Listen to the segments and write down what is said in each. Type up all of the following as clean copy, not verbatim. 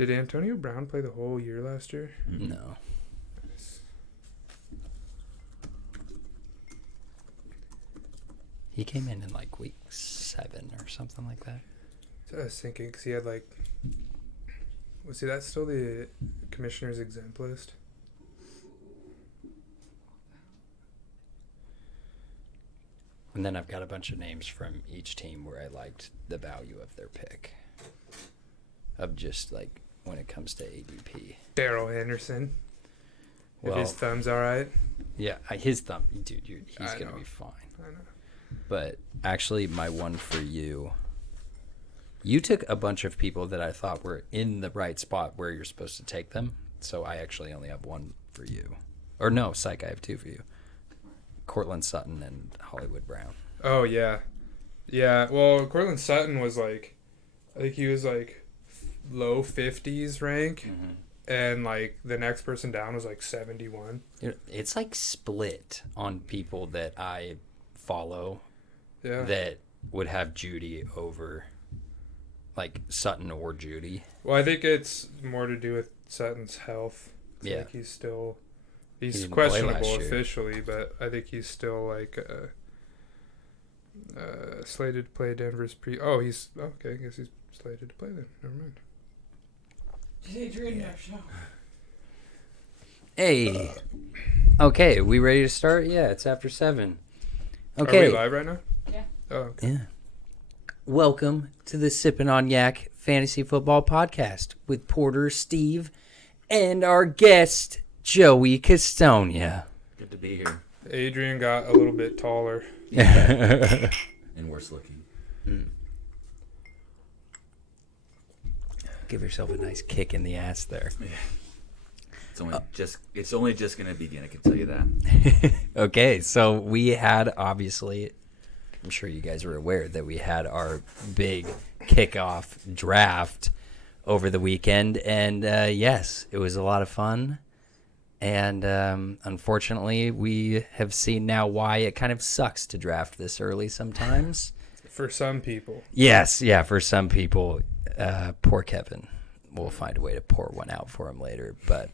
Did Antonio Brown play the whole year last year? No. Nice. He came in like week 7 or something like that. So I was thinking, because he had like... Was that still the commissioner's exempt list? And then I've got a bunch of names from each team where I liked the value of their pick. Of just like when it comes to ADP. Daryl Henderson. Well, if his thumb's all right. Yeah, his thumb. Dude, he's going to be fine. I know. But actually, my one for you... You took a bunch of people that I thought were in the right spot where you're supposed to take them. So I actually only have one for you. Or no, psych, I have 2 for you. Cortland Sutton and Hollywood Brown. Oh, yeah. Yeah, well, Cortland Sutton was like... I think he was like low 50s rank. Mm-hmm. And like the next person down was like 71. It's like split on people that I follow Yeah. that would have Judy over... Like Sutton or Judy. Well, I think it's more to do with Sutton's health. It's Yeah. like he's still... He's He didn't play questionable last year. officially, but I think he's still like slated to play Denver's he's... Okay, I guess he's slated to play then. Never mind. Adrian show. Hey. Okay, we ready to start? Yeah, it's after 7. Are Okay. we live right now? Yeah. Oh, okay. Yeah. Welcome to the SippinOnYac Fantasy Football Podcast with Porter, Steve, and our guest, Joey Castonia. Good to be here. Adrian got a little bit taller. And worse looking. Give yourself a nice kick in the ass there. Yeah. It's only just gonna begin, I can tell you that. Okay, so we had, obviously, I'm sure you guys were aware that we had our big kickoff draft over the weekend, and yes, it was a lot of fun. And unfortunately, we have seen now why it kind of sucks to draft this early sometimes. For some people. Yes, yeah, for some people. Poor Kevin. We'll find a way to pour one out for him later, but...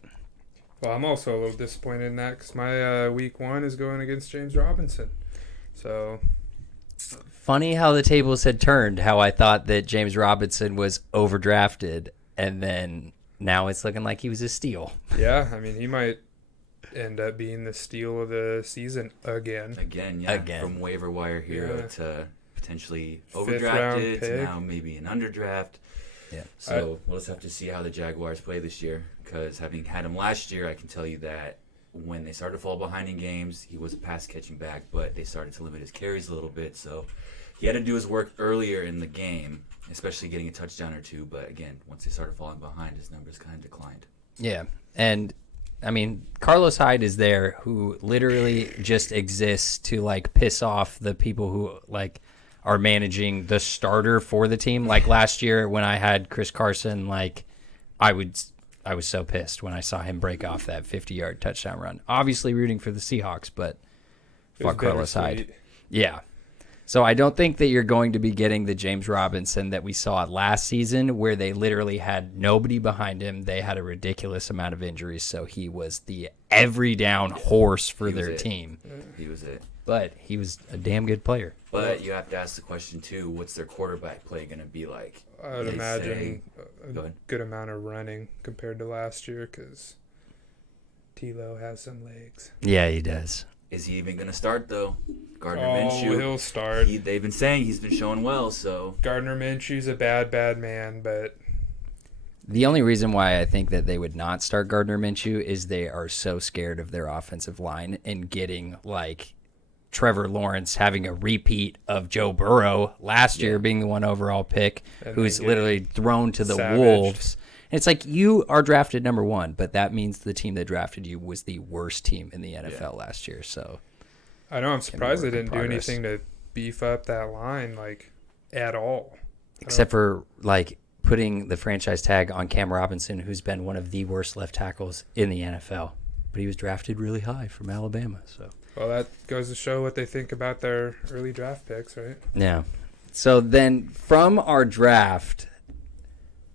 Well, I'm also a little disappointed in that because my week 1 is going against James Robinson. So... Funny how the tables had turned, how I thought that James Robinson was overdrafted, and then now it's looking like he was a steal. Yeah, I mean, he might end up being the steal of the season again. Again. From waiver wire hero to potentially Fifth round overdrafted to pick. now maybe an underdraft. Yeah. So we'll just have to see how the Jaguars play this year, because having had him last year, I can tell you that when they started to fall behind in games, he was a pass-catching back, but they started to limit his carries a little bit, so he had to do his work earlier in the game, especially getting a touchdown or 2, but again, once they started falling behind, his numbers kind of declined. Yeah, and I mean, Carlos Hyde is there, who literally just exists to like piss off the people who like are managing the starter for the team. Like last year when I had Chris Carson, like I was so pissed when I saw him break off that 50-yard touchdown run. Obviously rooting for the Seahawks, but fuck Carlos Hyde. Yeah. So I don't think that you're going to be getting the James Robinson that we saw last season, where they literally had nobody behind him. They had a ridiculous amount of injuries, so he was the every down horse for their team. He was it. But he was a damn good player. But you have to ask the question, too, what's their quarterback play going to be like? I would They imagine Go a ahead. good amount of running compared to last year because T-Lo has some legs. Yeah, he does. Is he even going to start, though? Gardner Oh, Minshew. he'll start. They've been saying he's been showing well, so... Gardner Minshew's a bad man, but... The only reason why I think that they would not start Gardner Minshew is they are so scared of their offensive line and getting, like, Trevor Lawrence having a repeat of Joe Burrow last year being the 1 overall pick, And who's then literally thrown to the savaged. Wolves. And it's like, you are drafted number 1, but that means the team that drafted you was the worst team in the NFL last year. So I know, I'm surprised they work in didn't do progress. anything to beef up that line, like, at all. except for, like, putting the franchise tag on Cam Robinson, who's been one of the worst left tackles in the NFL. But he was drafted really high from Alabama, so... Well, that goes to show what they think about their early draft picks, right? Yeah. So then from our draft,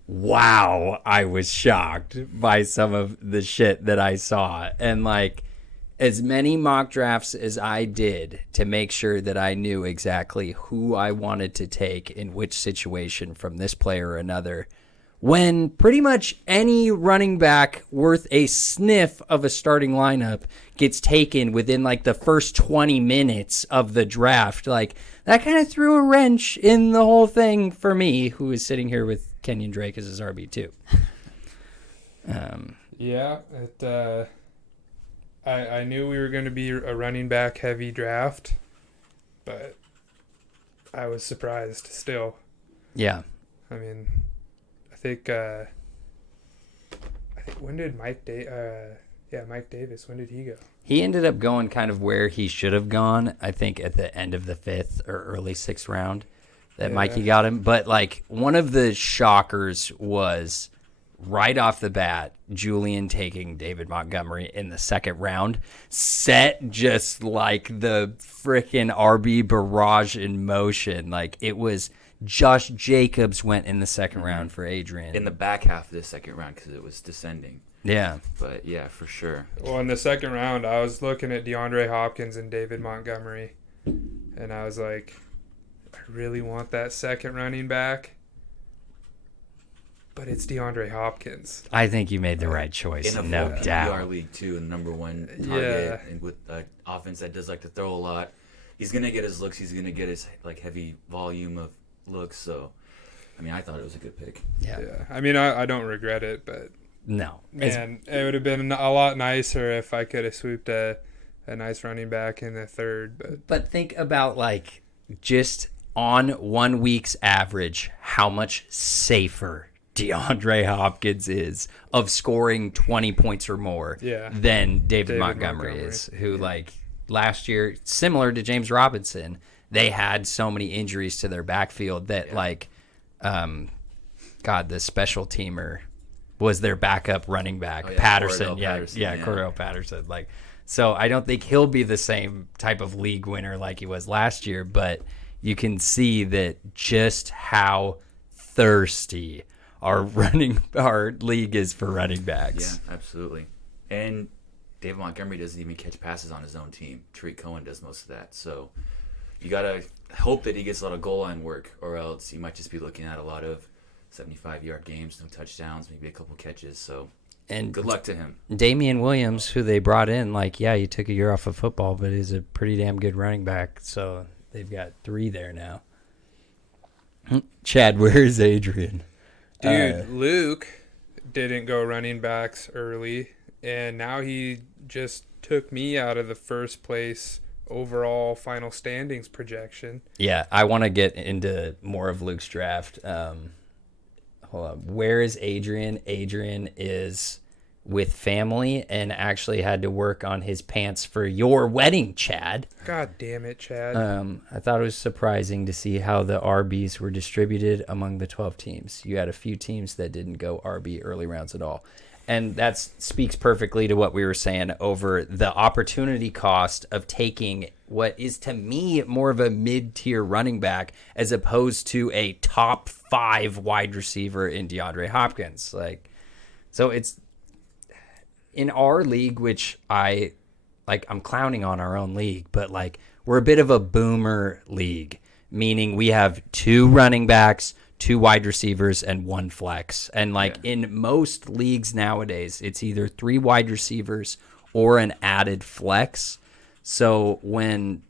wow, I was shocked by some of the shit that I saw. And like, as many mock drafts as I did to make sure that I knew exactly who I wanted to take in which situation from this player or another, when pretty much any running back worth a sniff of a starting lineup gets taken within like the first 20 minutes of the draft, like that kind of threw a wrench in the whole thing for me, who is sitting here with Kenyon Drake as his RB2. Yeah, I knew we were going to be a running back heavy draft, but I was surprised still. Yeah. I mean, I think when did Mike Davis, when did he go? He ended up going kind of where he should have gone, I think at the end of the 5th or early 6th round that Mikey got him. But like one of the shockers was right off the bat, Julian taking David Montgomery in the 2nd round, set just like the freaking RB barrage in motion. Like it was Josh Jacobs went in the 2nd round for Adrian. In the back half of the 2nd round because it was descending. Yeah. But yeah, for sure. Well, in the 2nd round, I was looking at DeAndre Hopkins and David Montgomery, and I was like, I really want that 2nd running back, but it's DeAndre Hopkins. I think you made the right choice, In a no full doubt. PPR league, too, and number 1 target, and with an offense that does like to throw a lot. He's going to get his looks. He's going to get his like heavy volume of looks. So, I mean, I thought it was a good pick. Yeah. I mean, I don't regret it, but No. man, it would have been a lot nicer if I could have swooped a nice running back in the 3rd. But think about like just on 1 week's average, how much safer DeAndre Hopkins is of scoring 20 points or more than David Montgomery is, who like last year, similar to James Robinson, they had so many injuries to their backfield that like, the special teamer was their backup running back, Patterson. Cordell Patterson. Like, so I don't think he'll be the same type of league winner like he was last year, but you can see that just how thirsty our league is for running backs. Yeah, absolutely. And David Montgomery doesn't even catch passes on his own team. Tariq Cohen does most of that. So you got to hope that he gets a lot of goal line work, or else you might just be looking at a lot of 75-yard games, no touchdowns, maybe a couple catches. So and good luck to him. Damian Williams, who they brought in, like, yeah, he took a year off of football, but he's a pretty damn good running back. So they've got 3 there now. Chad, where's Adrian? Dude, Luke didn't go running backs early, and now he just took me out of the first place overall final standings projection. Yeah, I want to get into more of Luke's draft. Hold on. Where is Adrian? Adrian is with family and actually had to work on his pants for your wedding, Chad. God damn it, Chad. I thought it was surprising to see how the RBs were distributed among the 12 teams. You had a few teams that didn't go RB early rounds at all. And that speaks perfectly to what we were saying over the opportunity cost of taking what is, to me, more of a mid-tier running back as opposed to a top 5 wide receiver in DeAndre Hopkins. Like, so it's in our league, which I'm clowning on our own league, but like we're a bit of a boomer league, meaning we have 2 running backs, 2 wide receivers, and 1 flex. And like in most leagues nowadays, it's either 3 wide receivers or an added flex. So when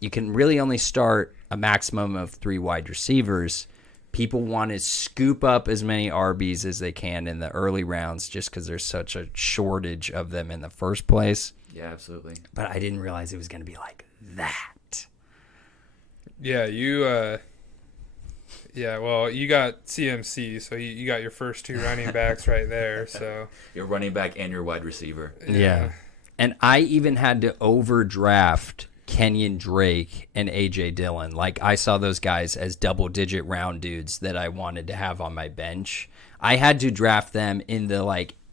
you can really only start a maximum of 3 wide receivers, people want to scoop up as many RBs as they can in the early rounds just because there's such a shortage of them in the first place. Yeah, absolutely. But I didn't realize it was going to be like that. Yeah, you got CMC, so you got your first 2 running backs right there. So your running back and your wide receiver. Yeah. And I even had to overdraft Kenyon Drake and A.J. Dillon. Like, I saw those guys as double-digit round dudes that I wanted to have on my bench. I had to draft them in the,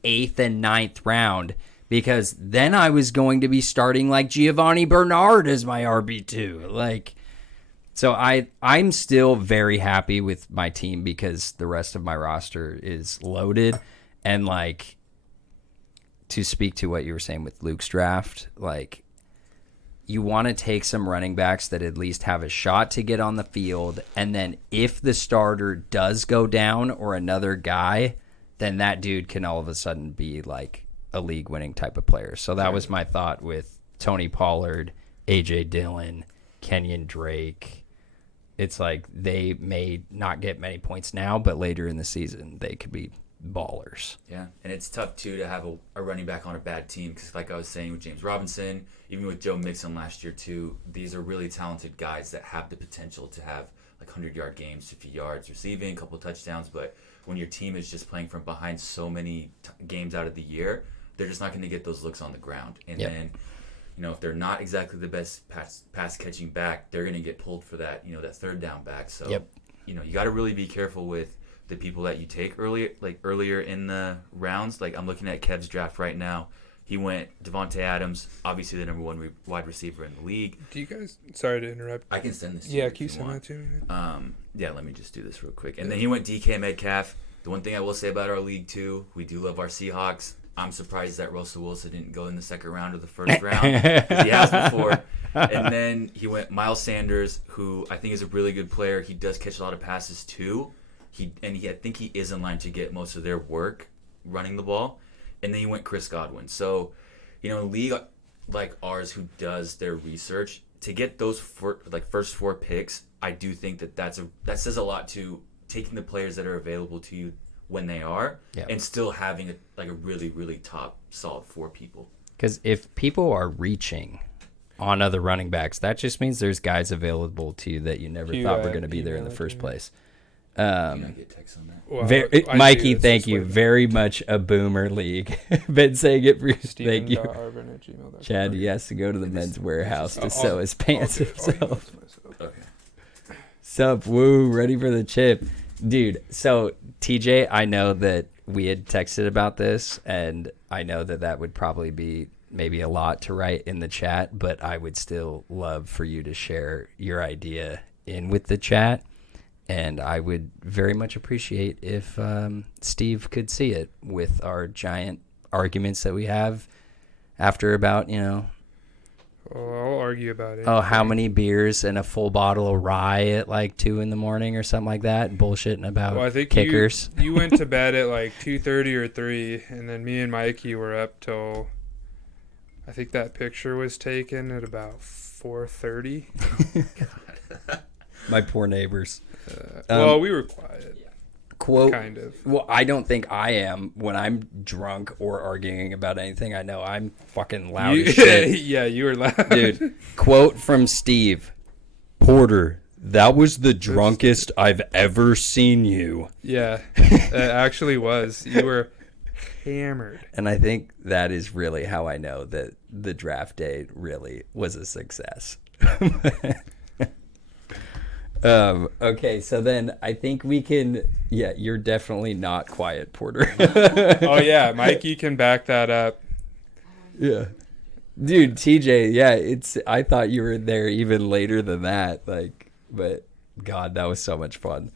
8th and 9th round because then I was going to be starting, Giovanni Bernard as my RB2. So I'm still very happy with my team because the rest of my roster is loaded. And, like, to speak to what you were saying with Luke's draft, like, you want to take some running backs that at least have a shot to get on the field. And then if the starter does go down or another guy, then that dude can all of a sudden be, like, a league-winning type of player. So that was my thought with Tony Pollard, A.J. Dillon, Kenyon Drake. It's like they may not get many points now, but later in the season they could be ballers. Yeah, and it's tough, too, to have a running back on a bad team because, like I was saying with James Robinson, even with Joe Mixon last year, too, these are really talented guys that have the potential to have, like, 100-yard games, 50 yards receiving, a couple touchdowns. But when your team is just playing from behind so many games out of the year, they're just not going to get those looks on the ground. And then, you know, if they're not exactly the best pass catching back, they're going to get pulled for that, you know, that third down back. So, you know, you got to really be careful with the people that you take earlier in the rounds. Like, I'm looking at Kev's draft right now. He went Devontae Adams, obviously the number one wide receiver in the league. Do you guys? Sorry to interrupt. I can send this to you. Yeah, if can you you send want. that to me? Yeah, let me just do this real quick. And then he went DK Metcalf. The one thing I will say about our league, too, we do love our Seahawks. I'm surprised that Russell Wilson didn't go in the second round or the first round, because he has before. And then he went Miles Sanders, who I think is a really good player. He does catch a lot of passes, too. I think he is in line to get most of their work running the ball. And then he went Chris Godwin. So, you know, a league like ours who does their research, to get those first four picks, I do think that says a lot to taking the players that are available to you when they are, and still having a really, really top solid four people. Because if people are reaching on other running backs, that just means there's guys available to you that you never thought were going to be there in the first place. Do you not get text on that? Well, Mikey, thank you. Very much a boomer league. Been saying it for thank you. Steven.arvin@gmail.com. Chad, he has to go to the men's warehouse to sew his pants himself. Okay. Sup, woo, ready for the chip. Dude, so TJ, I know that we had texted about this, and I know that would probably be maybe a lot to write in the chat, but I would still love for you to share your idea in with the chat, and I would very much appreciate if Steve could see it with our giant arguments that we have after about, you know, I'll argue about it. oh, how many beers and a full bottle of rye at like 2 a.m. or something like that, bullshitting about Well, I think kickers. You went to bed at like 2:30 or 3, and then me and Mikey were up till, I think that picture was taken at about 4:30. My poor neighbors. Well, we were quiet. Quote, Kind of. well, I don't think I am when I'm drunk or arguing about anything. I know I'm fucking loud as shit. Yeah, you were loud. Dude, quote from Steve. Porter, that was the drunkest I've ever seen you. Yeah, it actually was. You were hammered. And I think that is really how I know that the draft day really was a success. Okay, so then I think we can. Yeah, you're definitely not quiet, Porter. Oh yeah, Mikey can back that up. Yeah, dude, TJ. Yeah, it's. I thought you were there even later than that. Like, but God, that was so much fun.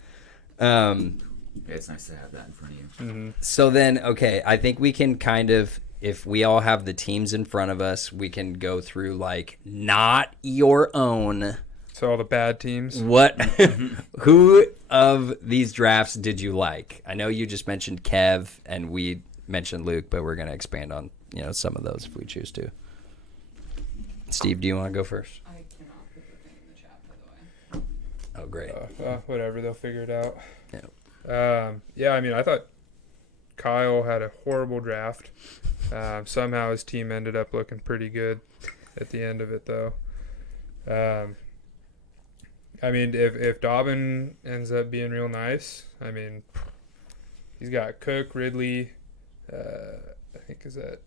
It's nice to have that in front of you. Mm-hmm. So then, okay, I think we can kind of, if we all have the teams in front of us, we can go through like not your own. So all the bad teams. What? Who of these drafts did you like? I know you just mentioned Kev and we mentioned Luke, but we're going to expand on, you know, some of those if we choose to. Steve, do you want to go first? I cannot put the thing in the chat, by the way. Oh, great. Whatever, they'll figure it out. Yeah. Yeah, I mean, I thought Kyle had a horrible draft. Somehow his team ended up looking pretty good at the end of it, though. I mean, if Dobbin ends up being real nice, I mean, he's got Cook, Ridley, I think is that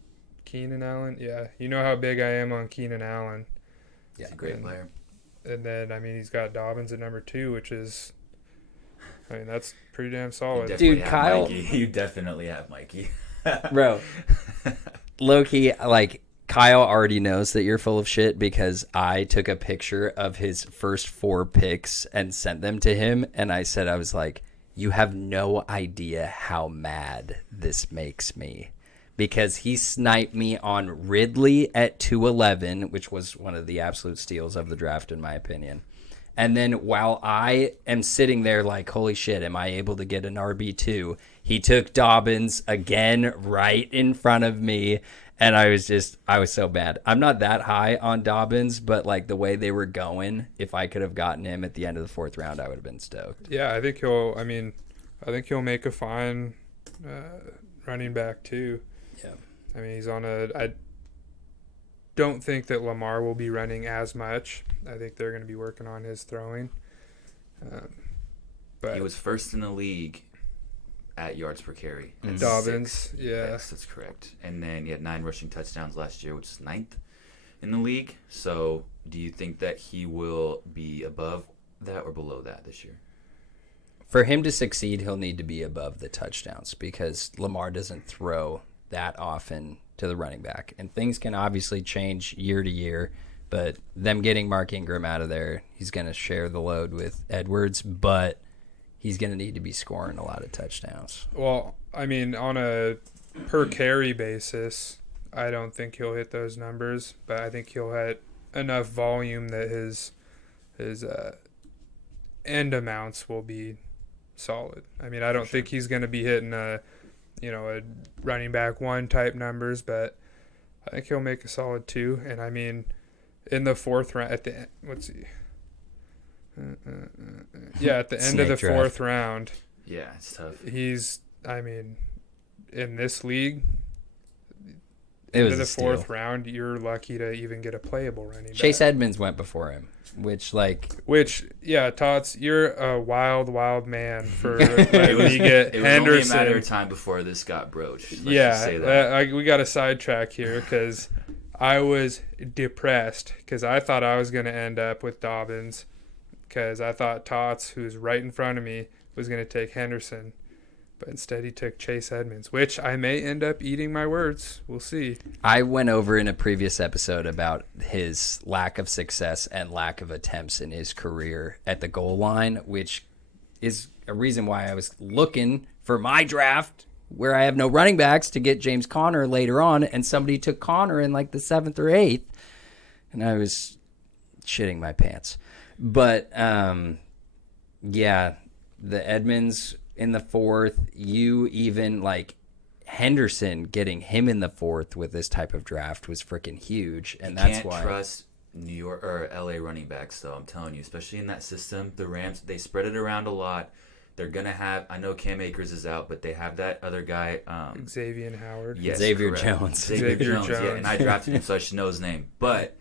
Keenan Allen? Yeah, you know how big I am on Keenan Allen. Yeah, he's a great player. And then, I mean, he's got Dobbins at number 2, which is, I mean, that's pretty damn solid. Dude, Kyle. You definitely have Mikey. Bro, low-key, like, Kyle already knows that you're full of shit because I took a picture of his first 4 picks and sent them to him. And I said, I was like, you have no idea how mad this makes me. Because he sniped me on Ridley at 211, which was one of the absolute steals of the draft, in my opinion. And then while I am sitting there like, holy shit, am I able to get an RB2? He took Dobbins again right in front of me. And I was so bad. I'm not that high on Dobbins, but like the way they were going, if I could have gotten him at the end of the 4th round, I would have been stoked. Yeah, I think he'll make a fine running back too. Yeah. I mean, I don't think that Lamar will be running as much. I think they're going to be working on his throwing. But He was first in the league at yards per carry. At Dobbins, 6. yeah. Yes, that's correct. And then he had 9 rushing touchdowns last year, which is 9th in the league. So do you think that he will be above that or below that this year? For him to succeed, he'll need to be above the touchdowns because Lamar doesn't throw that often to the running back. And things can obviously change year to year, but them getting Mark Ingram out of there, he's going to share the load with Edwards, but he's going to need to be scoring a lot of touchdowns. Well, I mean, on a per carry basis, I don't think he'll hit those numbers, but I think he'll hit enough volume that his end amounts will be solid. I mean, I don't think he's going to be hitting a running back 1 type numbers, but I think he'll make a solid 2. And I mean, in the 4th round, at the end, let's see. At the end of the Snake 4th draft. round, Yeah, it's tough. in this league, It into was the a steal. 4th round, you're lucky to even get a playable running back. Chase Edmonds went before him, which Tots, you're a wild man for It letting was, me get it was only a matter of Henderson. time before this got broached. Let's just say that. We got a sidetrack here because I was depressed because I thought I was going to end up with Dobbins because I thought Tots, who's right in front of me, was going to take Henderson. But instead he took Chase Edmonds, which I may end up eating my words. We'll see. I went over in a previous episode about his lack of success and lack of attempts in his career at the goal line, which is a reason why I was looking for my draft where I have no running backs to get James Conner later on, and somebody took Conner in like the 7th or 8th, and I was shitting my pants. But, the Edmonds in the 4th, you even like Henderson getting him in the 4th with this type of draft was freaking huge, and that's Can't why trust New York or LA running backs, though. I'm telling you, especially in that system, the Rams, they spread it around a lot. They're gonna have. I know Cam Akers is out, but they have that other guy. Xavier Howard. Yes, Xavier correct. Jones. Xavier Xavier Jones. Yeah, Jones. and I drafted him, so I should know his name. But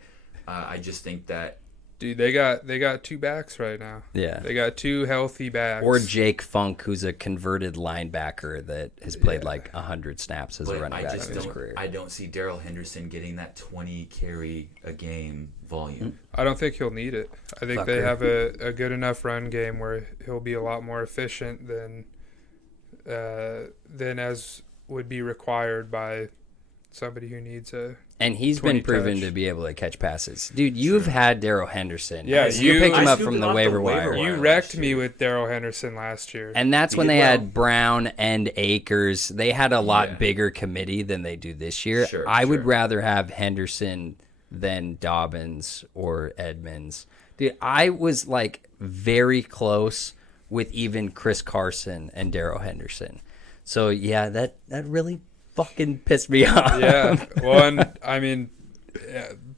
I just think that Dude, they got 2 backs right now. yeah. They got 2 healthy backs. Or Jake Funk, who's a converted linebacker that has played Yeah. like 100 snaps as a but running I back just in his career. I don't see Darrell Henderson getting that 20 carry a game volume. I don't think he'll need it. I think they Fucker. have a good enough run game where he'll be a lot more efficient than as would be required by somebody who needs a. And he's 20 been proven touch. to be able to catch passes. Dude, you've had Darrell Henderson. Yeah, you you- picked him I up scooped from him the off the waiver waiver wire. wire. You wrecked me with Darrell Henderson last year. And that's He when did they well. had Brown and Akers. They had a lot Yeah. bigger committee than they do this year. Sure, I would sure. rather have Henderson than Dobbins or Edmonds. Dude, I was like very close with even Chris Carson and Darrell Henderson. So yeah, that really fucking pissed me off. Yeah. Well, and I mean,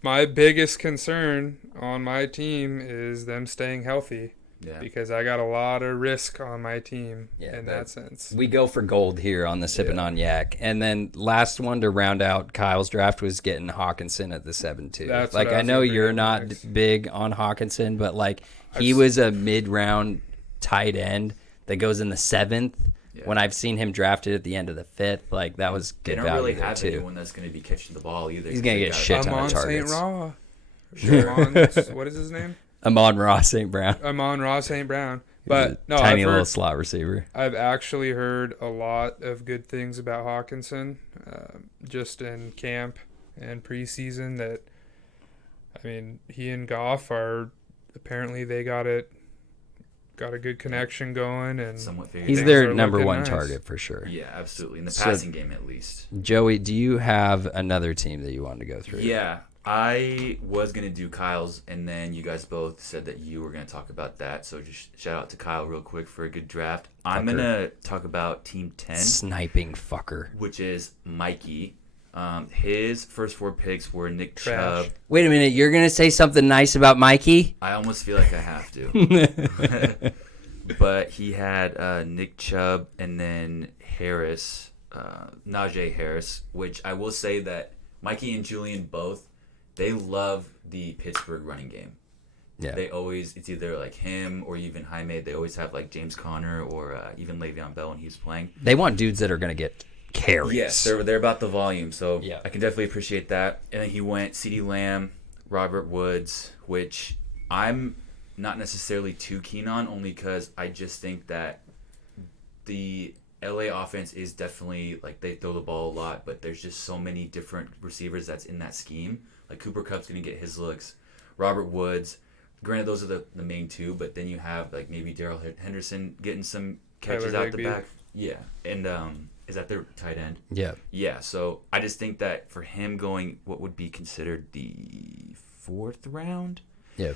my biggest concern on my team is them staying healthy Yeah. because I got a lot of risk on my team Yeah, in that sense. We go for gold here on the SippinOnYac. And then last one to round out Kyle's draft was getting Hawkinson at the 7-2. That's Like, what I I was know gonna bring you're up not next. big on Hawkinson, but like he I've- was a mid-round tight end that goes in the 7th. Yeah. When I've seen him drafted at the end of the 5th, like that was They good don't value really there have too. anyone that's going to be catching the ball either. He's gonna They get got- shit ton of Amon St. targets. Raw. What is his name? Amon-Ra St. Brown. Amon Ross St. Brown. He's But a no, tiny I've little heard, slot receiver. I've actually heard a lot of good things about Hawkinson, just in camp and preseason that, I mean, he and Goff are apparently they got a good connection going, and Somewhat figured He's out. their are number looking one nice. target for sure. Yeah, absolutely. In the So- passing game, at least. Joey, do you have another team that you wanted to go through? Yeah, I was going to do Kyle's, and then you guys both said that you were going to talk about that. So just shout out to Kyle real quick for a good draft. I'm Fucker. going to talk about Team 10, Sniping fucker. which is Mikey. His first 4 picks were Nick Trash. Chubb. Wait a minute, you're gonna say something nice about Mikey? I almost feel like I have to. But he had Nick Chubb and then Harris, Najee Harris, which I will say that Mikey and Julian both, they love the Pittsburgh running game. Yeah. They always, it's either like him or even Jaime. They always have like James Conner or even Le'Veon Bell when he was playing. They want dudes that are gonna get carries. Yes, they're about the volume, so Yeah. I can definitely appreciate that. And then he went CeeDee Lamb, Robert Woods, which I'm not necessarily too keen on, only because I just think that the LA offense is definitely, like, they throw the ball a lot, but there's just so many different receivers that's in that scheme. Like, Cooper Kupp's going to get his looks. Robert Woods, granted, those are the main two, but then you have, like, maybe Darrell Henderson getting some catches Tyler out the Higbee. back. Yeah, and is that their tight end? Yeah. Yeah, so I just think that for him going what would be considered the 4th round, Yeah.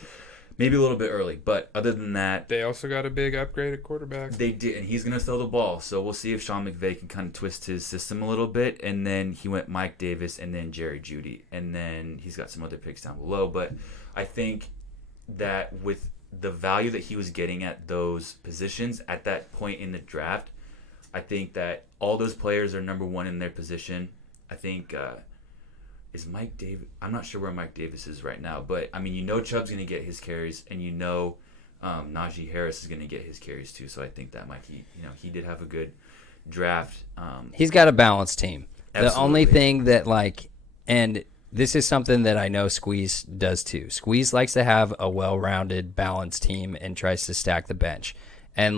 maybe a little bit early, but other than that, They also got a big upgrade at quarterback. they did, and he's going to throw the ball. So we'll see if Sean McVay can kind of twist his system a little bit. And then he went Mike Davis and then Jerry Jeudy. And then he's got some other picks down below. But I think that with the value that he was getting at those positions at that point in the draft, I think that all those players are number one in their position. I think is Mike Davis. I'm not sure where Mike Davis is right now, but I mean, Chubb's going to get his carries, and Najee Harris is going to get his carries too. So I think that Mikey, he did have a good draft. He's got a balanced team. The only Absolutely. thing that and this is something that I know Squeeze does too. Squeeze likes to have a well-rounded, balanced team and tries to stack the bench. And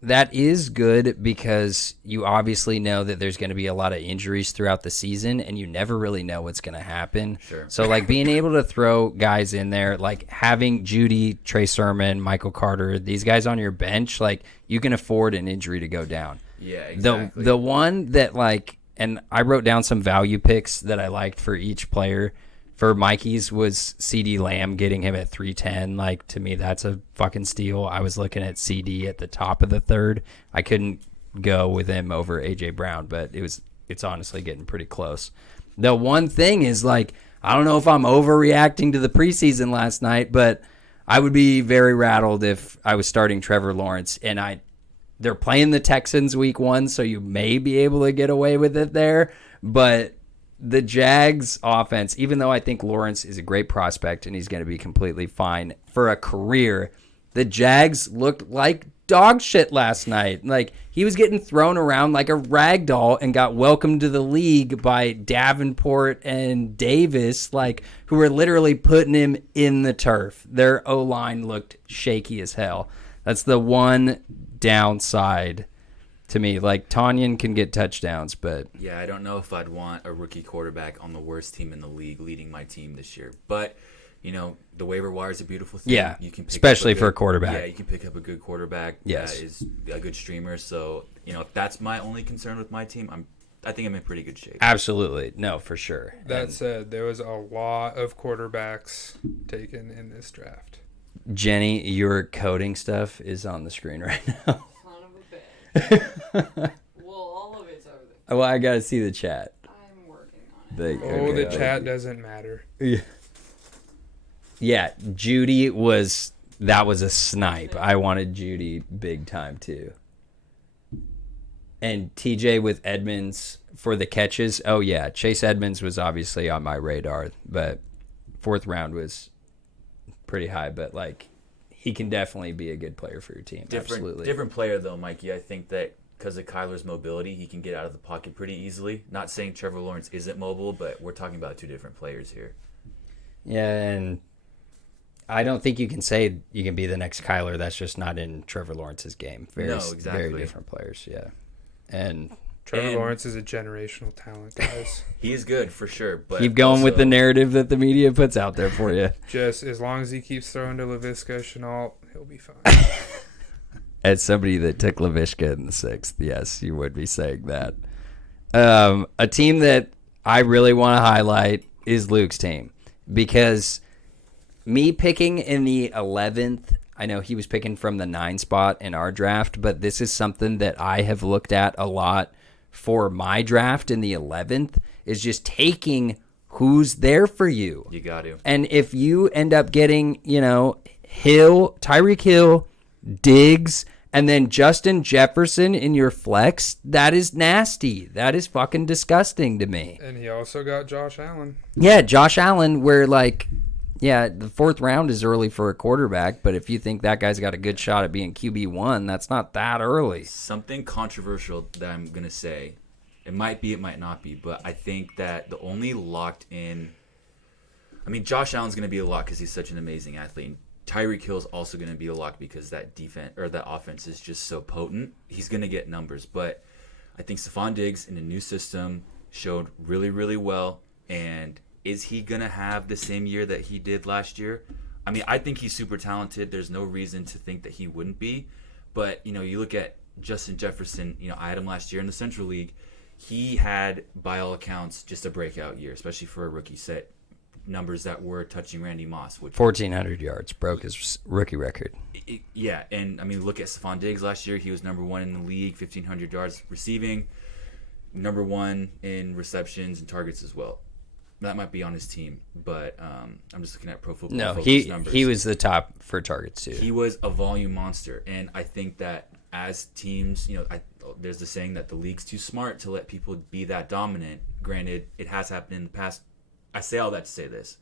that is good because you obviously know that there's going to be a lot of injuries throughout the season and you never really know what's going to happen. Sure. So being able to throw guys in there, having Judy, Trey Sermon, Michael Carter, these guys on your bench, you can afford an injury to go down. Yeah, exactly. The one that and I wrote down some value picks that I liked for each player. For Mikey's was CeeDee Lamb, getting him at 310. To me, that's a fucking steal. I was looking at CD at the top of the 3rd. I couldn't go with him over AJ Brown, but it's honestly getting pretty close. The one thing is I don't know if I'm overreacting to the preseason last night, but I would be very rattled if I was starting Trevor Lawrence and they're playing the Texans week 1, so you may be able to get away with it there, but the Jags offense, even though I think Lawrence is a great prospect and he's going to be completely fine for a career, the Jags looked like dog shit last night. He was getting thrown around like a rag doll and got welcomed to the league by Davenport and Davis, who were literally putting him in the turf. Their O-line looked shaky as hell. That's the one downside to me. Tanyan can get touchdowns, but Yeah, I don't know if I'd want a rookie quarterback on the worst team in the league leading my team this year. But, the waiver wire is a beautiful thing. Yeah, You can pick especially up for a quarterback. Yeah, you can pick up a good quarterback Yes. that is a good streamer. So, if that's my only concern with my team, I think I'm in pretty good shape. absolutely. No, for sure. That And said, there was a lot of quarterbacks taken in this draft. Jenny, your coding stuff is on the screen right now. Son of a bitch. Well, all of it's over there. Well, I got to see the chat. I'm working on it. Oh, Okay. the chat doesn't matter. Yeah, Judy was a snipe. I wanted Judy big time too. And TJ with Edmonds for the catches. Oh yeah, Chase Edmonds was obviously on my radar, but 4th round was pretty high. But he can definitely be a good player for your team. Absolutely. Different player, though, Mikey. I think that because of Kyler's mobility, he can get out of the pocket pretty easily. Not saying Trevor Lawrence isn't mobile, but we're talking about 2 different players here. Yeah, and I don't think you can say you can be the next Kyler. That's just not in Trevor Lawrence's game. No, exactly. Very different players, yeah. And Trevor And- Lawrence is a generational talent, guys. He is good for sure, but Keep going with the also- narrative that the media puts out there for you. Just as long as he keeps throwing to Laviska Shenault, he'll be fine. As somebody that took Laviska in the 6th, yes, you would be saying that. A team that I really want to highlight is Luke's team, because me picking in the 11th, I know he was picking from the 9 spot in our draft, but this is something that I have looked at a lot for my draft in the 11th, is just taking who's there for you. You got to. And if you end up getting, Tyreek Hill, Diggs, and then Justin Jefferson in your flex, that is nasty. That is fucking disgusting to me. And he also got Josh Allen. Yeah, Josh Allen, where the 4th round is early for a quarterback, but if you think that guy's got a good shot at being QB1, that's not that early. Something controversial that I'm going to say. It might be, it might not be, but I think that the only locked in... I mean, Josh Allen's going to be a lock because he's such an amazing athlete. Tyreek Hill's also going to be a lock because that defense or that offense is just so potent. He's going to get numbers, but I think Stephon Diggs in a new system showed really, really well. And is he going to have the same year that he did last year? I mean, I think he's super talented. There's no reason to think that he wouldn't be. But, you look at Justin Jefferson, I had him last year in the Central League. He had, by all accounts, just a breakout year, especially for a rookie set. Numbers that were touching Randy Moss. 1,400 yards, broke his rookie record. Yeah, and I mean, look at Stephon Diggs last year. He was number 1 in the league, 1,500 yards receiving, number 1 in receptions and targets as well. That might be on his team, but I'm just looking at Pro Football Focus numbers. he was the top for targets too. He was a volume monster, and I think that as teams, there's the saying that the league's too smart to let people be that dominant. Granted, it has happened in the past. I say all that to say this.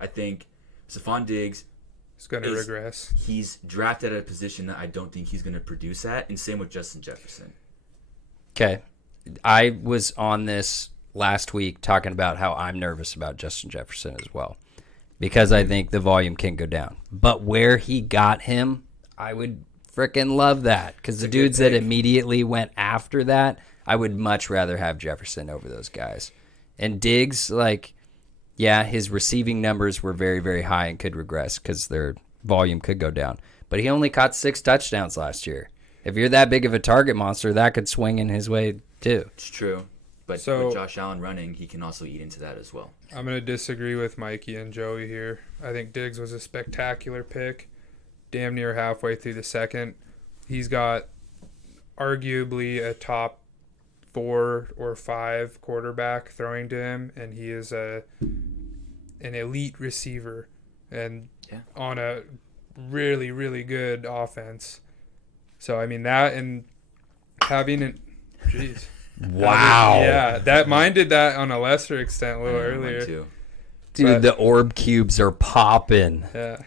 I think Stephon Diggs He's going to regress. He's drafted at a position that I don't think he's going to produce at, and same with Justin Jefferson. Okay. I was on this last week talking about how I'm nervous about Justin Jefferson as well, because I think the volume can go down. But where he got him, I would freaking love that, because the dudes that immediately went after that, I would much rather have Jefferson over those guys. And Diggs, his receiving numbers were very, very high and could regress because their volume could go down. But he only caught 6 touchdowns last year. If you're that big of a target monster, that could swing in his way too. It's true. But with Josh Allen running, he can also eat into that as well. I'm going to disagree with Mikey and Joey here. I think Diggs was a spectacular pick. Damn near halfway through the second. He's got arguably a top 4 or 5 quarterback throwing to him, and he is an elite receiver and on a really, really good offense. So, I mean, that and having an... Jeez. Wow. That mine did that on a lesser extent a little earlier. Too. Dude, the orb cubes are popping. Yeah.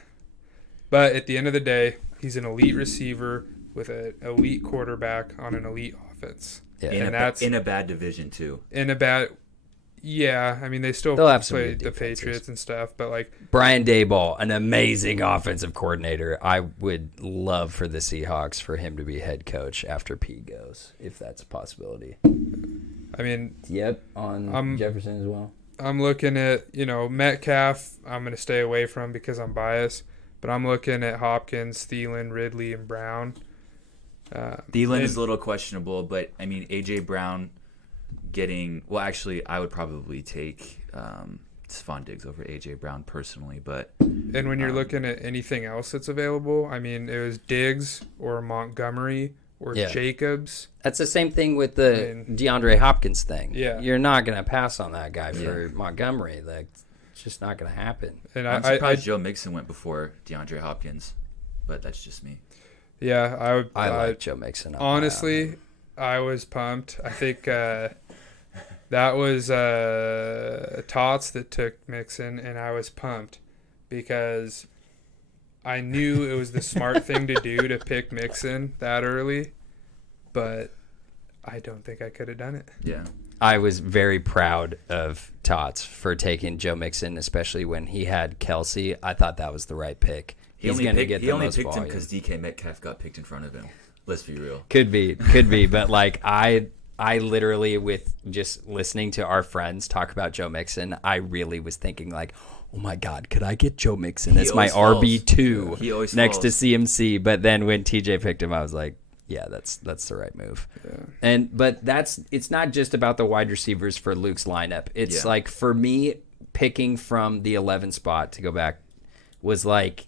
But at the end of the day, he's an elite receiver with an elite quarterback on an elite offense. Yeah. In a bad division, too. Yeah, I mean, they still They'll have some play good the defenses. Patriots and stuff, but Brian Daboll, an amazing offensive coordinator. I would love for the Seahawks for him to be head coach after P goes, if that's a possibility. I mean... Yep, on Jefferson as well. I'm looking at, Metcalf, I'm going to stay away from because I'm biased, but I'm looking at Hopkins, Thielen, Ridley, and Brown. Thielen is a little questionable, but, I mean, A.J. Brown... I would probably take Stephon Diggs over A.J. Brown personally, but... And when you're looking at anything else that's available, I mean, it was Diggs or Montgomery or Jacobs. That's the same thing with the DeAndre Hopkins thing. Yeah. You're not going to pass on that guy for Montgomery. It's just not going to happen. And I'm surprised Joe Mixon went before DeAndre Hopkins, but that's just me. Yeah, I like Joe Mixon. Honestly, I was pumped. I think... that was Tots that took Mixon, and I was pumped because I knew it was the smart thing to do to pick Mixon that early, but I don't think I could have done it. Yeah. I was very proud of Tots for taking Joe Mixon, especially when he had Kelsey. I thought that was the right pick. He's going to get the most volume. He only picked him because DK Metcalf got picked in front of him. Let's be real. Could be, but I I literally, with just listening to our friends talk about Joe Mixon, I really was thinking like, oh my God, could I get Joe Mixon as my RB2 He always next to falls. CMC? But then when TJ picked him, I was like, yeah, that's the right move. Yeah. But it's not just about the wide receivers for Luke's lineup. It's Yeah. like, for me, picking from the 11 spot to go back was like,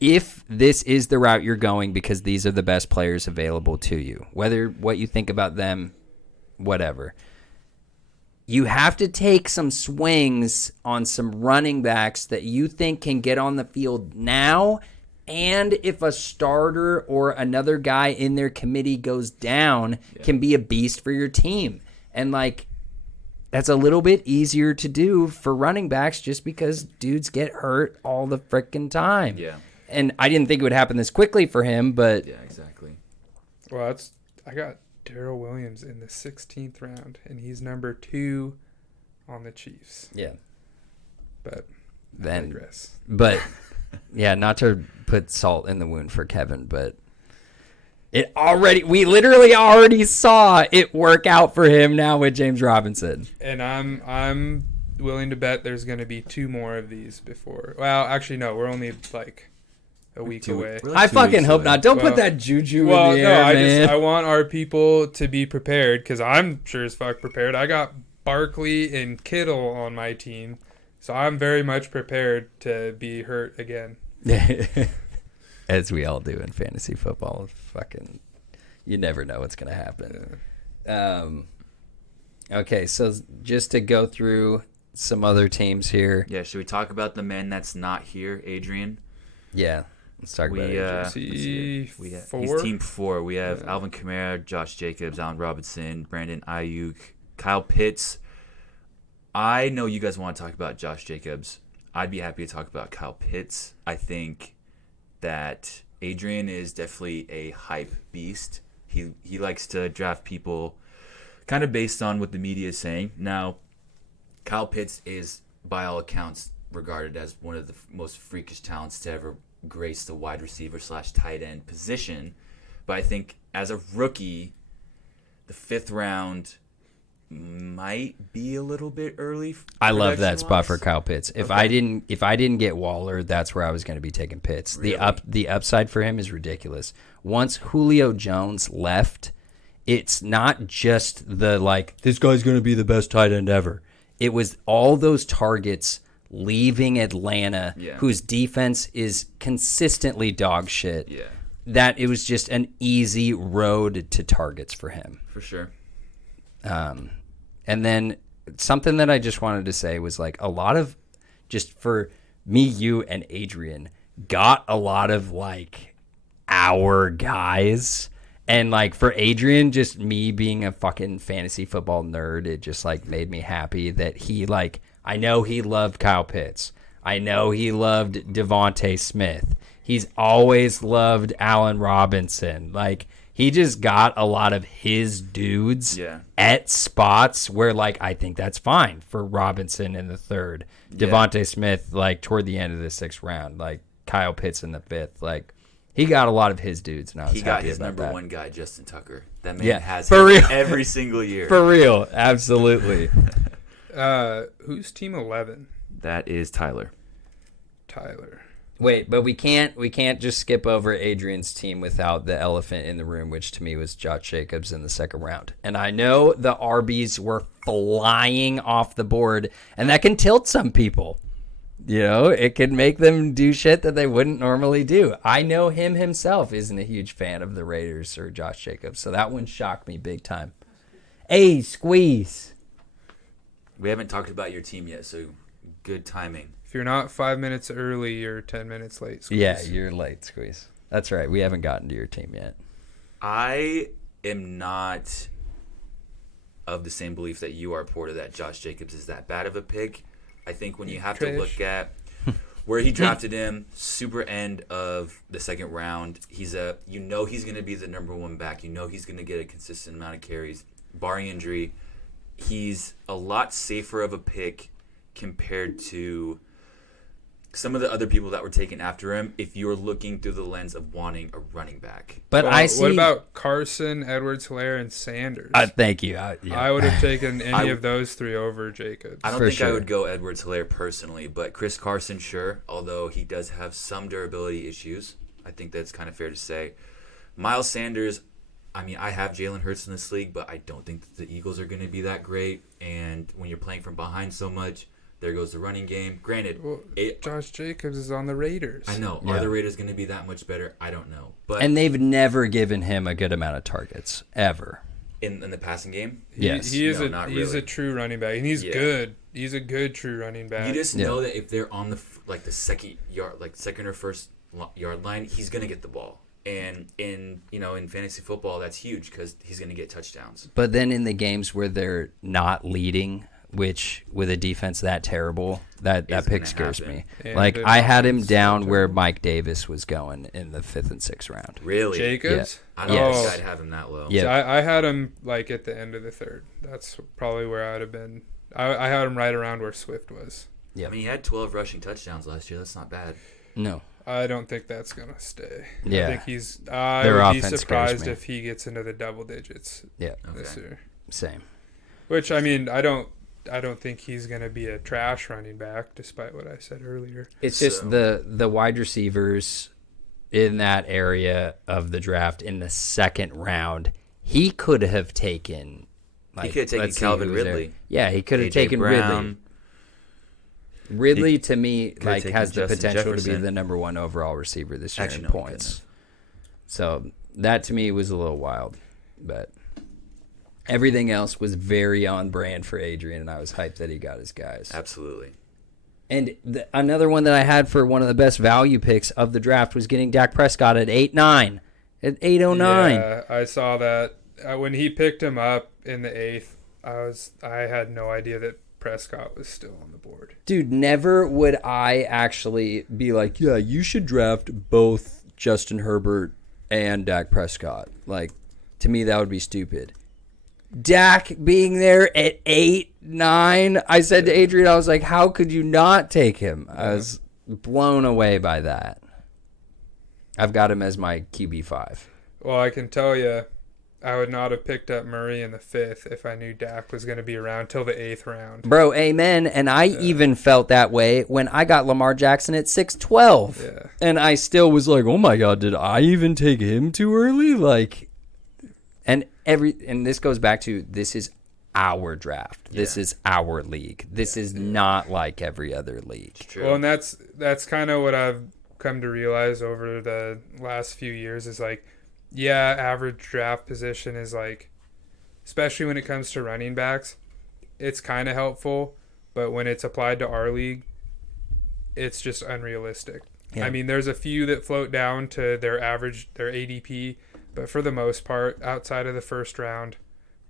if this is the route you're going because these are the best players available to you, whether what you think about them, whatever, you have to take some swings on some running backs that you think can get on the field now. And if a starter or another guy in their committee goes down, can be a beast for your team. And like, that's a little bit easier to do for running backs just because dudes get hurt all the freaking time. Yeah. And I didn't think it would happen this quickly for him, but Yeah, exactly. Well, I got Darrell Williams in the 16th round, and he's number 2 on the Chiefs. yeah. But I Then, digress. but yeah, not to put salt in the wound for Kevin, but we literally already saw it work out for him now with James Robinson. And I'm willing to bet there's going to be 2 more of these before. Well, actually, no. We're only like a week away. We're I like 2 fucking weeks hope away. not. Don't Well- put that juju Well, in the no. air, man. I want our people to be prepared because I'm sure as fuck prepared. I got Barkley and Kittle on my team, so I'm very much prepared to be hurt again. As we all do in fantasy football. Fucking, you never know what's going to happen. Okay, so just to go through some other teams here. Yeah, should we talk about the man that's not here, Adrian? Yeah, let's talk about it. See, He's 4. team 4. We have Alvin Kamara, Josh Jacobs, Allen Robinson, Brandon Ayuk, Kyle Pitts. I know you guys want to talk about Josh Jacobs. I'd be happy to talk about Kyle Pitts. I think that Adrian is definitely a hype beast. He likes to draft people kind of based on what the media is saying. Now, Kyle Pitts is, by all accounts, regarded as one of the most freakish talents to ever grace the wide receiver / tight end position. But I think as a rookie, the 5th round might be a little bit early. I love that spot for production-wise. Kyle Pitts. If Okay. I didn't get Waller, that's where I was going to be taking Pitts. Really? The upside for him is ridiculous. Once Julio Jones left, it's not just the like, this guy's going to be the best tight end ever. It was all those targets leaving Atlanta, Yeah. whose defense is consistently dog shit. Yeah, That it was just an easy road to targets for him. for sure. And then something that I just wanted to say was like, a lot of, just for me, you, and Adrian got a lot of like our guys. And like for Adrian, just me being a fucking fantasy football nerd, it just like made me happy that he like, I know he loved Kyle Pitts. I know he loved Devontae Smith. He's always loved Allen Robinson. Like, he just got a lot of his dudes Yeah. at spots where, like, I think that's fine for Robinson in the 3rd. Yeah. Devontae Smith, like, toward the end of the 6th round. Like, Kyle Pitts in the 5th. Like, he got a lot of his dudes, and I was He got happy his about number that. 1 guy, Justin Tucker. That man Yeah, has for him real. every single year. For real. Absolutely. Who's team 11? That is Tyler. Tyler. Wait, but we can't just skip over Adrian's team without the elephant in the room, which to me was Josh Jacobs in the 2nd round. And I know the RBs were flying off the board, and that can tilt some people. You know, it can make them do shit that they wouldn't normally do. I know him himself isn't a huge fan of the Raiders or Josh Jacobs, so that one shocked me big time. Hey, squeeze. We haven't talked about your team yet, so good timing. If you're not 5 minutes early, you're 10 minutes late. Squeeze. Yeah, you're late, squeeze. That's right. We haven't gotten to your team yet. I am not of the same belief that you are, Porter, that Josh Jacobs is that bad of a pick. I think when you have to Trash. look at where he drafted him, super end of the 2nd round, he's going to be the number 1 back. You know he's going to get a consistent amount of carries, barring injury. He's a lot safer of a pick compared to some of the other people that were taken after him, if you're looking through the lens of wanting a running back. But Well, I see. What about Carson, Edwards-Helaire, and Sanders? Thank you. I would have taken any of those three over Jacobs. I don't For think I sure. would go Edwards-Helaire personally, but Chris Carson, sure, although he does have some durability issues. I think that's kind of fair to say. Miles Sanders, I mean, I have Jalen Hurts in this league, but I don't think that the Eagles are going to be that great. And when you're playing from behind so much, there goes the running game. Granted, Well, Josh Jacobs is on the Raiders. I know. Yeah. Are the Raiders going to be that much better? I don't know. But And they've never given him a good amount of targets, ever. in the passing game, Yes. He is No, not he's really. a true running back, and he's Yeah. good. He's a good true running back. you just Yeah. know that if they're on the second yard, second or first yard line, he's going to get the ball. And in fantasy football, that's huge because he's going to get touchdowns. But then in the games where they're not leading, which with a defense that terrible, that It's pick gonna scares happen. me. And Like the I had him offense is down so where terrible. Mike Davis was going in the 5th and 6th round. Really? Jacobs. I don't Yes. think I'd have him that low. Yeah. So I had him at the end of the third. That's probably where I'd have been. I had him right around where Swift was. Yeah. I mean, he had 12 rushing touchdowns last year. That's not bad. No. I don't think that's gonna stay. Yeah. I think he's. I Their would be offense scares surprised me. if he gets into the double digits Yeah. this Okay. year. Same. Which I mean, I don't think he's gonna be a trash running back, despite what I said earlier. It's just So- the wide receivers in that area of the draft in the 2nd round. He could have taken. He could have taken let's see Calvin who was there. Ridley. Yeah, he could have A.J. taken Brown. Ridley. Ridley to me could have taken has the Justin potential to be Jefferson. the number 1 overall receiver this year Actually, in no, he points. So that to me was a little wild, but everything else was very on brand for Adrian, and I was hyped that he got his guys. Absolutely. And another one that I had for one of the best value picks of the draft was getting Dak Prescott at 8-9, at 809. Yeah, I saw that when he picked him up in the 8th. I had no idea that Prescott was still on the board. Dude, never would I actually be like, yeah, you should draft both Justin Herbert and Dak Prescott. Like, to me, that would be stupid. Dak being there at 8-9, I said to Adrian, I was like, how could you not take him? I was blown away by that. I've got him as my QB5. Well, I can tell you, I would not have picked up Murray in the 5th if I knew Dak was going to be around till the 8th round. Bro, amen. And I even felt that way when I got Lamar Jackson at 6-12. Yeah. And I still was like, oh my God, did I even take him too early? Like, and this goes back to, this is our draft. This Yeah. is our league. This is not like every other league. It's true. Well, and that's kind of what I've come to realize over the last few years is like, yeah, average draft position is like, especially when it comes to running backs, it's kind of helpful, but when it's applied to our league, it's just unrealistic. Yeah. I mean, there's a few that float down to their average, their ADP, but for the most part, outside of the first round,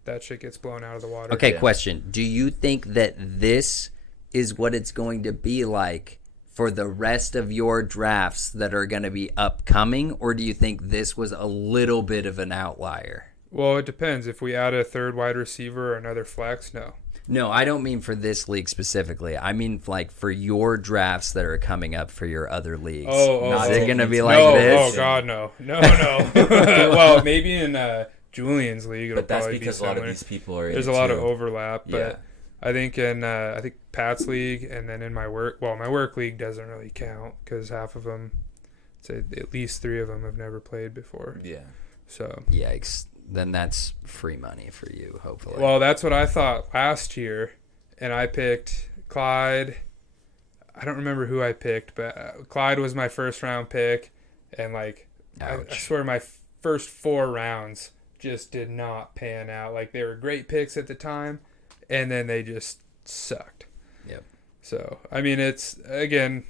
that shit gets blown out of the water. Okay, Yeah. question. Do you think that this is what it's going to be like for the rest of your drafts that are going to be upcoming, or do you think this was a little bit of an outlier? Well, it depends. If we add a third wide receiver or another flex, no. No, I don't mean for this league specifically. I mean like for your drafts that are coming up for your other leagues. Oh, Is it going to be no, like no, this? oh God, no. Well, maybe in Julian's league, it'll but that's probably because be a lot of similar. these people are in There's it a lot of too. overlap, but Yeah. I think in Pat's league and then in my work league doesn't really count because half of them, say at least 3 of them have never played before. Yeah. So, Yikes. Then that's free money for you, hopefully. well, that's what I thought last year, and I picked Clyde. I don't remember who I picked, but Clyde was my first round pick, and like I Ouch. swear my first 4 rounds just did not pan out. Like they were great picks at the time, and then they just sucked. Yep. So I mean, it's again,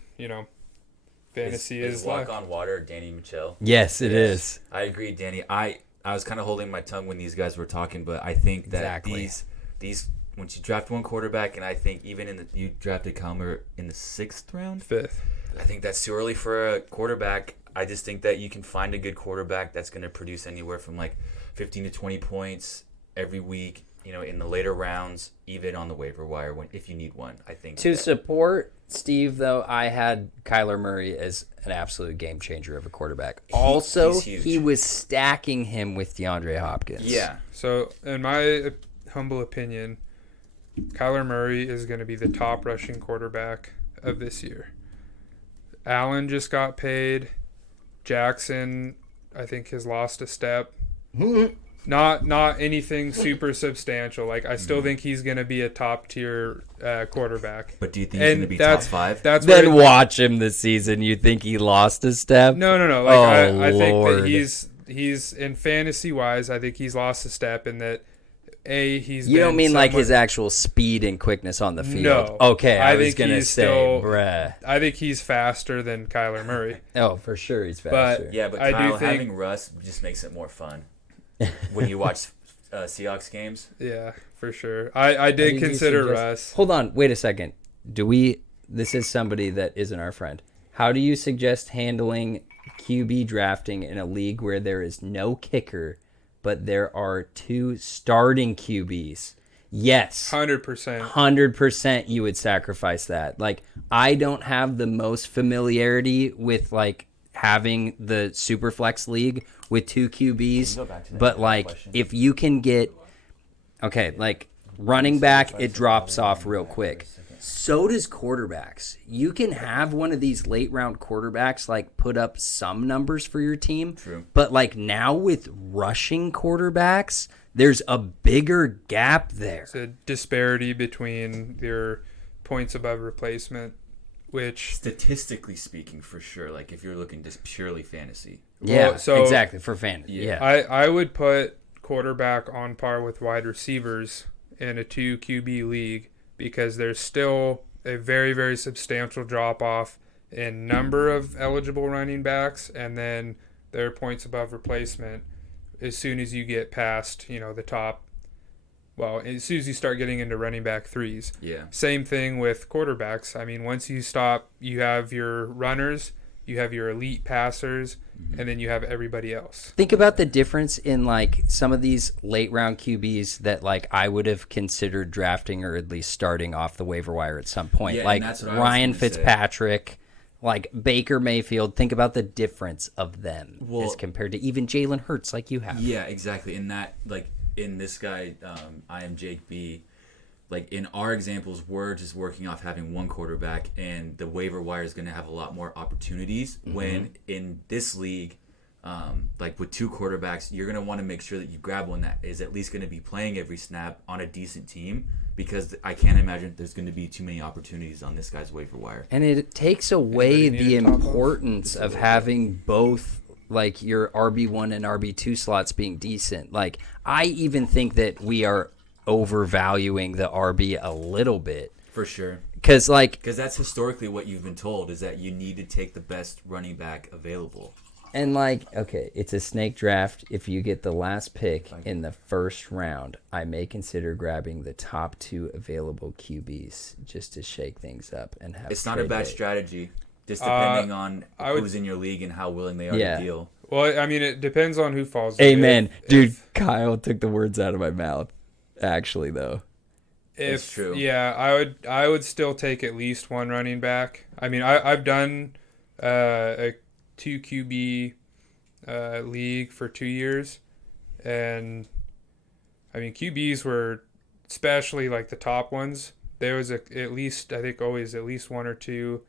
fantasy is is Walk like on Water Danny Mitchell. Yes, it is. I agree, Danny. I was kind of holding my tongue when these guys were talking, but I think that Exactly. these once you draft one quarterback, and I think even you drafted Calmer in the 6th round. 5th. I think that's too early for a quarterback. I just think that you can find a good quarterback that's going to produce anywhere from like 15 to 20 points every week. in the later rounds, even on the waiver wire, if you need one. I think To support Steve, though, I had Kyler Murray as an absolute game changer of a quarterback. Also, he's huge. he was stacking him with DeAndre Hopkins. Yeah. So, in my humble opinion, Kyler Murray is going to be the top rushing quarterback of this year. Allen just got paid. Jackson, I think, has lost a step. Not anything super substantial. Like, I still think he's going to be a top tier quarterback. But do you think he's going to be top 5? That's Then where watch him this season. You think he lost a step? No. Like, I think Lord. that he's in fantasy wise. I think he's lost a step in that. He's. You don't been mean like somewhat- his actual speed and quickness on the field? No. Okay, I was think going to he's say, still- bruh. I think he's faster than Kyler Murray. Oh, for sure he's But- faster. Yeah, but I do Kyle, think- having Russ just makes it more fun when you watch Seahawks games. Yeah, for sure. I did you consider suggest- Russ. Hold on, wait a second. This is somebody that isn't our friend. How do you suggest handling QB drafting in a league where there is no kicker, but there are 2 starting QBs? Yes. 100%. 100% you would sacrifice that. Like, I don't have the most familiarity with like having the Superflex league with 2 QBs, go back to that but like question? if you can get like running back, it drops off real quick. So does quarterbacks. You can have one of these late round quarterbacks like put up some numbers for your team. True. But like now with rushing quarterbacks, there's a bigger gap there. It's a disparity between your points above replacement, which Statistically speaking, for sure. Like if you're looking just purely fantasy. Yeah, so- exactly, for fantasy. Yeah. I would put quarterback on par with wide receivers in a 2 QB league because there's still a very, very substantial drop off in number of eligible running backs and then their points above replacement as soon as you get past, the top. Well, as soon as you start getting into running back 3s. Yeah. Same thing with quarterbacks. I mean, once you stop, you have your runners, you have your elite passers, and then you have everybody else. Think about the difference in like some of these late round QBs that like I would have considered drafting or at least starting off the waiver wire at some point. Yeah, like and that's what I was Ryan gonna say. Fitzpatrick, like Baker Mayfield. Think about the difference of them Well- as compared to even Jalen Hurts like you have. Yeah, exactly. In that, like in this guy, I am Jake B. Like in our examples, we're just working off having one quarterback, and the waiver wire is going to have a lot more opportunities. When in this league, like with 2 quarterbacks, you're going to want to make sure that you grab one that is at least going to be playing every snap on a decent team, because I can't imagine there's going to be too many opportunities on this guy's waiver wire. And it takes away Anybody the need a top off? importance of having both like your RB1 and RB2 slots being decent. Like I even think that we are overvaluing the RB a little bit. For sure. Cuz like Because that's historically what you've been told, is that you need to take the best running back available. and like okay, it's a snake draft. If you get the last pick in the first round, I may consider grabbing the top 2 available QBs just to shake things up and have It's not a trade bad bait. strategy, just depending on I would- who's in your league and how willing they are Yeah. to deal. Well, I mean, it depends on who falls in. Amen. If- Dude, if- Kyle took the words out of my mouth. Actually though. If, It's true. Yeah, I would still take at least one running back. I mean, I've done a 2 QB league for 2 years, and I mean QBs were, especially like the top ones. There was at least, I think, always at least 1 or 2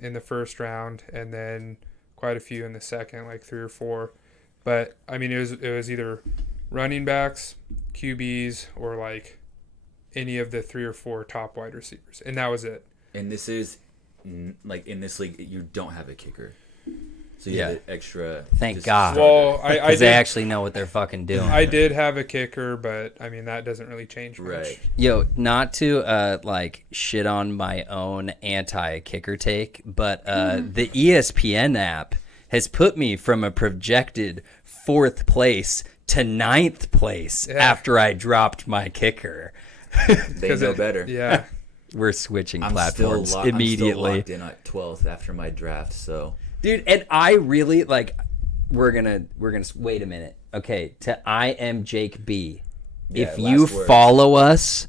in the first round, and then quite a few in the second, like 3 or 4. But I mean, it was either running backs, QBs, or like any of the 3 or 4 top wide receivers, and that was it. And this is, like in this league, you don't have a kicker. So you Yeah. have the extra. Thank just God. starter. Well, I Because they did, actually know what they're fucking doing. I did have a kicker, but I mean that doesn't really change much. Right. Yo, not to like shit on my own anti-kicker take, but the ESPN app has put me from a projected 4th place to 9th place Yeah. after I dropped my kicker. They 'Cause know better. Yeah. We're switching I'm platforms still immediately. I'm still locked in at 12th after my draft. So Dude, and I really we're gonna wait a minute. Okay, to I am Jake B. if last you words. follow us,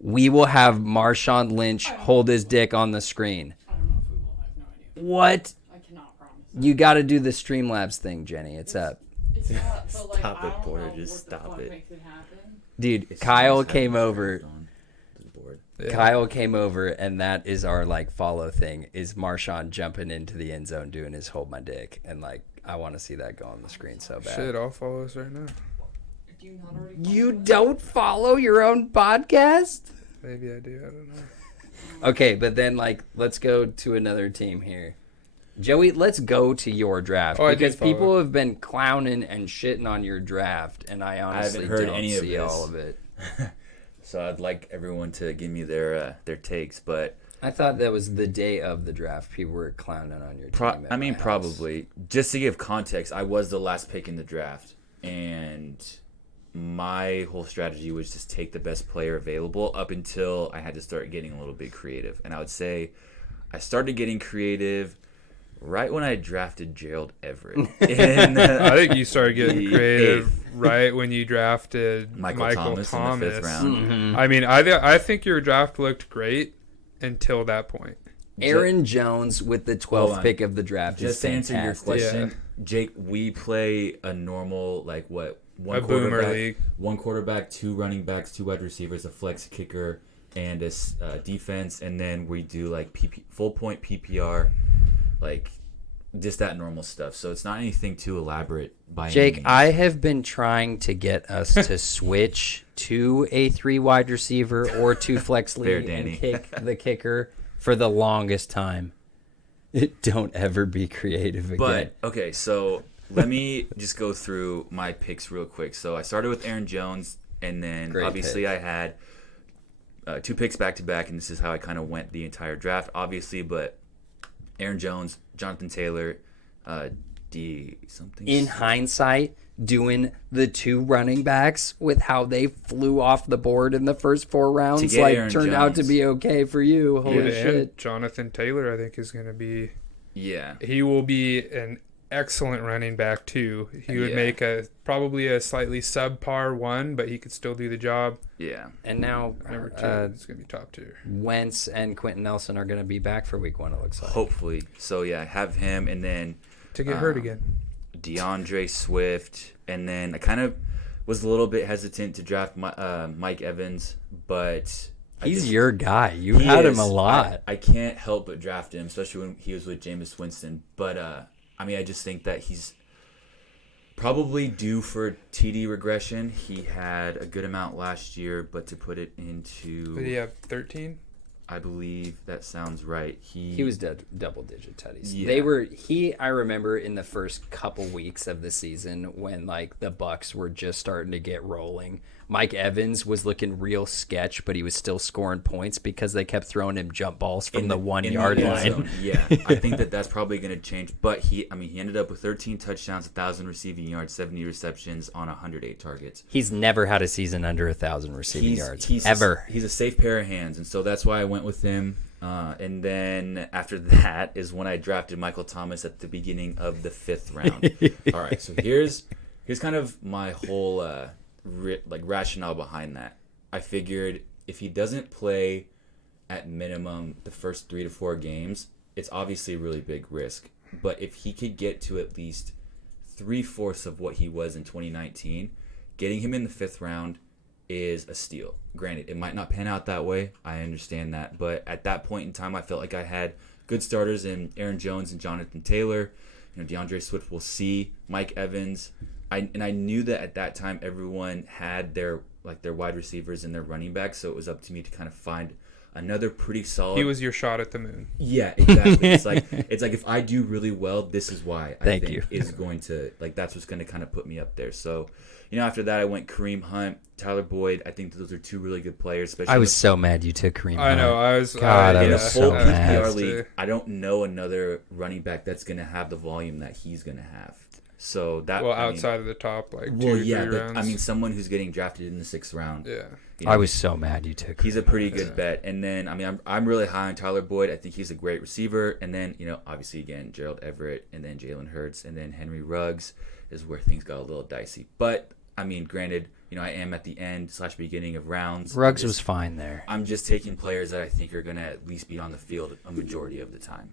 we will have Marshawn Lynch hold his dick on the screen. I don't know if we will. I have no idea. What? I cannot promise. You got to do the Streamlabs thing, Jenny. It's up. It's not, but like, Stop I it, don't Porter, know just what stop the fuck it. makes it happen. Dude, It's Kyle just came having over. sound on the board. Yeah. Kyle came over, and that is our like follow thing. Is Marshawn jumping into the end zone doing his hold my dick, and like I want to see that go on the screen so bad. Shit, I'll follow us right now. Do you not already? You don't follow your own podcast? Maybe I do. I don't know. Okay, but then like let's go to another team here. Joey, let's go to your draft Oh, I do because follow. people have been clowning and shitting on your draft, and I honestly heard don't any of see this. all of it. So I'd like everyone to give me their takes, but I thought that was the day of the draft. People were clowning on your team. at my house. probably. Just to give context, I was the last pick in the draft, and my whole strategy was just take the best player available up until I had to start getting a little bit creative. And I would say I started getting creative right when I drafted Gerald Everett. In, I think you started getting the creative eighth. right when you drafted Michael Thomas in the fifth round. Mhm. I mean, I think your draft looked great until that point. Aaron Jones with the Hold 12th on. pick of the draft Just is to answer your fantastic. question, Yeah. Jake, we play a normal, like what? One A boomer quarterback, league. one quarterback, 2 running backs, 2 wide receivers, a flex kicker, and a defense, and then we do like full point PPR, like just that normal stuff. So it's not anything too elaborate by any Jake, means. I have been trying to get us to switch to a 3 wide receiver or 2 flex Fair, league and Danny. kick the kicker for the longest time. Don't ever be creative again. But okay, so let me just go through my picks real quick. So I started with Aaron Jones, and then Great obviously pick. I had 2 picks back to back, and this is how I kind of went the entire draft, obviously. But Aaron Jones, Jonathan Taylor, D something. in hindsight, doing the 2 running backs with how they flew off the board in the first 4 rounds, get like Aaron turned out to Jones. be okay for you. Holy Dude, and shit. Jonathan Taylor, I think, is going to be. Yeah. He will be an excellent running back too. He would Yeah. make probably a slightly subpar 1, but he could still do the job. Yeah. And now Number 2 is going to be top tier. Wentz and Quentin Nelson are going to be back for week 1, it looks like. Hopefully. So yeah, have him, and then To get hurt Um, again. DeAndre Swift, and then I kind of was a little bit hesitant to draft Mike Evans, but He's your guy. You he had him is. a lot. I can't help but draft him, especially when he was with Jameis Winston. But I mean, I just think that he's probably due for TD regression. He had a good amount last year, but to put it into, Did he have 13? I believe that sounds right. He was double-digit tutties. Yeah. They were I remember in the first couple weeks of the season when like the Bucks were just starting to get rolling. Mike Evans was looking real sketch, but he was still scoring points because they kept throwing him jump balls from the 1 yard end line. zone. Yeah, I think that's probably going to change. But he ended up with 13 touchdowns, 1,000 receiving yards, 70 receptions on 108 targets. He's never had a season under 1,000 receiving yards ever. He's a safe pair of hands, and so that's why I went with him. And then after that is when I drafted Michael Thomas at the beginning of the 5th round. All right, so here's kind of my whole rationale behind that. I figured if he doesn't play at minimum the first 3 to 4 games, it's obviously a really big risk. But if he could get to at least 3/4 of what he was in 2019, getting him in the 5th round is a steal. Granted, it might not pan out that way. I understand that. But at that point in time, I felt like I had good starters in Aaron Jones and Jonathan Taylor. DeAndre Swift, we'll see. Mike Evans. I knew that at that time everyone had their wide receivers and their running backs, so it was up to me to kind of find another pretty solid. He was your shot at the moon. Yeah, exactly. it's like if I do really well, this is why I Thank think you. is going to that's what's going to kind of put me up there. So, after that I went Kareem Hunt, Tyler Boyd. I think those are 2 really good players. Especially I was so mad you took Kareem I know. Hunt. I was. God, I in a was full so PPR mad. league. I don't know another running back that's going to have the volume that he's going to have. So that Well, outside of the top, like 2 well, or 3 yeah, but rounds. I mean, someone who's getting drafted in the 6th round. Yeah. I was so mad you took He's a Kareem pretty Hunt. good bet. And then, I mean, I'm really high on Tyler Boyd. I think he's a great receiver. And then, obviously, again, Gerald Everett, and then Jalen Hurts, and then Henry Ruggs is where things got a little dicey. But I mean, granted, I am at the end / beginning of rounds. Ruggs was fine there. I'm just taking players that I think are going to at least be on the field a majority of the time.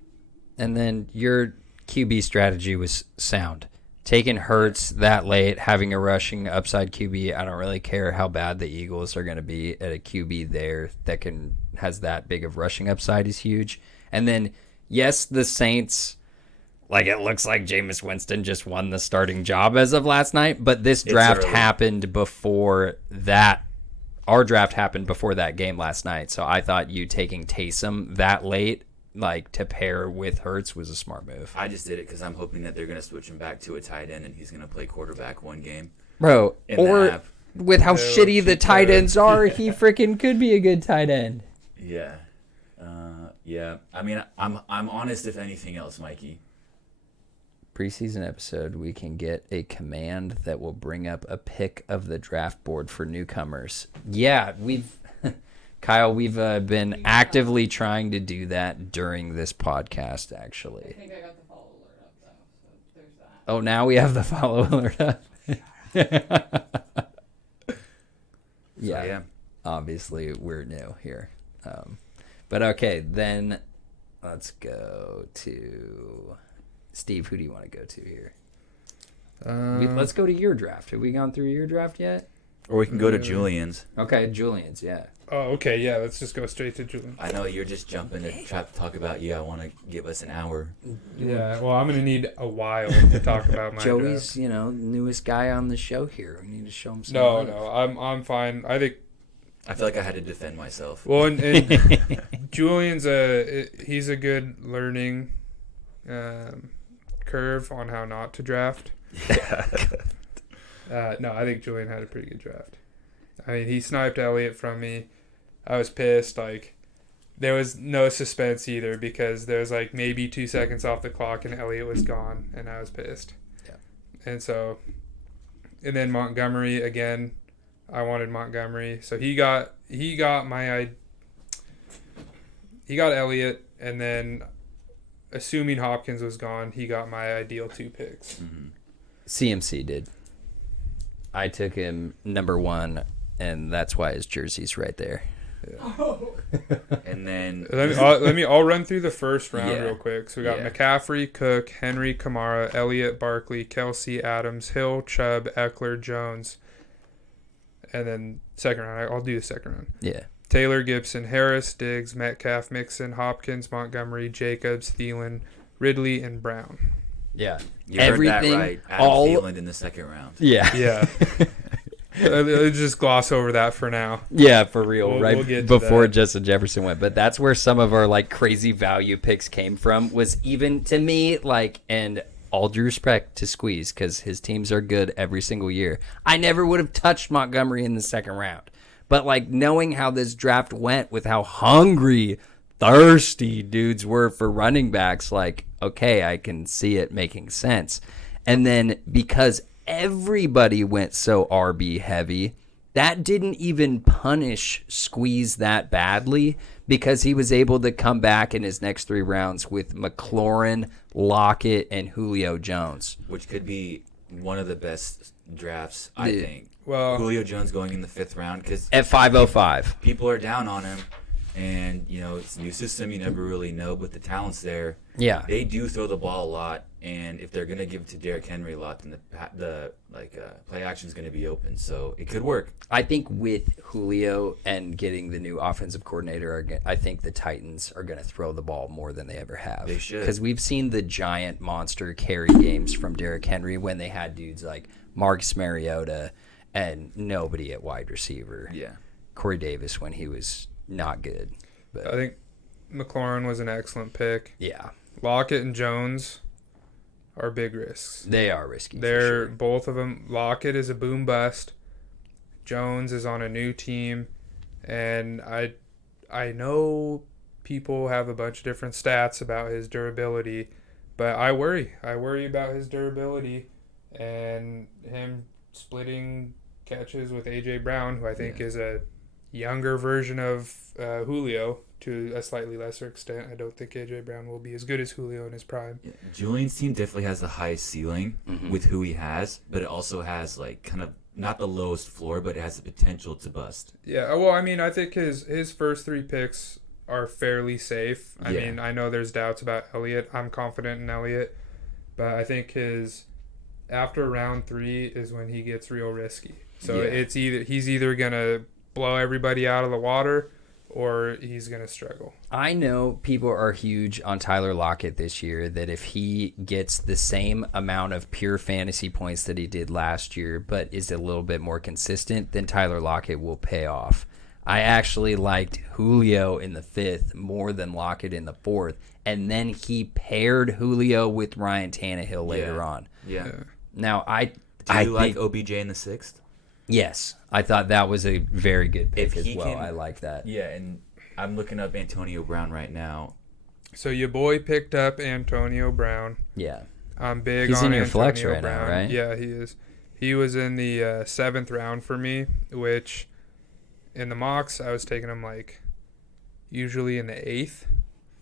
And then your QB strategy was sound. Taking Hurts that late, having a rushing upside QB. I don't really care how bad the Eagles are going to be at a QB there that has that big of rushing upside is huge. And then, yes, the Saints, like it looks like Jameis Winston just won the starting job as of last night, but this draft happened before that. Our draft happened before that game last night, so I thought you taking Taysom that late, like to pair with Hurts, was a smart move. I just did it because I'm hoping that they're going to switch him back to a tight end and he's going to play quarterback one game. Bro, or with how shitty the tight ends are, he freaking could be a good tight end. Yeah. Yeah. I mean, I'm honest if anything else, Mikey. Preseason episode, we can get a command that will bring up a pick of the draft board for newcomers. Yeah, Kyle, we've been actively trying to do that during this podcast, actually. I think I got the follow alert up, though, so there's that. Oh, now we have the follow alert up. Yeah, obviously we're new here. But okay, then let's go to... Steve, who do you want to go to here? Let's go to your draft. Have we gone through your draft yet? Or we can go to Julian's. Okay, Julian's, yeah. Oh, okay, yeah. Let's just go straight to Julian. I know you're just jumping to try to talk about you. I want to give us an hour. Yeah, well, I'm gonna need a while to talk about my Joey's, draft. Newest guy on the show here. We need to show him some No, love. I'm fine. I think. I feel like I had to defend myself. Well, and Julian's he's a good learning curve on how not to draft. Yeah. No, I think Julian had a pretty good draft. I mean, he sniped Elliott from me. I was pissed. Like, there was no suspense either because there was like maybe 2 seconds off the clock and Elliott was gone, and I was pissed. Yeah. And then Montgomery again. I wanted Montgomery, so he got Elliott, and then assuming Hopkins was gone, he got my ideal 2 picks. Mm-hmm. CMC did. I took him number 1, and that's why his jersey's right there. Yeah. And then I'll run through the first round real quick. So we got Yeah. McCaffrey, Cook, Henry, Kamara, Elliott, Barkley, Kelsey, Adams, Hill, Chubb, Eckler, Jones. And then second round, I'll do the second round. Yeah. Taylor, Gibson, Harris, Diggs, Metcalf, Mixon, Hopkins, Montgomery, Jacobs, Thielen, Ridley, and Brown. Yeah. you heard that right. Adam Thielen in the second round. Yeah. Yeah. Let's just gloss over that for now. Yeah, for real. We'll get to before that. Justin Jefferson went. But that's where some of our like crazy value picks came from, was even to me, like, and all due respect to Squeeze, because his teams are good every single year. I never would have touched Montgomery in the second round. But like knowing how this draft went with how hungry, thirsty dudes were for running backs, like, okay, I can see it making sense. And then because everybody went so RB heavy, that didn't even punish Squeeze that badly, because he was able to come back in his next 3 rounds with McLaurin, Lockett, and Julio Jones. Which could be one of the best drafts, I think. Well, Julio Jones going in the 5th round because At 505. people are down on him. And, it's a new system. You never really know, but the talent's there. Yeah. They do throw the ball a lot, and if they're going to give it to Derrick Henry a lot, then the play action is going to be open. So it could work. I think with Julio and getting the new offensive coordinator, I think the Titans are going to throw the ball more than they ever have. They should. Because we've seen the giant monster carry games from Derrick Henry when they had dudes like Marcus Mariota and nobody at wide receiver. Yeah. Corey Davis when he was not good. But I think McLaurin was an excellent pick. yeah, Lockett and Jones are big risks. they are risky. for They're sure. both of them. Lockett is a boom bust. Jones is on a new team, and I know people have a bunch of different stats about his durability, but I worry. I worry about his durability and him splitting catches with AJ Brown, who I think is a younger version of Julio to a slightly lesser extent. I don't think AJ Brown will be as good as Julio in his prime. Yeah. Julian's team definitely has the highest ceiling with who he has, but it also has like kind of not the lowest floor, but it has the potential to bust. Yeah, well, I mean, I think his first 3 picks are fairly safe. I Yeah. mean, I know there's doubts about Elliott. I'm confident in Elliott, but I think his after round 3 is when he gets real risky. So Yeah. he's either gonna blow everybody out of the water, or he's gonna struggle. I know people are huge on Tyler Lockett this year, that if he gets the same amount of pure fantasy points that he did last year, but is a little bit more consistent, then Tyler Lockett will pay off. I actually liked Julio in the 5th more than Lockett in the 4th, and then he paired Julio with Ryan Tannehill later on. Yeah. Now, Do you like OBJ in the 6th? Yes, I thought that was a very good pick If as he well. can- I like that. Yeah, and I'm looking up Antonio Brown right now. So your boy picked up Antonio Brown. Yeah. I'm big He's on in your Antonio flex right now, Brown. right? Yeah, he is. He was in the 7th round for me, which in the mocks I was taking him like usually in the 8th.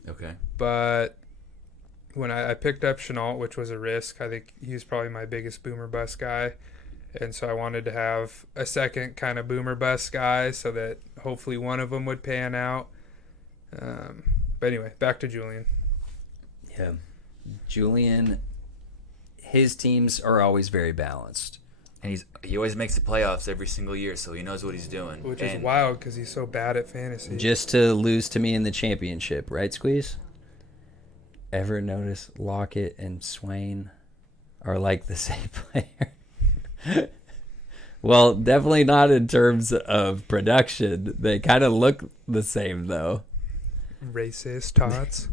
Okay. But when I picked up Chenault, which was a risk, I think he's probably my biggest boomer bust guy. And so I wanted to have a second kind of boomer bust guy so that hopefully one of them would pan out. But anyway, back to Julian. Yeah. Julian, his teams are always very balanced. And he always makes the playoffs every single year, so he knows what he's doing. Which is And wild because he's so bad at fantasy. Just to lose to me in the championship, right, Squeeze? Ever notice Lockett and Swain are like the same player? Well, definitely not in terms of production. They kind of look the same, though. Racist tots.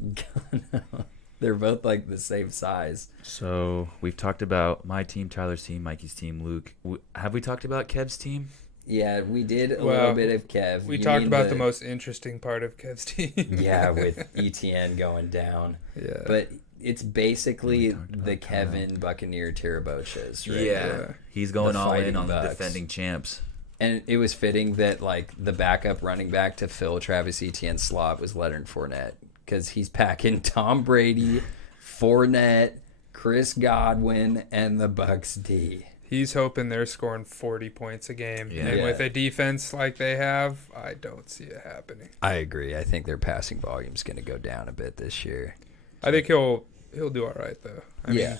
They're both like the same size. So we've talked about my team, Tyler's team, Mikey's team, Luke. Have we talked about Kev's team? Yeah, we did a Well, little bit of Kev. We You talked mean about the most interesting part of Kev's team. Yeah, with ETN going down. Yeah. But it's basically We talked about the Kyle. Kevin Buccaneer Tiraboches, right? Yeah. He's going The all in Fighting on the Bucks. defending champs. And it was fitting that like the backup running back to fill Travis Etienne's slot was Leonard Fournette, because he's packing Tom Brady, Fournette, Chris Godwin, and the Bucks D. He's hoping they're scoring 40 points a game. Yeah. And Yeah. with a defense like they have, I don't see it happening. I agree. I think their passing volume is going to go down a bit this year. I think he'll do all right, though. I mean,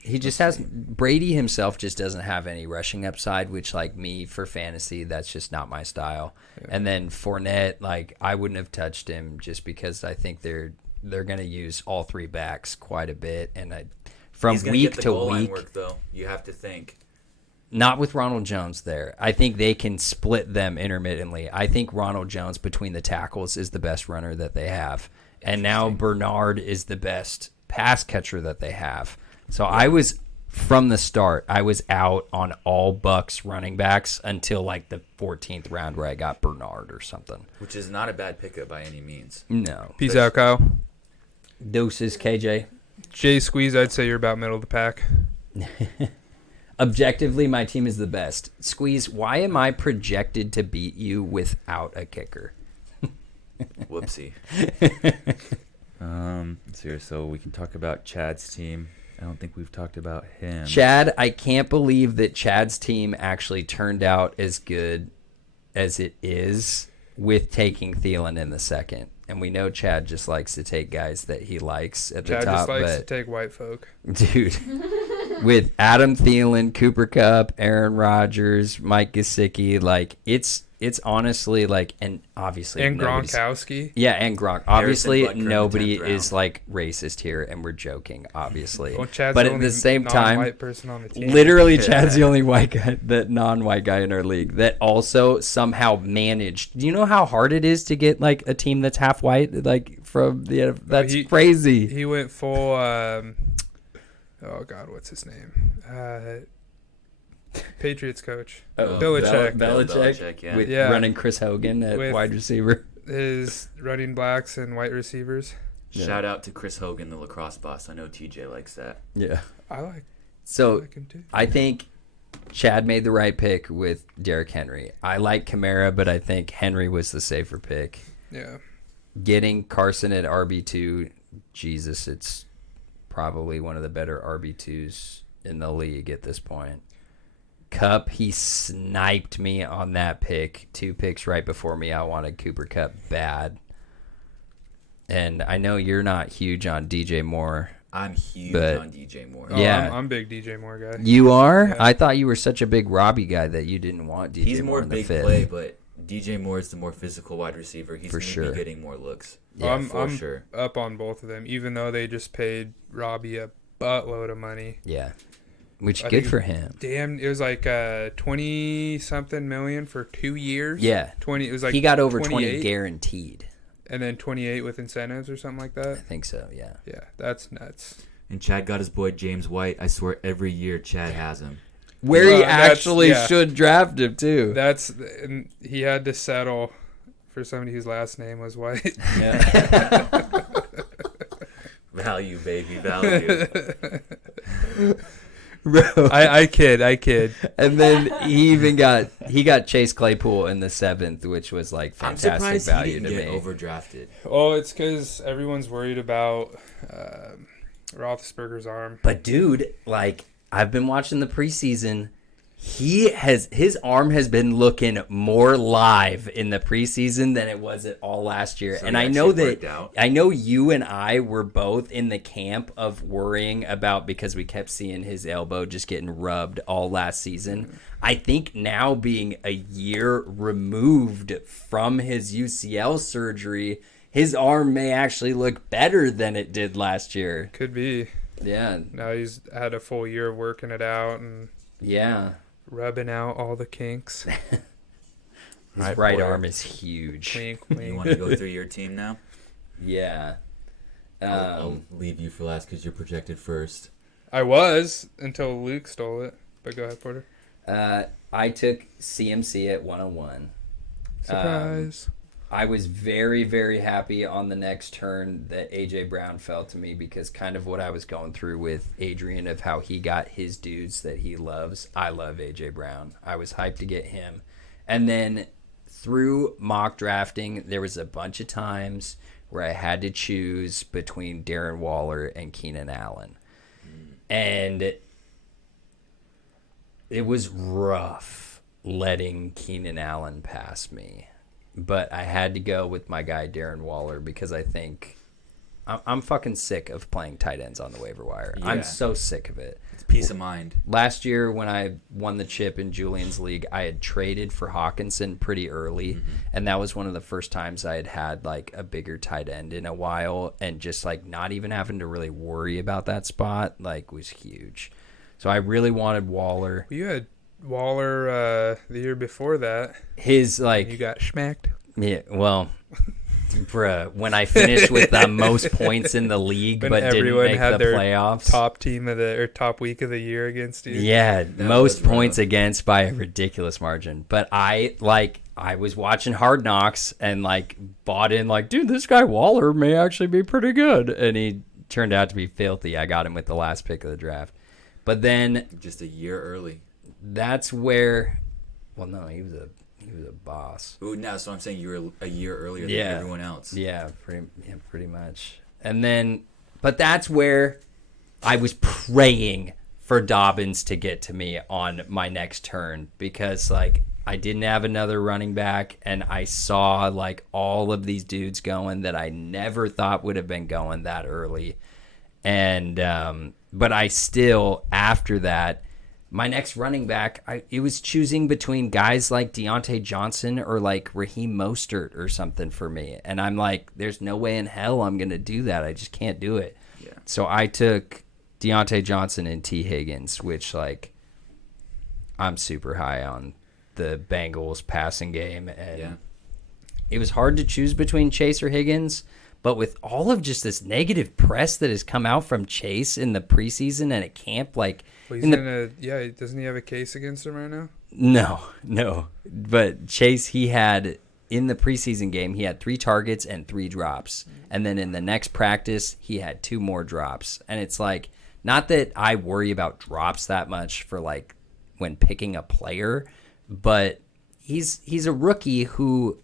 He just has Brady himself just doesn't have any rushing upside, which like me for fantasy, that's just not my style. Yeah. And then Fournette, like I wouldn't have touched him just because I think they're going to use all 3 backs quite a bit, and from He's gonna week get the to goal line week, work, though. You have to think. not with Ronald Jones there. I think they can split them intermittently. I think Ronald Jones between the tackles is the best runner that they have, and now Bernard is the best pass catcher that they have. So I was, from the start, I was out on all Bucks running backs until like the 14th round where I got Bernard or something. Which is not a bad pickup by any means. No. peace out, Kyle. Doses, KJ. Jay Squeeze, I'd say you're about middle of the pack. Objectively, my team is the best. Squeeze, why am I projected to beat you without a kicker? Whoopsie. So we can talk about Chad's team. I don't think we've talked about him. Chad, I can't believe that Chad's team actually turned out as good as it is with taking Thielen in the second. And we know Chad just likes to take guys that he likes at the Chad top. just likes But to take white folk. dude, with Adam Thielen, Cooper Kupp, Aaron Rodgers, Mike Gesicki, like it's honestly like, and obviously And nobody's- Gronkowski. Yeah, and Gronk. Obviously, Butker in the nobody 10th is round. like racist here, and we're joking, obviously. Well, Chad's but the at only the same time, non-white person on the team. literally, Yeah. Chad's the only white guy, that non-white guy in our league that also somehow managed. Do you know how hard it is to get like a team that's half white? Like from the that's crazy. He went full. Oh God, what's his name? Patriots coach. Oh, Belichick. Belichick, yeah. with Yeah. running Chris Hogan at With- wide receiver. His running blacks and white receivers. Yeah. Shout out to Chris Hogan, the lacrosse boss. I know TJ likes that. Yeah. I like So him too. I think Chad made the right pick with Derrick Henry. I like Kamara, but I think Henry was the safer pick. Yeah. Getting Carson at RB2, Jesus, it's probably one of the better RB2s in the league at this point. Cup, he sniped me on that pick. 2 picks right before me. I wanted Cooper Cup bad. And I know you're not huge on DJ Moore. I'm huge But- on DJ Moore. Oh, Yeah. I'm big DJ Moore guy. You are? Yeah. I thought you were such a big Robbie guy that you didn't want DJ He's Moore more in the big 5th. play, but DJ Moore is the more physical wide receiver. He's For going to sure. be getting more looks. Yeah, for sure. Up on both of them, even though they just paid Robbie a buttload of money. Yeah. Which I good think- for him. Damn, it was like 20-something million for 2 years. Yeah. 20. It was like He got over 28, 20 guaranteed. and then 28 with incentives or something like I that. think so, yeah. Yeah, that's nuts. And Chad got his boy James White. I swear every year Chad has him. Where Well, he that's- actually yeah. should draft him, too. And he had to settle for somebody whose last name was White. Yeah. Value, baby, value. Bro. I kid. And then he got Chase Claypool in the 7th, which was like I'm fantastic surprised value he to didn't me. get overdrafted. Oh, it's because everyone's worried about Roethlisberger's arm. But dude, like I've been watching the preseason. His arm has been looking more live in the preseason than it was at all last year. So And he I know actually worked that out. I know you and I were both in the camp of worrying about because we kept seeing his elbow just getting rubbed all last season. I think now being a year removed from his UCL surgery, his arm may actually look better than it did last year. Could be. Yeah. Now he's had a full year of working it out and Yeah. rubbing out all the kinks. His right arm is huge. Wink, You wink. want to go through your team now? Yeah. I'll leave you for last because you're projected first. I was until Luke stole it. But go ahead, Porter. I took CMC at 101. Surprise. I was very, very happy on the next turn that AJ Brown fell to me because kind of what I was going through with Adrian of how he got his dudes that he loves. I love AJ Brown. I was hyped to get him. And then through mock drafting, there was a bunch of times where I had to choose between Darren Waller and Keenan Allen. And it was rough letting Keenan Allen pass me. But I had to go with my guy Darren Waller because I think I'm fucking sick of playing tight ends on the waiver wire. Yeah. I'm so sick of it. It's peace of mind. Last year when I won the chip in Julian's league, I had traded for Hawkinson pretty early, and that was one of the first times I had had like a bigger tight end in a while, and just like not even having to really worry about that spot like was huge. So I really wanted Waller. You had Waller the year before that. His You like got schmacked. yeah, well, bruh, when I finished with the most points in the league When but didn't everyone make had the their playoffs. Top team of the or top week of the year against you. Yeah, was most rough. points against by a ridiculous margin. But I was watching Hard Knocks and like bought in like, dude, this guy Waller may actually be pretty good, and he turned out to be filthy. I got him with the last pick of the draft. But then Just a year early. that's where, well, no, he was a boss. Ooh, now, so I'm saying you were a year earlier than Yeah. everyone else. Yeah, pretty much. And then, but that's where I was praying for Dobbins to get to me on my next turn because, like, I didn't have another running back, and I saw, like, all of these dudes going that I never thought would have been going that early. And, but I still, after that, my next running back, it was choosing between guys like Deontay Johnson or like Raheem Mostert or something for me. And I'm like, there's no way in hell I'm going to do that. I just can't do it. Yeah. So I took Deontay Johnson and T. Higgins, which like I'm super high on the Bengals passing game. And Yeah. it was hard to choose between Chase or Higgins. But with all of just this negative press that has come out from Chase in the preseason and at camp, like, Well, he's in the doesn't he have a case against him right now? No. But Chase, he had in the preseason game, he had 3 targets and 3 drops. And then in the next practice, he had 2 more drops. And it's like, not that I worry about drops that much for like when picking a player, but he's a rookie who,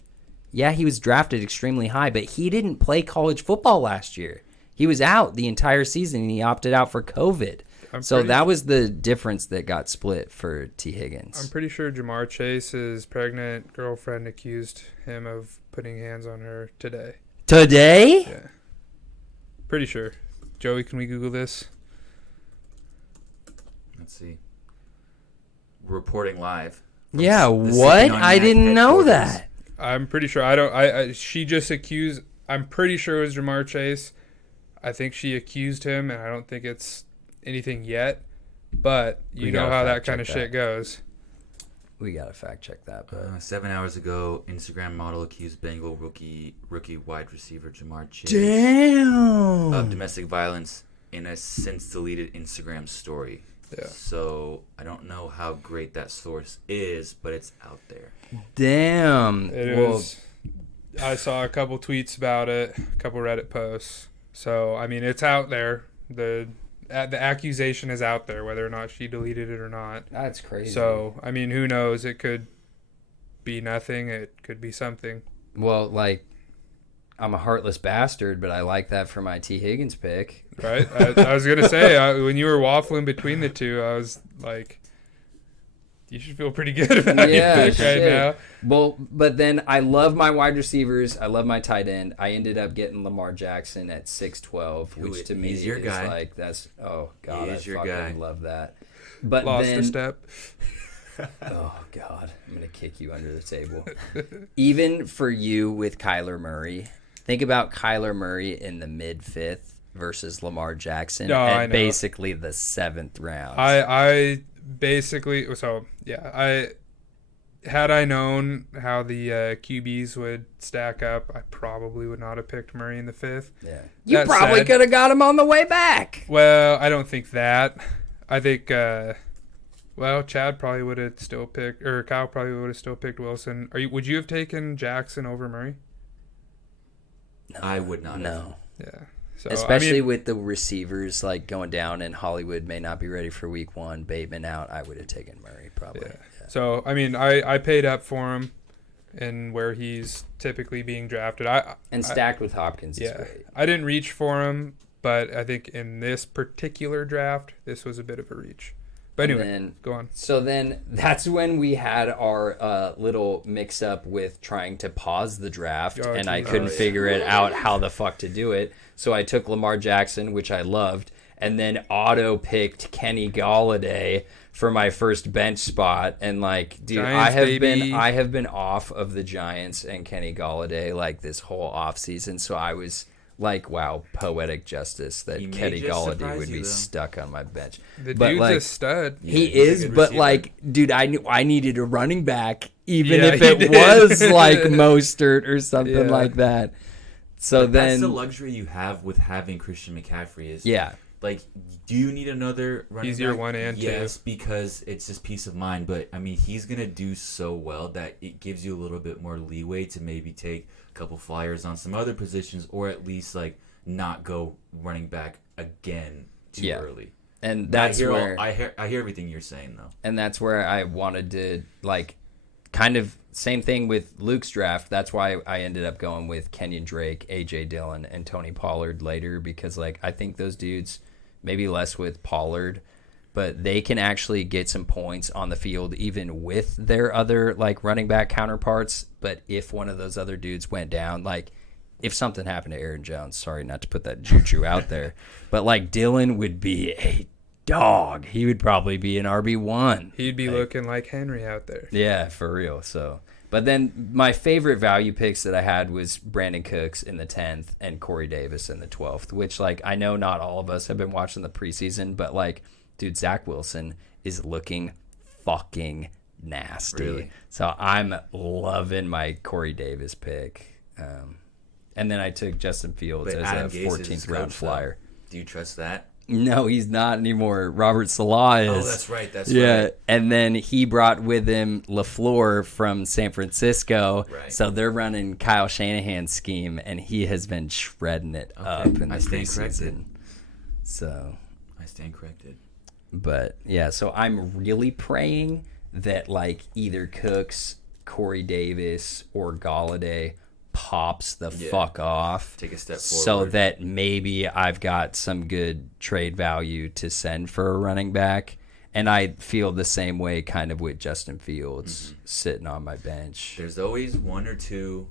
yeah, he was drafted extremely high, but he didn't play college football last year. He was out the entire season and he opted out for COVID. So that was the difference that got split for T. Higgins. I'm pretty sure Jamar Chase's pregnant girlfriend accused him of putting hands on her today. Today? Yeah. Pretty sure. Joey, can we Google this? Let's see. Reporting live. Yeah, The what? I SippinOnYac didn't know headquarters. that. I'm pretty sure. She just accused. I'm pretty sure it was Jamar Chase. I think she accused him, and I don't think it's anything yet. But you We know gotta how fact that kind of check shit goes. We gotta fact check that. But 7 hours ago, Instagram model accused Bengal rookie wide receiver Jamar Chase damn. of domestic violence in a since deleted Instagram story. Yeah. So I don't know how great that source is, but it's out there. Damn. It was. I saw a couple tweets about it, a couple Reddit posts. So I mean, it's out there. The accusation is out there, whether or not she deleted it or not. That's crazy. So I mean, who knows? It could be nothing. It could be something. Well, like, I'm a heartless bastard, but I like that for my T. Higgins pick. Right? I was gonna say when you were waffling between the two, I was like, you should feel pretty good about your pick right now. Well, but then I love my wide receivers. I love my tight end. I ended up getting Lamar Jackson at 6'12", which to me He's your is guy. like, that's, oh, God, He I is your fucking guy. love that. But Lost then, a step. oh, God, I'm going to kick you under the table. Even for you with Kyler Murray, think about Kyler Murray in the mid-fifth versus Lamar Jackson No, I at know. basically the 7th round. I basically had I known how the QBs would stack up, I probably would not have picked Murray in the 5th. Yeah. You That probably said- could have got him on the way back. Well, I don't think that. I think Chad probably would have still picked, or Kyle probably would have still picked Wilson. Would you have taken Jackson over Murray? I would not have. No. Yeah. So Especially I mean, with the receivers like going down and Hollywood may not be ready for week 1, Bateman out, I would have taken Murray probably. Yeah. So I mean, I paid up for him, and where he's typically being drafted. And stacked with Hopkins is Yeah, great. I didn't reach for him, but I think in this particular draft, this was a bit of a reach. But anyway, then- go on. So then that's when we had our little mix up with trying to pause the draft, Oh, and I Jesus. couldn't Oh, yeah. figure it out how the fuck to do it. So I took Lamar Jackson, which I loved, and then auto picked Kenny Galladay for my first bench spot. And like, dude, Giants, baby. I have been off of the Giants and Kenny Galladay like this whole offseason. So I was like, wow, poetic justice that He may Kenny just Galladay surprise would you, be though. stuck on my bench. The But, dude's like, a stud. Yeah, He he's a is, good but receiver. like, dude, I knew I needed a running back, even Yeah, if he it did. was like Mostert or something Yeah. like that. So But that's the then, luxury you have with having Christian McCaffrey is yeah, like, do you need another running He's your back? one and two. Yes, because it's just peace of mind. But I mean, he's gonna do so well that it gives you a little bit more leeway to maybe take a couple flyers on some other positions, or at least like not go running back again too Yeah. early. and that's I hear where I hear everything you're saying though. and that's where I wanted to like, kind of same thing with Luke's draft. That's why I ended up going with Kenyon Drake, AJ Dillon, and Tony Pollard later, because like I think those dudes, maybe less with Pollard, but they can actually get some points on the field even with their other like running back counterparts. But if one of those other dudes went down, like if something happened to Aaron Jones, sorry not to put that juju out there, but like Dillon would be a dog. He would probably be an RB1. He'd be Like, looking like Henry out there. yeah, for real. So, but then my favorite value picks that I had was Brandon Cooks in the 10th and Corey Davis in the 12th, which like I know not all of us have been watching the preseason, but like, dude, Zach Wilson is looking fucking nasty. Really? So I'm loving my Corey Davis pick. And then I took Justin Fields But as Adam a Gase is his 14th round coach, though. flyer. Do you trust that? No, he's not anymore. Robert Salah is. Oh, that's right. That's Yeah, right. and then he brought with him LaFleur from San Francisco. Right. So they're running Kyle Shanahan's scheme, and he has been shredding it up in the I stand preseason. corrected. So, I stand corrected. but yeah, so I'm really praying that like either Cooks, Corey Davis, or Galladay pops the Yeah. fuck off. Take a step So forward. that maybe I've got some good trade value to send for a running back. And I feel the same way kind of with Justin Fields sitting on my bench. There's always one or two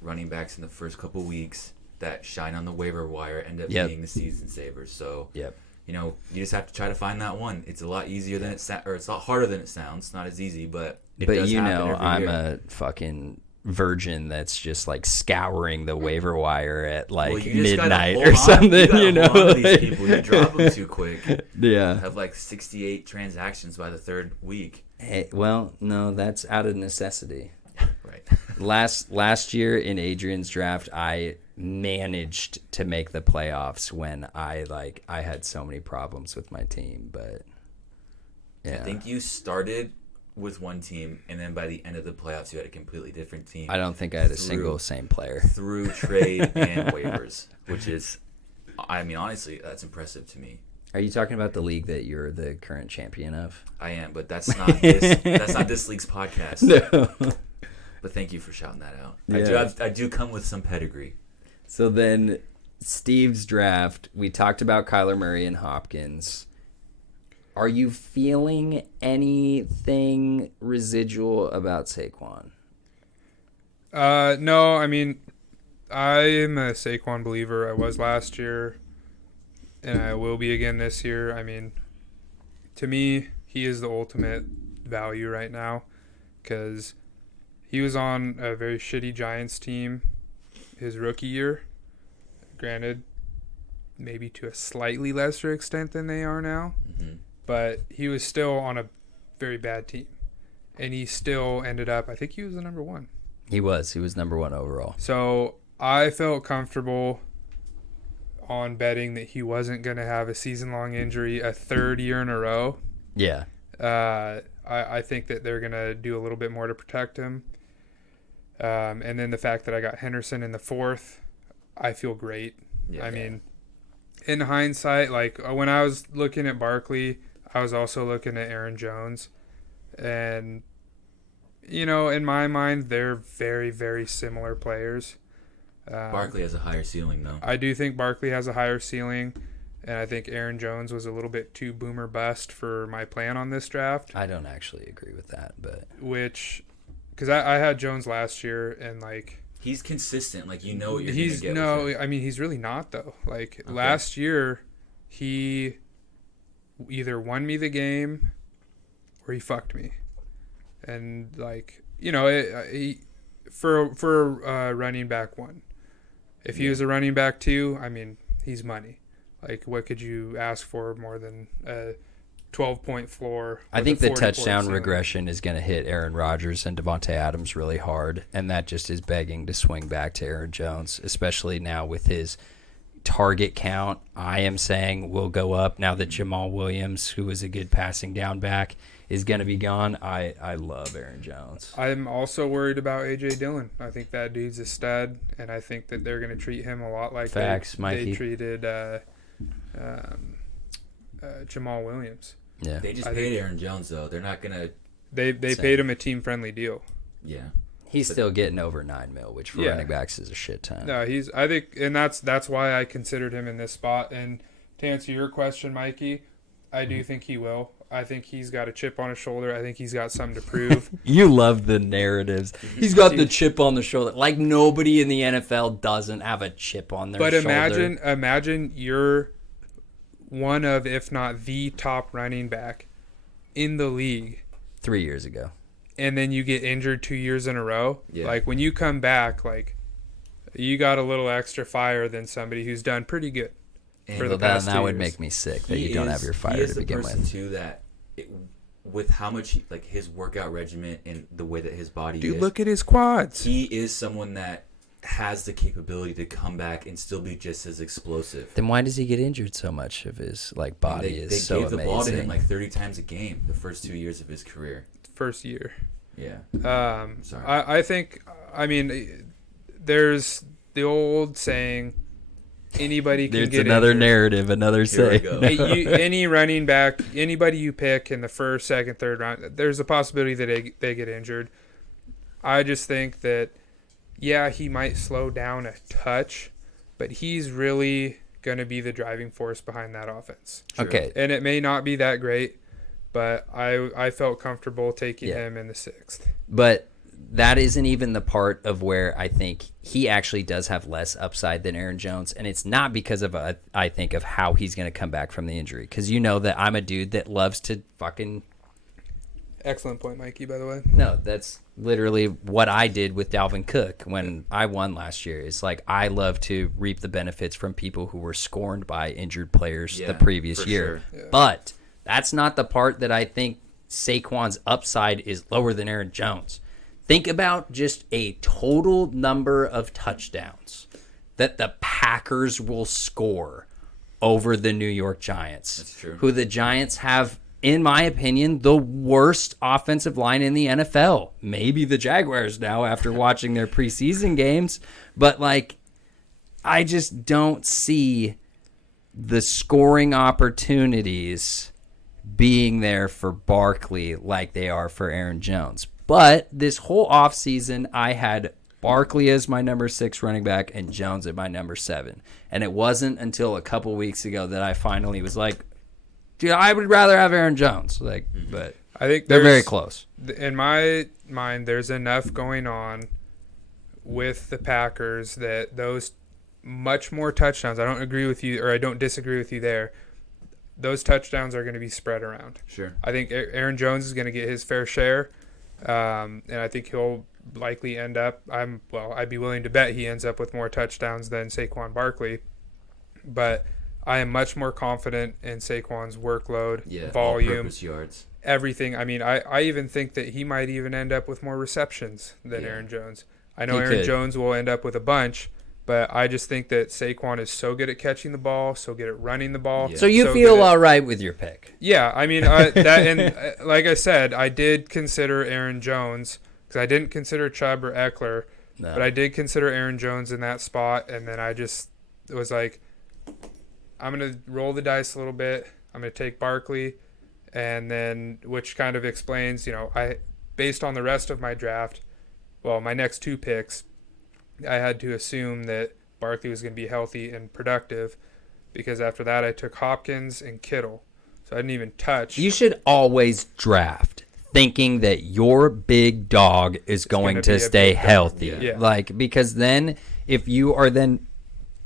running backs in the first couple weeks that shine on the waiver wire, end up Yep. being the season savers. So, Yep. you just have to try to find that one. It's a lot easier than it's a lot harder than it sounds. It's not as easy, but it But does happen every I'm year. a fucking virgin that's just like scouring the waiver wire at like Well, you just gotta midnight hold or on- something, you gotta you know? hold on to these like- people. You drop them too quick. Yeah. Have like 68 transactions by the third week. Hey, well, no, that's out of necessity. Right. Last year in Adrian's draft, I managed to make the playoffs when I had so many problems with my team, but yeah. I think you started with one team, and then by the end of the playoffs, you had a completely different team. I don't think I had a through- single same player. through trade and waivers, which is, I mean, honestly, that's impressive to me. Are you talking about the league that you're the current champion of? I am, but that's not this league's podcast. No. But thank you for shouting that out. Yeah. I do come with some pedigree. So then Steve's draft, we talked about Kyler Murray and Hopkins. Are you feeling anything residual about Saquon? No, I mean, I am a Saquon believer. I was last year, and I will be again this year. I mean, to me, he is the ultimate value right now because he was on a very shitty Giants team his rookie year. Granted, maybe to a slightly lesser extent than they are now, but he was still on a very bad team, and he still ended up, I think he was the number one. He was number one overall. So I felt comfortable on betting that he wasn't going to have a season-long injury a third year in a row. Yeah. I think that they're going to do a little bit more to protect him. And then the fact that I got Henderson in the fourth, I feel great. Yeah. I mean, in hindsight, like when I was looking at Barkley, I was also looking at Aaron Jones. And, in my mind, they're very, very similar players. Barkley has a higher ceiling, though. I do think Barkley has a higher ceiling, and I think Aaron Jones was a little bit too boomer bust for my plan on this draft. I don't actually agree with that, but Because I had Jones last year, and He's consistent. Like, you know what you're he's going to get with him. I mean he's really not though. Like Okay. last year, he either won me the game or he fucked me, and for a running back one. If he was a running back two, I mean, he's money. Like, what could you ask for more than a 12-point floor? I with think a the 40-point touchdown ceiling? regression is going to hit Aaron Rodgers and Devontae Adams really hard, and that just is begging to swing back to Aaron Jones, especially now with his target count. I am saying will go up now that Jamal Williams, who is a good passing down back, is going to be gone. I love Aaron Jones. I'm also worried about A.J. Dillon. I think that dude's a stud, and I think that they're going to treat him a lot like Facts, they Mikey. treated Jamal Williams. Yeah. They just I paid think- Aaron Jones, though. They're not going to... They Same. paid him a team-friendly deal. Yeah. He's still getting over $9 million, which for Yeah. running backs is a shit ton. No, I think, and that's why I considered him in this spot. And to answer your question, Mikey, I do think he will. I think he's got a chip on his shoulder. I think he's got something to prove. You love the narratives. He's got the chip on the shoulder. Like nobody in the NFL doesn't have a chip on their But shoulder. imagine you're one of, if not the top running back in the league, 3 years ago. and then you get injured 2 years in a row. Yeah. Like when you come back, like you got a little extra fire than somebody who's done pretty good. And For the Well, past that 2 would years. make me sick that he you don't is- have your he fire is to the begin person, with. too, that with how much like his workout regimen and the way that his body Dude, is, look at his quads. he is someone that has the capability to come back and still be just as explosive. Then why does he get injured so much of his body they is so gave the ball to him amazing? like 30 times a game the first 2 years of his career. First year. Yeah. Sorry. I think, I mean, there's the old saying, anybody can There's get another injured. narrative, another Here we say. go. Any running back, anybody you pick in the first, second, third round, there's a possibility that they get injured. I just think that yeah, he might slow down a touch, but he's really going to be the driving force behind that offense. True. Okay. And it may not be that great, but I felt comfortable taking Yeah. him in the 6th. But that isn't even the part of where I think he actually does have less upside than Aaron Jones. And it's not because of, I think, of how he's going to come back from the injury. Because you know that I'm a dude that loves to fucking... Excellent point, Mikey, by the way. No, that's literally what I did with Dalvin Cook when I won last year. It's like I love to reap the benefits from people who were scorned by injured players Yeah, the previous for year. sure. Yeah. But that's not the part that I think Saquon's upside is lower than Aaron Jones. Think about just a total number of touchdowns that the Packers will score over the New York Giants. That's true. Who the Giants have, in my opinion, the worst offensive line in the NFL. Maybe the Jaguars now after watching their preseason games. But, like, I just don't see the scoring opportunities being there for Barkley like they are for Aaron Jones. But this whole offseason, I had Barkley as my number 6 running back and Jones at my number 7. And it wasn't until a couple weeks ago that I finally was like, dude, I would rather have Aaron Jones. Like, but I think they're very there's- close. In my mind, there's enough going on with the Packers that those much more touchdowns, I don't agree with you, or I don't disagree with you there, those touchdowns are going to be spread around. Sure. I think Aaron Jones is going to get his fair share, and I think he'll likely end up, I'd be willing to bet he ends up with more touchdowns than Saquon Barkley, but I am much more confident in Saquon's workload, Yeah. volume, All-purpose yards. everything. I mean, I even think that he might even end up with more receptions than Yeah. Aaron Jones. I know He Aaron could. Jones will end up with a bunch, but I just think that Saquon is so good at catching the ball, so good at running the ball. Yeah. So you so feel good at- all right with your pick? Yeah, I mean, that and like I said, I did consider Aaron Jones because I didn't consider Chubb or Eckler, No. but I did consider Aaron Jones in that spot, and then I just was like, I'm gonna roll the dice a little bit. I'm gonna take Barkley, and then which kind of explains, I based on the rest of my draft, my next 2 picks, I had to assume that Barkley was going to be healthy and productive, because after that I took Hopkins and Kittle, so I didn't even touch. You should always draft thinking that your big dog is going gonna to be a stay big dog. healthy. Yeah. Like, because then if you are then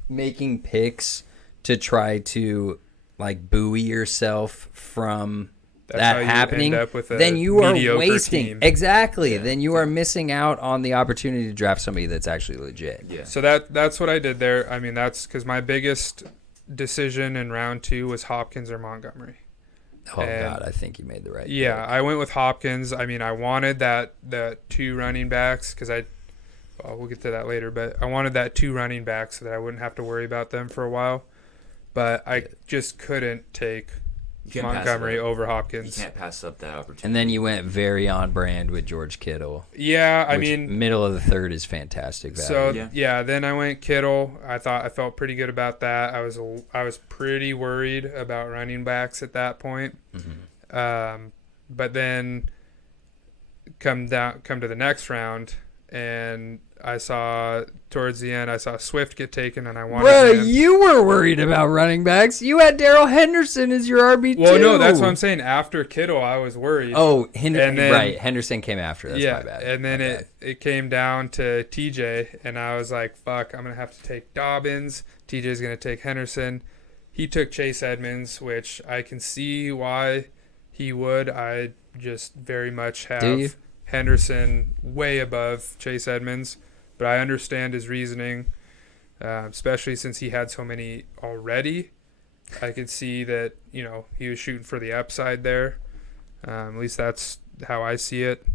making picks to try to like buoy yourself from That's how that you happening, end up with a then you are mediocre wasting. team. Exactly. Yeah. Then you are missing out on the opportunity to draft somebody that's actually legit. Yeah. So that's what I did there. I mean, that's because my biggest decision in round 2 was Hopkins or Montgomery. Oh And- God, I think you made the right. Yeah, pick. I went with Hopkins. I mean, I wanted the 2 running backs because we'll get to that later, but I wanted that 2 running backs so that I wouldn't have to worry about them for a while. But I just couldn't take You can't pass Montgomery it up. over You Hopkins. can't pass up that opportunity. And then you went very on brand with George Kittle. Yeah, I which mean, middle of the third is fantastic value. so Yeah. yeah, then I went Kittle. I felt pretty good about that. I was pretty worried about running backs at that point. But then come to the next round, and I saw towards the end, I saw Swift get taken, and I wanted Bro, him. you were worried about running backs. You had Darrell Henderson as your RB2. Well, no, that's what I'm saying. After Kittle, I was worried. Oh, And then- right. Henderson came after. That's yeah, my bad. and then My bad. it came down to TJ, and I was like, fuck, I'm going to have to take Dobbins. TJ's going to take Henderson. He took Chase Edmonds, which I can see why he would. I just very much Do you? have Henderson way above Chase Edmonds, but I understand his reasoning, especially since he had so many already. I could see that, he was shooting for the upside there. At least that's how I see it.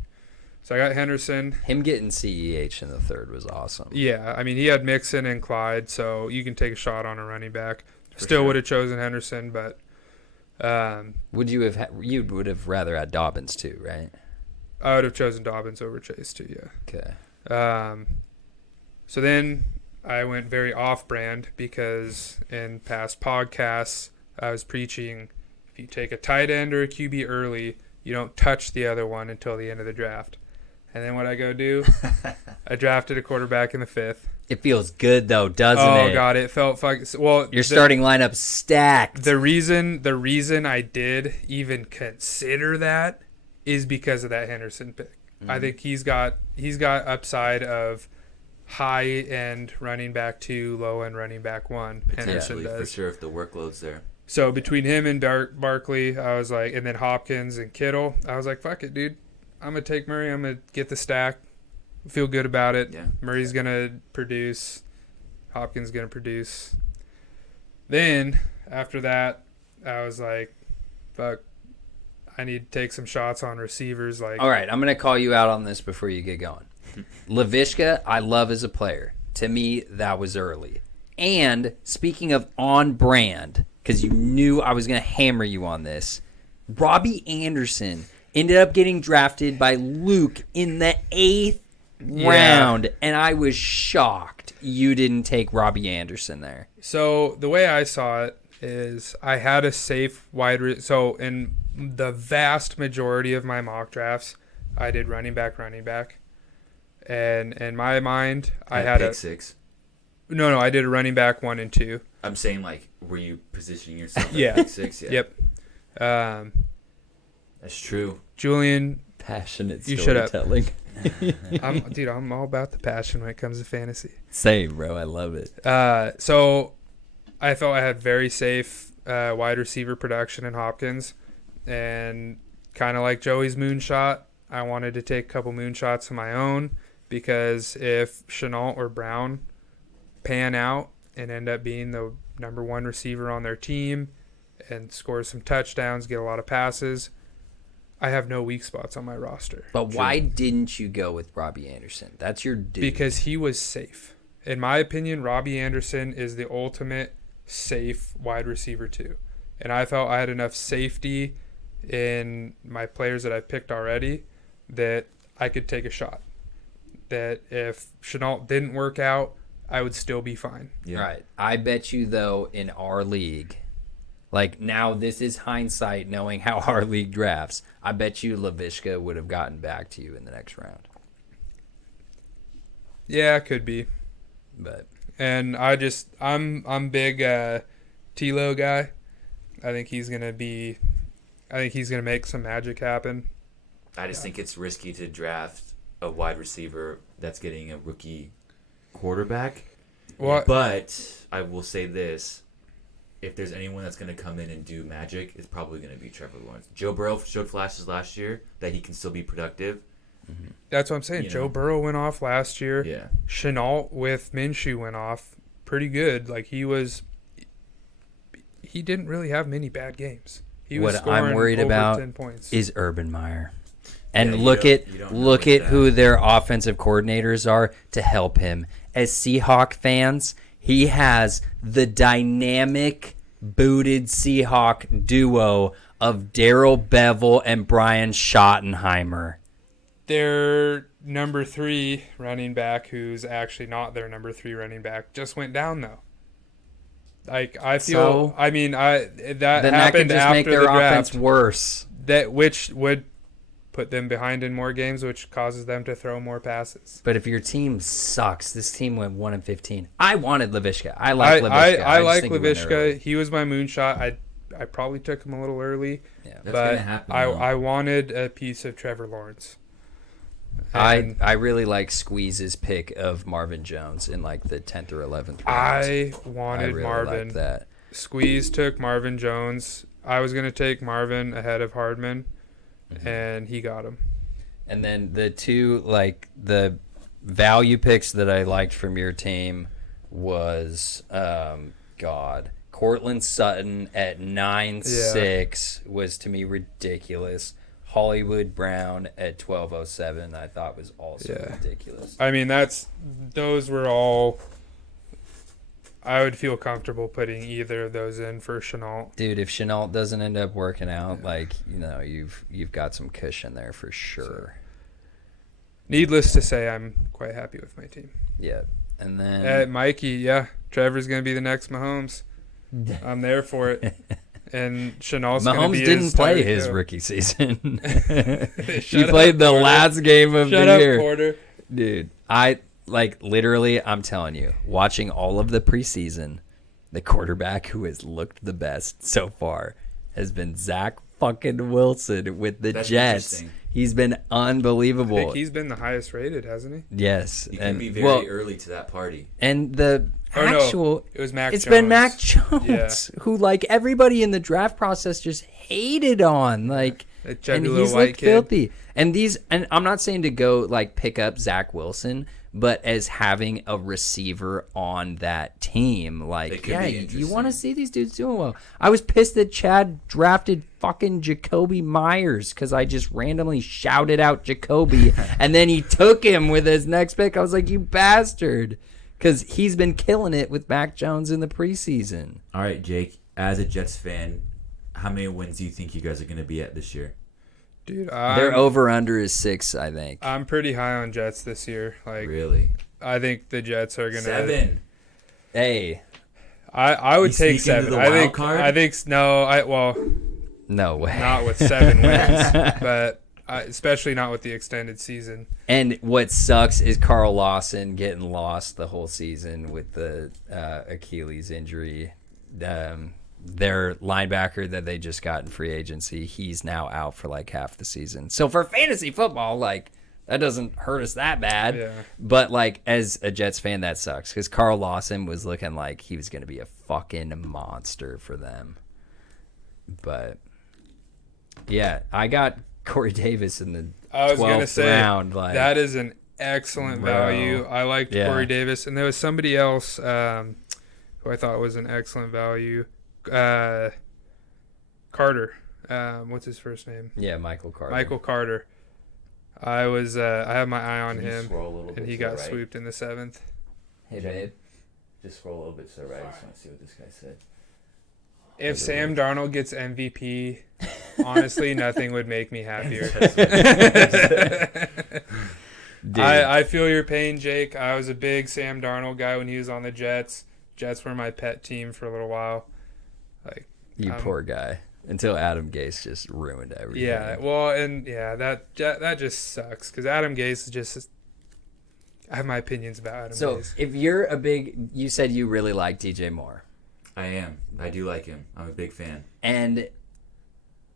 So I got Henderson. Him getting CEH in the third was awesome. Yeah, I mean, he had Mixon and Clyde, so you can take a shot on a running back. For Still sure. would have chosen Henderson, but Would you have? You would have rather had Dobbins too, right? I would have chosen Dobbins over Chase too, yeah. Okay. So then I went very off-brand because in past podcasts I was preaching if you take a tight end or a QB early, you don't touch the other one until the end of the draft. And then what I go do? I drafted a quarterback in the 5th. It feels good though, doesn't it? Oh god, it felt fucking well. Your starting lineup stacked. The reason I did even consider that is because of that Henderson pick. I think he's got upside of high end running back 2, low end running back 1. Henderson Potentially, for does. sure, if the workload's there. So between him and Barkley, I was like, and then Hopkins and Kittle, I was like, fuck it, dude. I'm gonna take Murray. I'm gonna get the stack. Feel good about it. Yeah. Murray's gonna produce. Hopkins gonna produce. Then after that, I was like, fuck. I need to take some shots on receivers. Like, All right, I'm going to call you out on this before you get going. Laviska, I love as a player. To me, that was early. And speaking of on brand, because you knew I was going to hammer you on this, Robbie Anderson ended up getting drafted by Luke in the 8th round, and I was shocked you didn't take Robbie Anderson there. So the way I saw it is I had a safe so in the vast majority of my mock drafts, I did running back. And in my mind, I had pick a 6. No, I did a running back 1 and 2. I'm saying, like, were you positioning yourself at Yeah. pick 6? Yeah. Yep. That's true. Julian, Passionate You shut up. storytelling. I'm all about the passion when it comes to fantasy. Same, bro. I love it. So I felt I had very safe wide receiver production in Hopkins, and kind of like Joey's moonshot, I wanted to take a couple moonshots of my own, because if Chenault or Brown pan out and end up being the number 1 receiver on their team and score some touchdowns, get a lot of passes, I have no weak spots on my roster. But why didn't you go with Robbie Anderson? That's your dude. Because he was safe. In my opinion, Robbie Anderson is the ultimate safe wide receiver 2. And I felt I had enough safety in my players that I picked already that I could take a shot. That if Chenault didn't work out, I would still be fine. Yeah. Right. I bet you, though, in our league, like now this is hindsight knowing how our league drafts, I bet you Laviska would have gotten back to you in the next round. Yeah, could be. But And I'm big T-Lo guy. I think he's gonna make some magic happen. I just think it's risky to draft a wide receiver that's getting a rookie quarterback. What? But I will say this. If there's anyone that's going to come in and do magic, it's probably going to be Trevor Lawrence. Joe Burrow showed flashes last year that he can still be productive. That's what I'm saying. You Joe know. Burrow went off last year. Yeah. Chenault with Minshew went off pretty good. Like he didn't really have many bad games. He was what I'm scoring worried over about 10 points. is Urban Meyer. And Yeah, you look don't know at with who that. their offensive coordinators are to help him. As Seahawk fans, he has the dynamic booted Seahawk duo of Darrell Bevel and Brian Schottenheimer. Their number 3 running back, who's actually not their number 3 running back, just went down though. Like I feel, So? I mean, that Then that could happened just after make their the offense draft. worse. That which would put them behind in more games, which causes them to throw more passes. But if your team sucks, this team went 1-15. I wanted Laviska. I like Laviska. I just like think he went Laviska. early. He was my moonshot. I probably took him a little early, Yeah. That's but gonna happen, I though. I wanted a piece of Trevor Lawrence. I really like Squeeze's pick of Marvin Jones in like the 10th or 11th round. I I wanted really Marvin. liked that. Squeeze took Marvin Jones. I was going to take Marvin ahead of Hardman, and he got him. And then the two, like, the value picks that I liked from your team was, Cortland Sutton at 9.6 was to me ridiculous. Hollywood Brown at 12.07 I thought was also ridiculous. I mean, those were all. I would feel comfortable putting either of those in for Chenault. Dude, if Chenault doesn't end up working out, like, you know, you've got some cushion there for sure. Needless to say, I'm quite happy with my team. Yeah. And then Mikey, yeah, Trevor's going to be the next Mahomes. I'm there for it. and Chenault's going to be Mahomes didn't his play starting his coach. rookie season. He Shut played up, the Porter. last game of Shut the up, year. Porter. Dude, literally, I'm telling you, watching all of the preseason, the quarterback who has looked the best so far has been Zach fucking Wilson with the That's Jets. interesting. He's been I unbelievable. think he's been the highest rated, hasn't he? Yes, You can and be very well, early to that party. and the Oh, no. actual, It was Mac it's Jones. been Mac Jones, Yeah. who like everybody in the draft process just hated on, like, That chubby and little he's white looked kid. filthy. And I'm not saying to go like pick up Zach Wilson, but as having a receiver on that team, It like, could yeah, be you interesting. want to see these dudes doing well. I was pissed that Chad drafted fucking Jacoby Myers because I just randomly shouted out Jacoby, and then he took him with his next pick. I was like, you bastard. Because he's been killing it with Mac Jones in the preseason. All right, Jake, as a Jets fan, how many wins do you think you guys are going to be at this year? Dude, Their over-under is 6, I think. I'm pretty high on Jets this year. Like, Really? I think the Jets are gonna 7. Hey, I would You take sneak into 7. the I wild think. card? I think no. no way. Not with 7 wins, but especially not with the extended season. And what sucks is Carl Lawson getting lost the whole season with the Achilles injury. Their linebacker that they just got in free agency, he's now out for like half the season. So for fantasy football, like, that doesn't hurt us that bad. Yeah. But like as a Jets fan, that sucks because Carl Lawson was looking like he was going to be a fucking monster for them. But yeah, I got Corey Davis in the I was gonna 12th say round. Like, that is an excellent Bro. value. I liked Yeah. Corey Davis, and there was somebody else who I thought was an excellent value. Carter. What's his first name? yeah, Michael Carter. Michael Carter. I have my eye on Can you him, scroll a little and bit he to the got right? swooped in the 7th. Hey, babe. Just scroll a little bit to the right. I just want to see what this guy said. If Sam Darnold gets MVP, honestly, nothing would make me happier. Dude. I feel your pain, Jake. I was a big Sam Darnold guy when he was on the Jets. Jets were my pet team for a little while. Like, You poor guy. Until Adam Gase just ruined everything. yeah, well, and yeah, that just sucks because Adam Gase is just. I have my opinions about Adam So Gase. if you're a big, you said you really like DJ Moore, I am. I do like him. I'm a big fan. and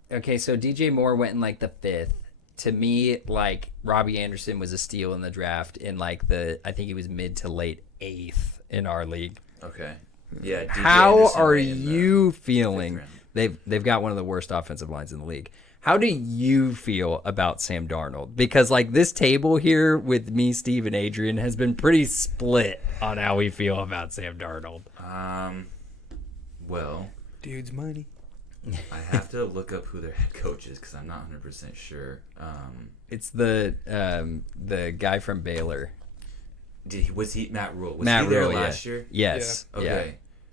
okay, so DJ Moore went in like the 5th. To me, like Robbie Anderson was a steal in the draft in like I think he was mid to late 8th in our league. Okay. Yeah. DJ How Anderson are went in the you 5th feeling? round. They've got one of the worst offensive lines in the league. How do you feel about Sam Darnold? Because like this table here with me, Steve, and Adrian has been pretty split on how we feel about Sam Darnold. Well, Dude's money. I have to look up who their head coach is because I'm not 100% sure. It's the guy from Baylor. Was he Matt Rule? Was Matt he there Rule, last yeah. year? Yes. Okay. Yeah.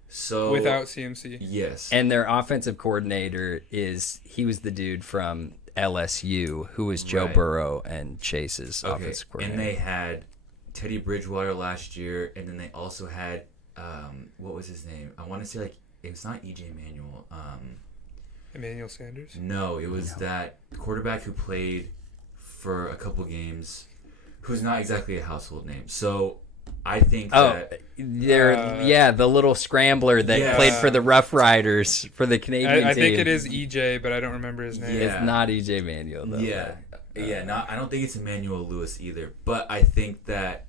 So Without CMC. yes. And their offensive coordinator he was the dude from LSU who was Joe Right. Burrow and Chase's Okay. offensive And coordinator. they had Teddy Bridgewater last year, and then they also had what was his name? I want to say like it was not EJ Manuel. Emmanuel Sanders. No, it was that quarterback who played for a couple games, who's not exactly a household name. So I think that the little scrambler that Yes. played for the Rough Riders for the Canadian I team. think it is EJ, but I don't remember his name. Yeah. It's not EJ Manuel though. yeah, not. I don't think it's Emmanuel Lewis either. But I think that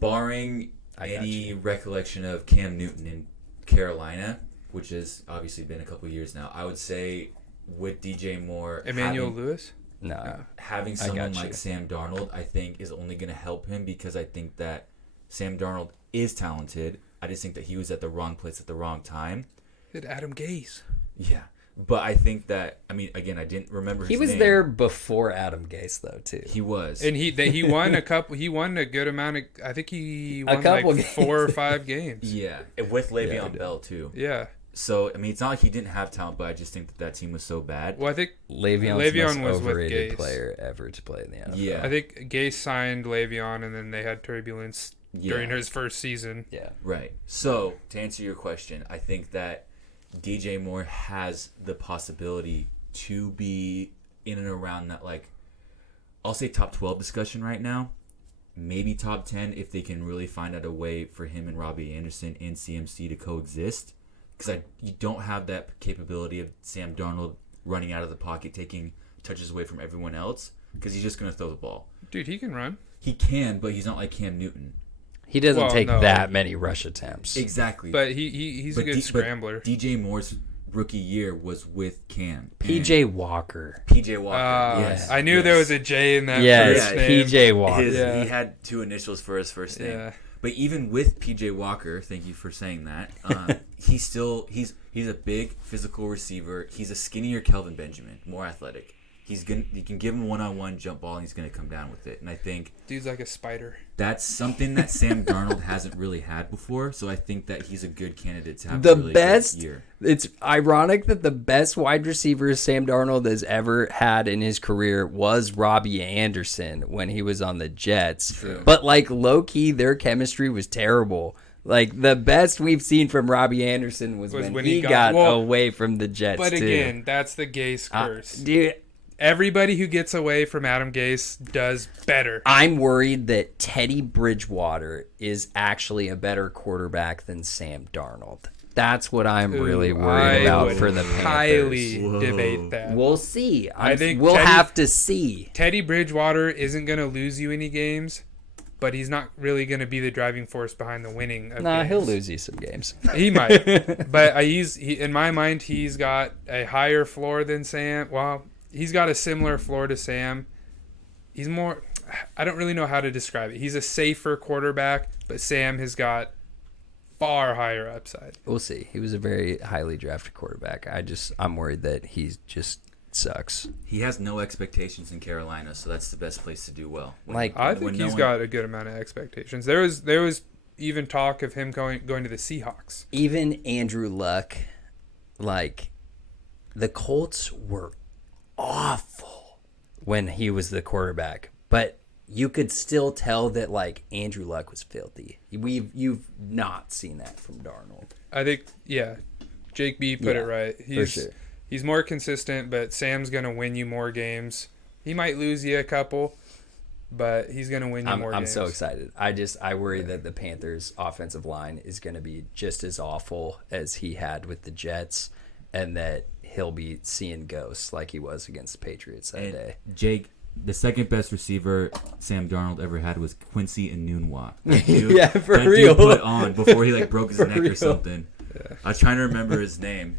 barring I got any recollection of Cam Newton in Carolina, which has obviously been a couple years now, I would say with DJ Moore, Emmanuel Lewis. No. having got someone you. like Sam Darnold, I think is only going to help him because I think that Sam Darnold is talented. I just think that he was at the wrong place at the wrong time. Did Adam Gase. Yeah. But I think that, I mean, again, I didn't remember his He was name. there before Adam Gase though too. He was. And he won a couple. He won a good amount of. I think he won couple like games. 4 or 5 games. Yeah. With Le'Veon Yeah, he did. Bell, too. Yeah. So, I mean, it's not like he didn't have talent, but I just think that team was so bad. Well, I think Le'Veon's Le'Veon most was with overrated Gase. player ever to play in the NFL. Yeah. I think Gase signed Le'Veon, and then they had turbulence Yeah. during his first season. Yeah. Right. So, to answer your question, I think that DJ Moore has the possibility to be in and around that, like, I'll say top 12 discussion right now. Maybe top 10 if they can really find out a way for him and Robbie Anderson and CMC to coexist. Because you don't have that capability of Sam Darnold running out of the pocket, taking touches away from everyone else, because he's just going to throw the ball. Dude, he can run. He can, but he's not like Cam Newton. He doesn't Well, take no. that many rush attempts. Exactly. But he's a good scrambler. But DJ Moore's rookie year was with Cam. PJ Walker. PJ Walker, yes. I knew yes. there was a J in that Yes, first name. PJ Walker. Yeah. He had 2 initials for his first name. Yeah. But even with PJ Walker, thank you for saying that, he's still he's a big physical receiver. He's a skinnier Kelvin Benjamin, more athletic. You can give him one-on-one jump ball and he's going to come down with it. And I think Dude's like a spider. that's something that Sam Darnold hasn't really had before. So I think that he's a good candidate to have The a really best. good year. It's ironic that the best wide receiver Sam Darnold has ever had in his career was Robbie Anderson when he was on the Jets. True. But like low key, their chemistry was terrible. Like the best we've seen from Robbie Anderson was when he got away from the Jets. But too. again, that's the Gase curse. Dude, Everybody who gets away from Adam Gase does better. I'm worried that Teddy Bridgewater is actually a better quarterback than Sam Darnold. That's what I'm really worried about for the Panthers. highly debate that. We'll see. I think we'll Teddy- have to see. Teddy Bridgewater isn't going to lose you any games, but he's not really going to be the driving force behind the winning of Nah, games. he'll lose you some games. He might. But in my mind, he's got a higher floor than Sam. Well, he's got a similar floor to Sam. He's more... I don't really know how to describe it. He's a safer quarterback, but Sam has got far higher upside. We'll see. He was a very highly drafted quarterback. I'm worried that he just sucks. He has no expectations in Carolina, so that's the best place to do well. I think he's got a good amount of expectations. There was even talk of him going to the Seahawks. Even Andrew Luck, like, the Colts were awful when he was the quarterback, but you could still tell that like Andrew Luck was filthy. You've not seen that from Darnold. I think, yeah, Jake B put it right. He's more consistent, but Sam's gonna win you more games. He might lose you a couple, but he's gonna win you more games. I'm so excited. I worry that the Panthers' offensive line is gonna be just as awful as he had with the Jets, and that he'll be seeing ghosts like he was against the Patriots that day. Jake, the second best receiver Sam Darnold ever had was Quincy Enunwa. Yeah, for that real. Dude put on before he like broke his neck real. or something. Yeah. I was trying to remember his name.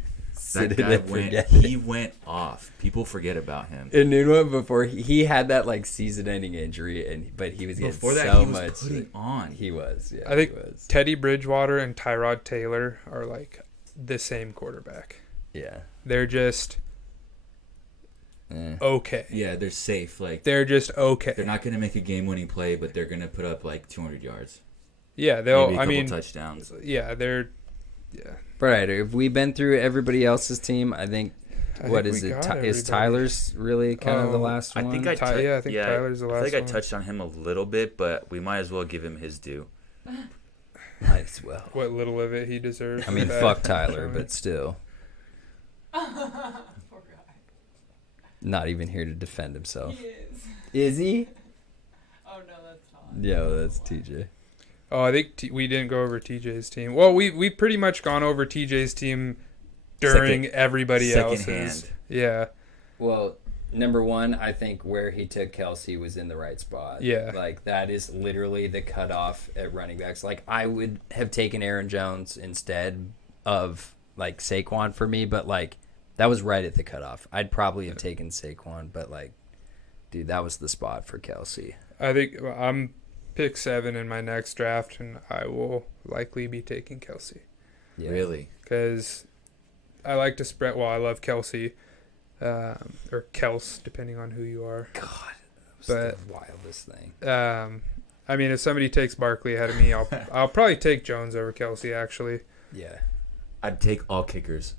That guy he went off. People forget about him. In Nunwa, before he had that like season-ending injury, but he was getting Before that, so he was much. putting on. He was. Yeah, I think he was. Teddy Bridgewater and Tyrod Taylor are like the same quarterback. Yeah. They're just okay. Yeah, they're safe. Like They're just okay. they're not going to make a game-winning play, but they're going to put up like 200 yards. Yeah, Maybe a couple touchdowns. Yeah, they're. Right. Have we been through everybody else's team? I think. What think is we it? got Is everybody. Tyler's really kind of the last one? I think Tyler's the last I think I one. touched on him a little bit, but we might as well give him his due. Might as well. What little of it he deserves. I mean, back. fuck Tyler, but still. Poor guy. Not even here to defend himself. He is. Is he? Oh no, that's not. Yo, that's TJ. Oh, I think we didn't go over TJ's team. Well, we pretty much gone over TJ's team during everybody else's. Secondhand. Yeah. Well, number one, I think where he took Kelsey was in the right spot. Yeah. Like, that is literally the cutoff at running backs. Like, I would have taken Aaron Jones instead of, like, Saquon for me, but, like, that was right at the cutoff. I'd probably have taken Saquon, but, like, dude, that was the spot for Kelsey. I think I'm pick 7 in my next draft, and I will likely be taking Kelsey. Yeah. Really? Because I like to spread. Well, I love Kelsey, or Kels, depending on who you are. God, that was But- the wildest thing. I mean, if somebody takes Barkley ahead of me, I'll probably take Jones over Kelsey. Actually, Yeah. I'd take all kickers.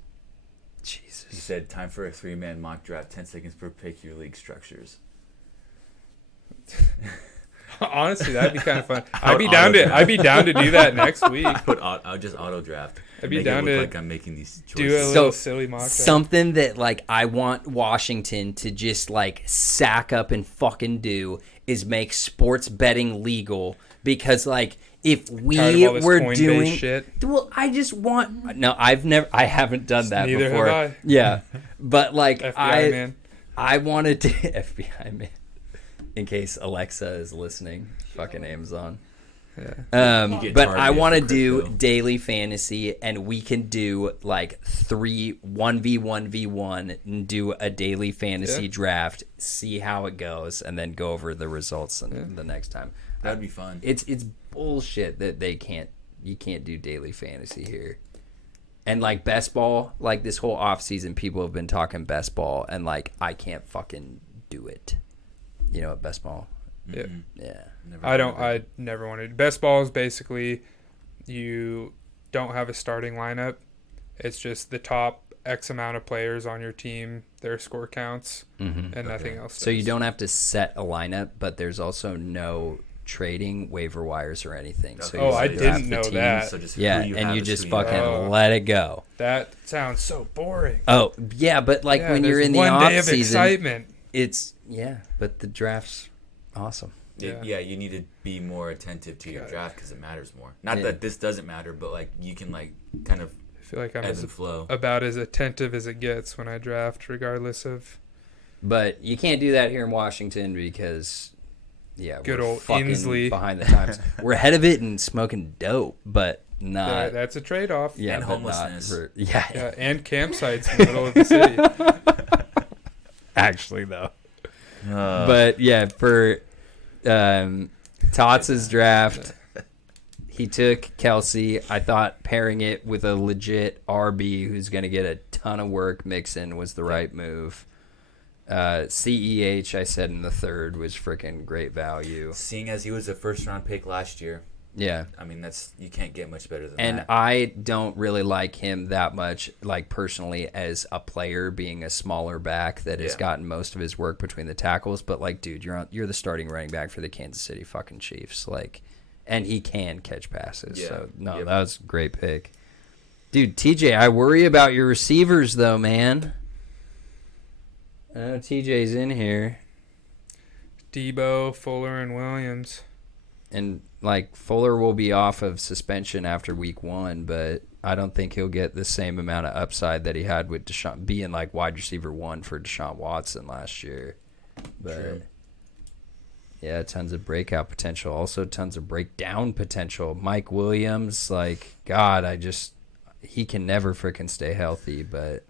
He Jesus. said, time for a 3-man mock draft, 10 seconds per pick, your league structures. Honestly, that'd be kind of fun. I I'd would be down to. auto-draft. I'd be down to do that next week. I'll just auto draft. I'd be Make down it look to like I'm making these Do a choices. little silly mock draft. Something that like I want Washington to just like sack up and fucking do is make sports betting legal, because like if Tired of we all this were Coinbase doing shit. well, I just want I haven't done that Neither before. have I. Yeah, but like FBI man. I wanted to FBI man, in case Alexa is listening, fucking Amazon. Yeah. You get But I targeted want to for do crypto. daily fantasy, and we can do like 1v1v1 and do a daily fantasy Yeah. draft, see how it goes, and then go over the results the next time. That'd be fun. It's bullshit that you can't do daily fantasy here. And like best ball, like this whole off season, people have been talking best ball, and like I can't fucking do it. You know what best ball? Yeah. Yeah. Never I don't. heard of it. I never wanted. Best ball is basically you don't have a starting lineup. It's just the top X amount of players on your team, their score counts, and nothing else. So you does. don't have to set a lineup, but there's also no trading waiver wires or anything. So Okay. you Oh, I just didn't draft the know team. that. So just Yeah, who you and have you is just who fucking have. let it go. That sounds so boring. Oh, yeah, but like Yeah, when you're there's in the one off day of season, excitement. it's but the draft's awesome. Yeah, you need to be more attentive to your Got it. draft because it matters more. Not Yeah. that this doesn't matter, but like you can like kind of I feel like I'm ebb and flow. about as attentive as it gets when I draft, regardless of But you can't do that here in Washington because Good we're old fucking Inslee. behind the times. We're ahead of it and smoking dope, but not that's a trade-off. yeah, And but not homelessness. for- Yeah, and campsites in the middle of the city. actually though. But yeah, for Tots' draft, he took Kelsey. I thought pairing it with a legit RB who's going to get a ton of work mixing was the right move. CEH, I said in the third, was freaking great value. Seeing as he was a first round pick last year, Yeah. I mean you can't get much better than And that. I don't really like him that much, like personally, as a player, being a smaller back that has Yeah. gotten most of his work between the tackles. But like, dude, you're the starting running back for the Kansas City fucking Chiefs, like, and he can catch passes. Yeah. So no, Yep. that was a great pick, dude. TJ, I worry about your receivers though, man. I know TJ's in here, Debo, Fuller, and Williams. and like Fuller will be off of suspension after week 1, but I don't think he'll get the same amount of upside that he had with Deshaun being like wide receiver 1 for Deshaun Watson last year. But True. yeah, tons of breakout potential, also tons of breakdown potential. Mike Williams, like God, he can never freaking stay healthy, but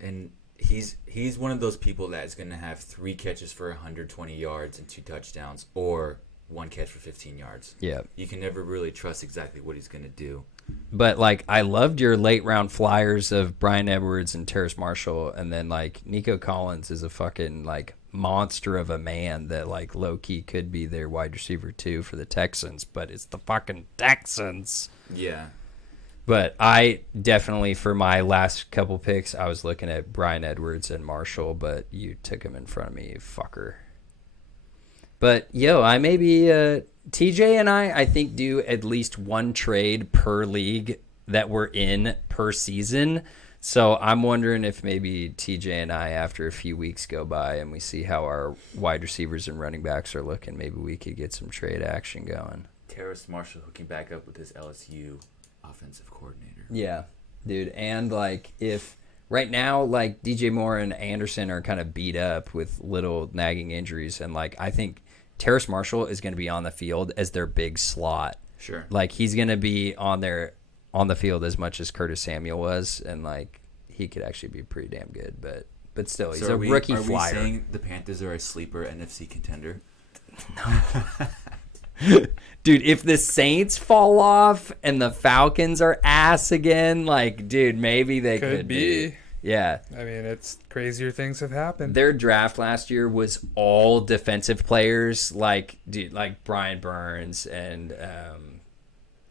And he's one of those people that's going to have 3 catches for 120 yards and 2 touchdowns, or 1 catch for 15 yards. yeah. You can never really trust exactly what he's going to do. But like, I loved your late round flyers of Brian Edwards and Terrace Marshall, and then like Nico Collins is a fucking like monster of a man that like low key could be their wide receiver too for the Texans, but it's the fucking Texans. Yeah. But I definitely, for my last couple picks, I was looking at Brian Edwards and Marshall, but you took him in front of me, you fucker. But I maybe TJ and I think do at least one trade per league that we're in per season. So I'm wondering if maybe TJ and I, after a few weeks go by and we see how our wide receivers and running backs are looking, maybe we could get some trade action going. Terrace Marshall hooking back up with his LSU offensive coordinator. Yeah, dude. And like, if right now, like DJ Moore and Anderson are kind of beat up with little nagging injuries, and like, I think Terrace Marshall is going to be on the field as their big slot. Sure. Like, he's going to be on the field as much as Curtis Samuel was, and like, he could actually be pretty damn good. But still, he's a rookie flyer. Are we saying the Panthers are a sleeper NFC contender? Dude, if the Saints fall off and the Falcons are ass again, like, dude, maybe they could be. Yeah. I mean, it's crazier things have happened. Their draft last year was all defensive players, like, dude, like Brian Burns and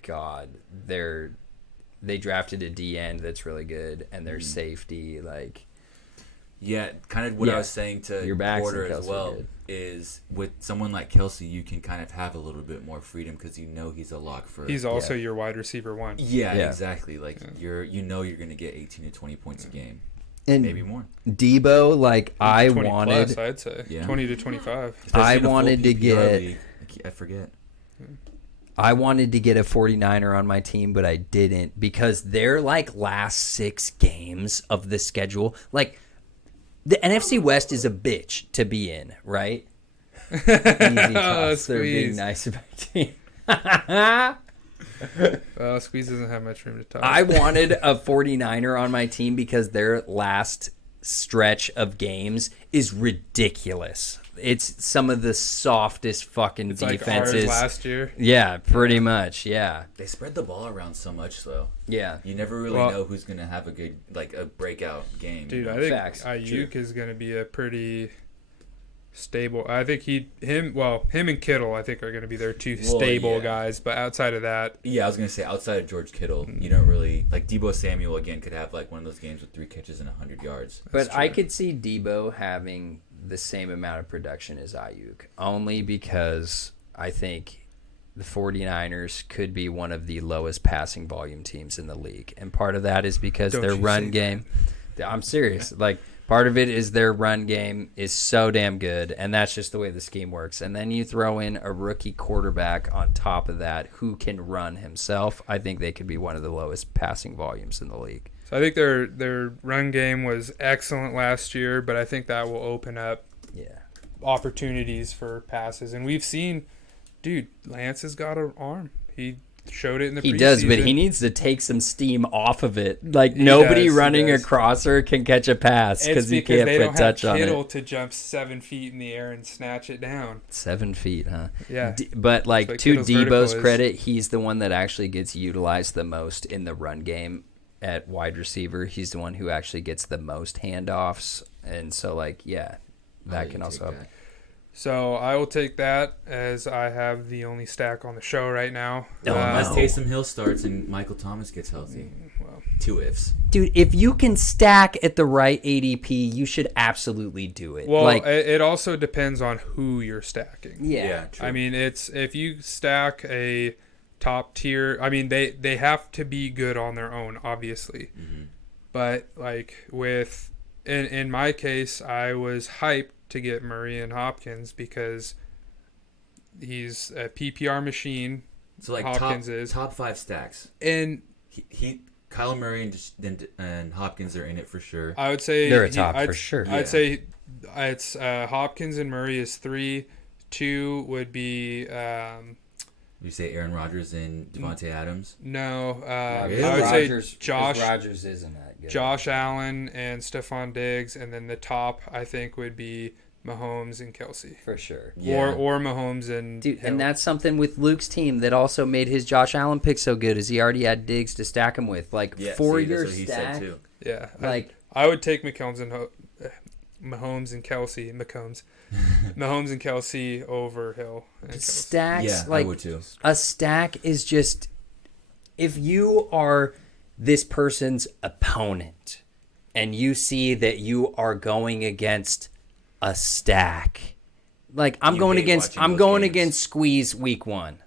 God, they drafted a D end that's really good, and their safety, like, Yeah, kind of what Yeah. I was saying to Your backs Porter and as Kelsey are well. good. is with someone like Kelsey, you can kind of have a little bit more freedom because you know he's a lock for. He's also your wide receiver one. Yeah, Yeah. exactly. Like you're going to get 18 to 20 points a game, And maybe more. Debo, like, I 20 wanted. plus, I'd say. Yeah. 20 to 25. Especially I in a full wanted to PPR get- league. I forget. I wanted to get a 49er on my team, but I didn't because their like last 6 games of the schedule, like the NFC West is a bitch to be in, right? Easy toss. They're being Squeeze. nice about team. Squeeze doesn't have much room to talk. I wanted a 49er on my team because their last stretch of games is ridiculous. It's some of the softest fucking it's like defenses. ours last year. Yeah, pretty much. Yeah. They spread the ball around so much, though. Yeah. You never really Well- know who's going to have a good, like, a breakout game. Dude, you know? I think Facts. Ayuk is going to be a pretty stable. I think him and Kittle, I think, are going to be their two Well, stable yeah. guys. But outside of that, Yeah, I was going to say, outside of George Kittle, you don't really, like, Debo Samuel, again, could have, like, one of those games with 3 catches and 100 yards. But I could see Debo having the same amount of production as Ayuk, only because I think the 49ers could be one of the lowest passing volume teams in the league. And part of that is because Don't their you run say game, I'm serious, like part of it is their run game is so damn good, and that's just the way the scheme works. And then you throw in a rookie quarterback on top of that who can run himself. I think they could be one of the lowest passing volumes in the league. so I think their run game was excellent last year, but I think that will open up Yeah. opportunities for passes. And we've seen, dude, Lance has got an arm. He showed it in the He preseason. does, but he needs to take some steam off of it. Like nobody does, he running does. across her can catch a pass It's he because can't they put don't touch have on Kittle it. to jump 7 feet in the air and snatch it down. 7 feet, huh? Yeah. But like That's what to Kittle's vertical Debo's is. credit, he's the one that actually gets utilized the most in the run game at wide receiver. He's the one who actually gets the most handoffs, and so like yeah, that You can take also help. that. So I will take that as I have the only stack on the show right now. Oh, Unless no. Taysom Hill starts and Michael Thomas gets healthy. Well, 2 ifs. Dude, if you can stack at the right ADP, you should absolutely do it. well, like it also depends on who you're stacking. yeah. True. I mean, it's if you stack a top tier. I mean, they have to be good on their own, obviously. Mm-hmm. But like in my case, I was hyped to get Murray and Hopkins because he's a PPR machine, So, like, Hopkins top, is. top 5 stacks. and Kyle Murray and Hopkins are in it for sure. I would say They're a top for sure. I'd Yeah. say it's Hopkins and Murray is 3. 2 would be You say Aaron Rodgers and Devontae Adams. no. Really? I would say Josh Rodgers isn't that good. Josh Allen and Stephon Diggs, and then the top I think would be Mahomes and Kelsey, for sure. Yeah. or Mahomes and Dude, Hill. and that's something with Luke's team that also made his Josh Allen pick so good, is he already had Diggs to stack him with. Like Yeah, for see, your that's what he stack, said too. yeah. like I would take Mahomes and Kelsey, Mahomes and Kelsey over Hill. And Kelsey. stacks, Yeah, I like would too. a stack is just if you are this person's opponent and you see that you are going against a stack. Like I'm You going hate against watching I'm those going games. against Squeeze week 1.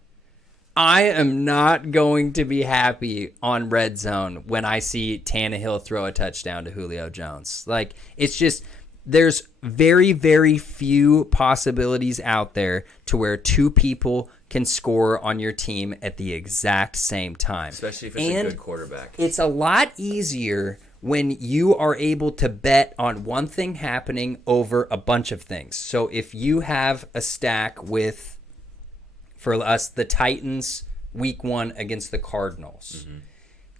I am not going to be happy on red zone when I see Tannehill throw a touchdown to Julio Jones. Like it's just there's very, very few possibilities out there to where 2 people can score on your team at the exact same time. Especially if it's And a good quarterback. it's a lot easier when you are able to bet on one thing happening over a bunch of things. So if you have a stack with, for us, the Titans week 1 against the Cardinals,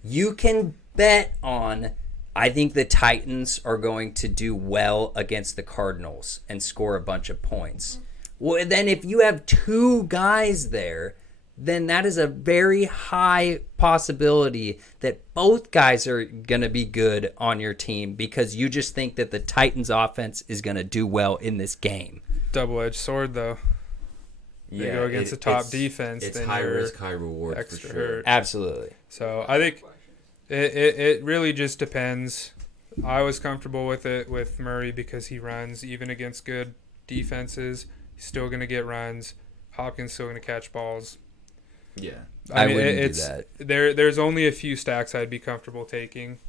you can bet on, I think the Titans are going to do well against the Cardinals and score a bunch of points. Well, then if you have 2 guys there, then that is a very high possibility that both guys are going to be good on your team because you just think that the Titans offense is going to do well in this game. Double-edged sword though. They go against a top defense. It's then high you're risk, high reward for extra sure. hurt. Absolutely. So I think it really just depends. I was comfortable with it with Murray because he runs even against good defenses. He's still going to get runs. Hopkins still going to catch balls. Yeah. I wouldn't do that. There's only a few stacks I'd be comfortable taking.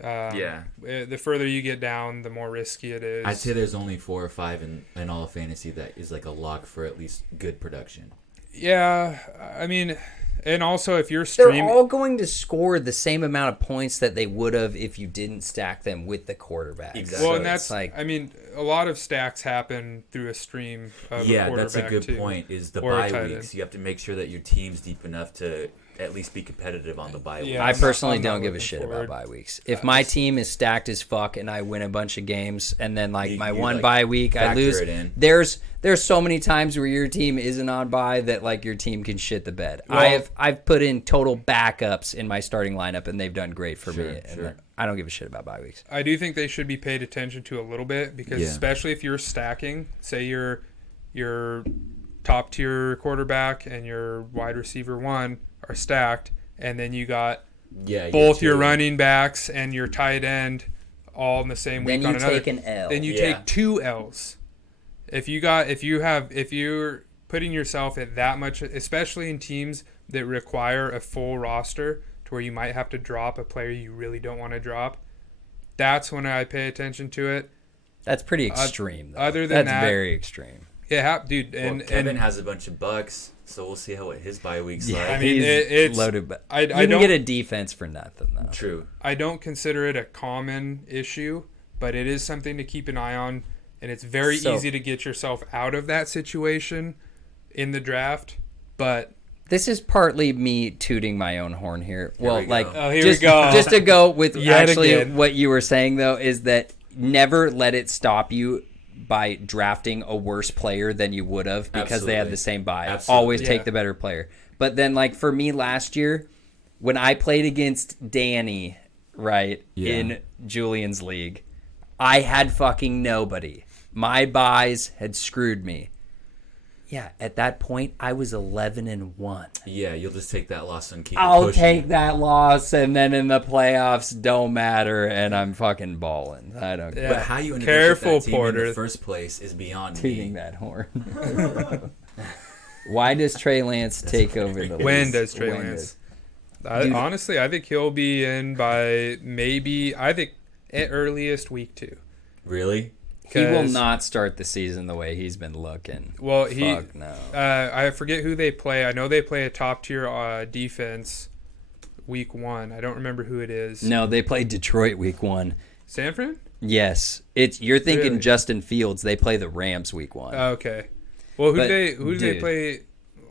Yeah. The further you get down, the more risky it is. I'd say there's only 4 or 5 in all of fantasy that is like a lock for at least good production. Yeah, I mean, and also if you're They're streaming, all going to score the same amount of points that they would have if you didn't stack them with the quarterback. Exactly. well, So and that's it's like I mean, a lot of stacks happen through a stream of a Yeah, quarterback that's a good too. point. Is the or a bye tight weeks? end. You have to make sure that your team's deep enough to at least be competitive on the bye weeks. Yeah, I I'm not- personally I'm not don't give a looking shit forward. about bye weeks. If my team is stacked as fuck and I win a bunch of games and then like You- my you, one like, bye week I factor lose, it in. there's so many times where your team isn't on bye that like your team can shit the bed. Well- I've put in total backups in my starting lineup and they've done great for Sure, me. And sure. I don't give a shit about bye weeks. I do think they should be paid attention to a little bit because Yeah. especially if you're stacking, say your top tier quarterback and your wide receiver 1 are stacked, and then you got Yeah, both your two. running backs and your tight end all in the same week Then on you another. take an L. Then you Yeah. take 2 L's. If you're putting yourself at that much, especially in teams that require a full roster to where you might have to drop a player you really don't want to drop, that's when I pay attention to it. That's pretty extreme. Though. other than that's that- very extreme. Yeah, dude, and Well, Kevin and has a bunch of bucks, so we'll see how his bye week's Yeah, like. I mean, he's it's loaded. But I you can don't get a defense for nothing though. True. I don't consider it a common issue, but it is something to keep an eye on, and it's very So- easy to get yourself out of that situation in the draft. But This is partly me tooting my own horn here. Well, we go. like Oh, here just, we go. just to go with Yet actually again. what you were saying though is that never let it stop you by drafting a worse player than you would have because they had Absolutely. the same buy. Absolutely. Always Yeah. take the better player. But then like for me last year when I played against Danny, right, Yeah. in Julian's league, I had fucking nobody. My buys had screwed me. Yeah, at that point I was 11-1. Yeah, you'll just take that loss and keep it I'll pushing. take that loss, and then in the playoffs, don't matter, and I'm fucking balling. I don't Yeah. But how you ended Careful, up with that team in Porter. the first place is beyond tooting me. that horn. Why does Trey Lance take over the league? when does Trey When Lance? Dude. Honestly, I think he'll be in by I think at earliest week 2. Really? He will 'Cause- not start the season the way he's been looking. Well, Fuck no. I forget who they play. I know they play a top tier defense week 1. I don't remember who it is. No, they played Detroit week 1. San Fran? Yes, you're thinking Really? Justin Fields. They play the Rams week 1. Okay. Well, who But, do they dude. play?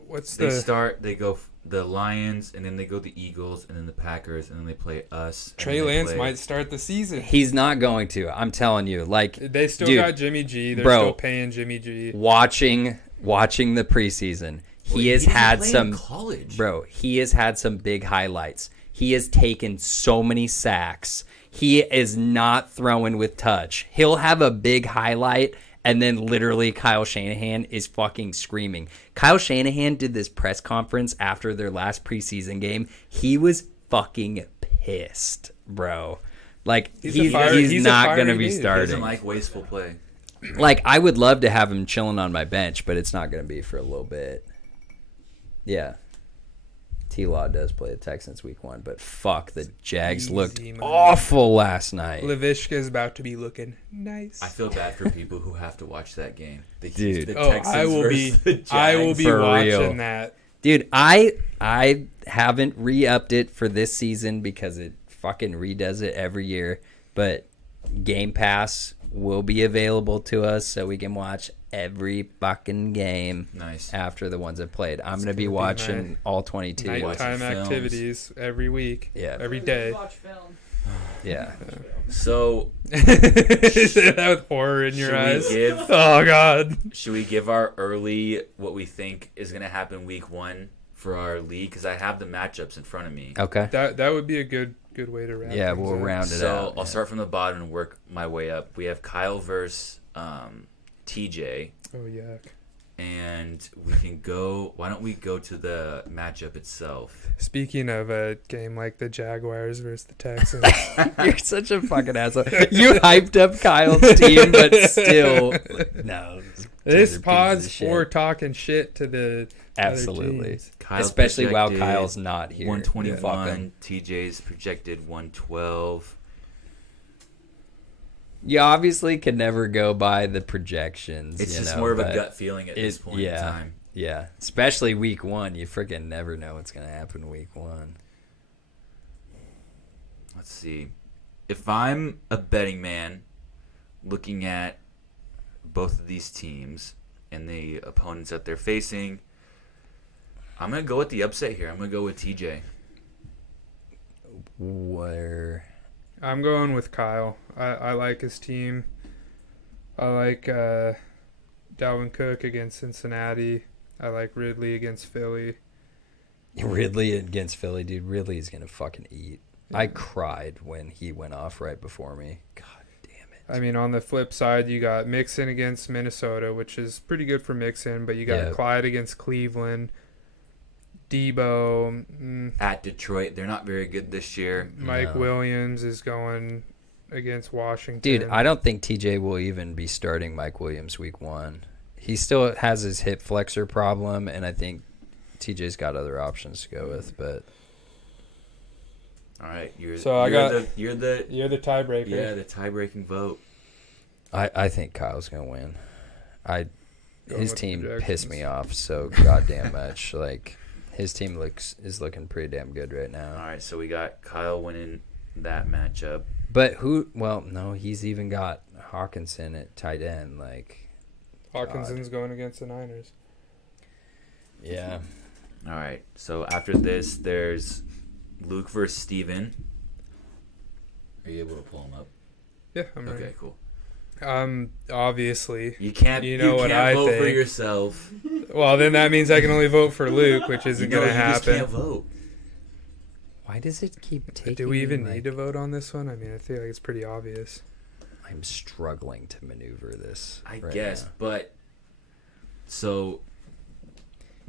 What's They the they go the Lions, and then they go the Eagles, and then the Packers, and then they play us. and Trey then they Lance play- might start the season. He's not going to. I'm telling you. Like They still Dude, got Jimmy G. They're bro. still paying Jimmy G. watching the preseason, Well, he has didn't had play in some college. bro. He has had some big highlights. He has taken so many sacks. He is not throwing with touch. He'll have a big highlight, and then literally Kyle Shanahan is fucking screaming. Kyle Shanahan did this press conference after their last preseason game. He was fucking pissed, bro. Like He's a he's fiery not gonna dude. be He He starting. doesn't like wasteful play. Like, I would love to have him chilling on my bench, but it's not going to be for a little bit. Yeah. T-Law does play the Texans week 1, but fuck, the Jags looked Easy, man. awful last night. Lavishka is about to be looking nice. I feel bad for people who have to watch that game. Dude. The Oh, Texans I will be. versus the I will Jags. be For watching real. that. Dude, I haven't re-upped it for this season because it fucking redoes it every year, but Game Pass will be available to us so we can watch every fucking game Nice. after the ones I've played. I'm going to be gonna be watching my all 22. Watching Nighttime films. activities every week. Yeah. Every day. Watch film. Yeah. So Say that with horror in your should eyes. we give Oh God. should we give our early what we think is going to happen week 1 for our league? Because I have the matchups in front of me. Okay. That would be a good way to wrap. Yeah, things we'll up. round it So out. I'll yeah. start from the bottom and work my way up. We have Kyle versus TJ. Oh yuck. and we can go. Why don't we go to the matchup itself? Speaking of a game like the Jaguars versus the Texans, You're such a fucking asshole. You hyped up Kyle's team, but still, no. this They're pieces pod's of shit. for talking shit to the other Absolutely. teams. Kyle's Especially while projected Kyle's not here. 121. Fuck him. TJ's projected 112. You obviously can never go by the projections. It's you just know, more of a but gut feeling at this point in time. Yeah, especially week 1. You freaking never know what's going to happen week 1. Let's see. If I'm a betting man looking at both of these teams and the opponents that they're facing, I'm going to go with the upset here. I'm going to go with TJ. Where? I'm going with Kyle. I like his team. I like Dalvin Cook against Cincinnati. I like Ridley against Philly. Ridley against Philly, dude. Ridley's going to fucking eat. Yeah. I cried when he went off right before me. God damn it. I mean, on the flip side, you got Mixon against Minnesota, which is pretty good for Mixon, but you got Clyde against Cleveland. Debo. At Detroit, they're not very good this year. Mike No. Williams is going against Washington. Dude, I don't think TJ will even be starting Mike Williams week 1. He still has his hip flexor problem, and I think TJ's got other options to go with, but All right, you're So I you're got- you're the You're the tiebreaker. yeah, the tie-breaking vote. I think Kyle's going to win. Going His with team projections. pissed me off so goddamn much. Like, his team is looking pretty damn good right All now. right, so we got Kyle winning that matchup. But who? Well, no, he's even got Hawkinson at tight end. Like, Hawkinson's going against the Niners. yeah. All right, so after this, there's Luke versus Steven. Are you able to pull him up? Yeah, I'm Okay, ready. cool. Obviously. You can't. You know what can't I vote for think. yourself. Well, then that means I can only vote for Luke, which isn't You going to just happen. can't vote. Why does it keep taking? Do we even like, need to vote on this one? I mean, I feel like it's pretty obvious. I'm struggling to maneuver this. I right guess, now. but so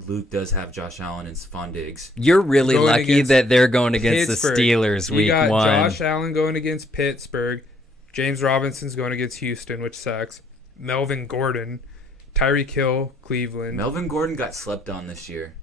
Luke does have Josh Allen and Stephon Diggs. You're really Going lucky against that they're going against Pittsburgh. the Steelers You week got 1. Josh Allen going against Pittsburgh. James Robinson's going against Houston, which sucks. Melvin Gordon. Tyreek Hill, Cleveland. Melvin Gordon got slept on this year.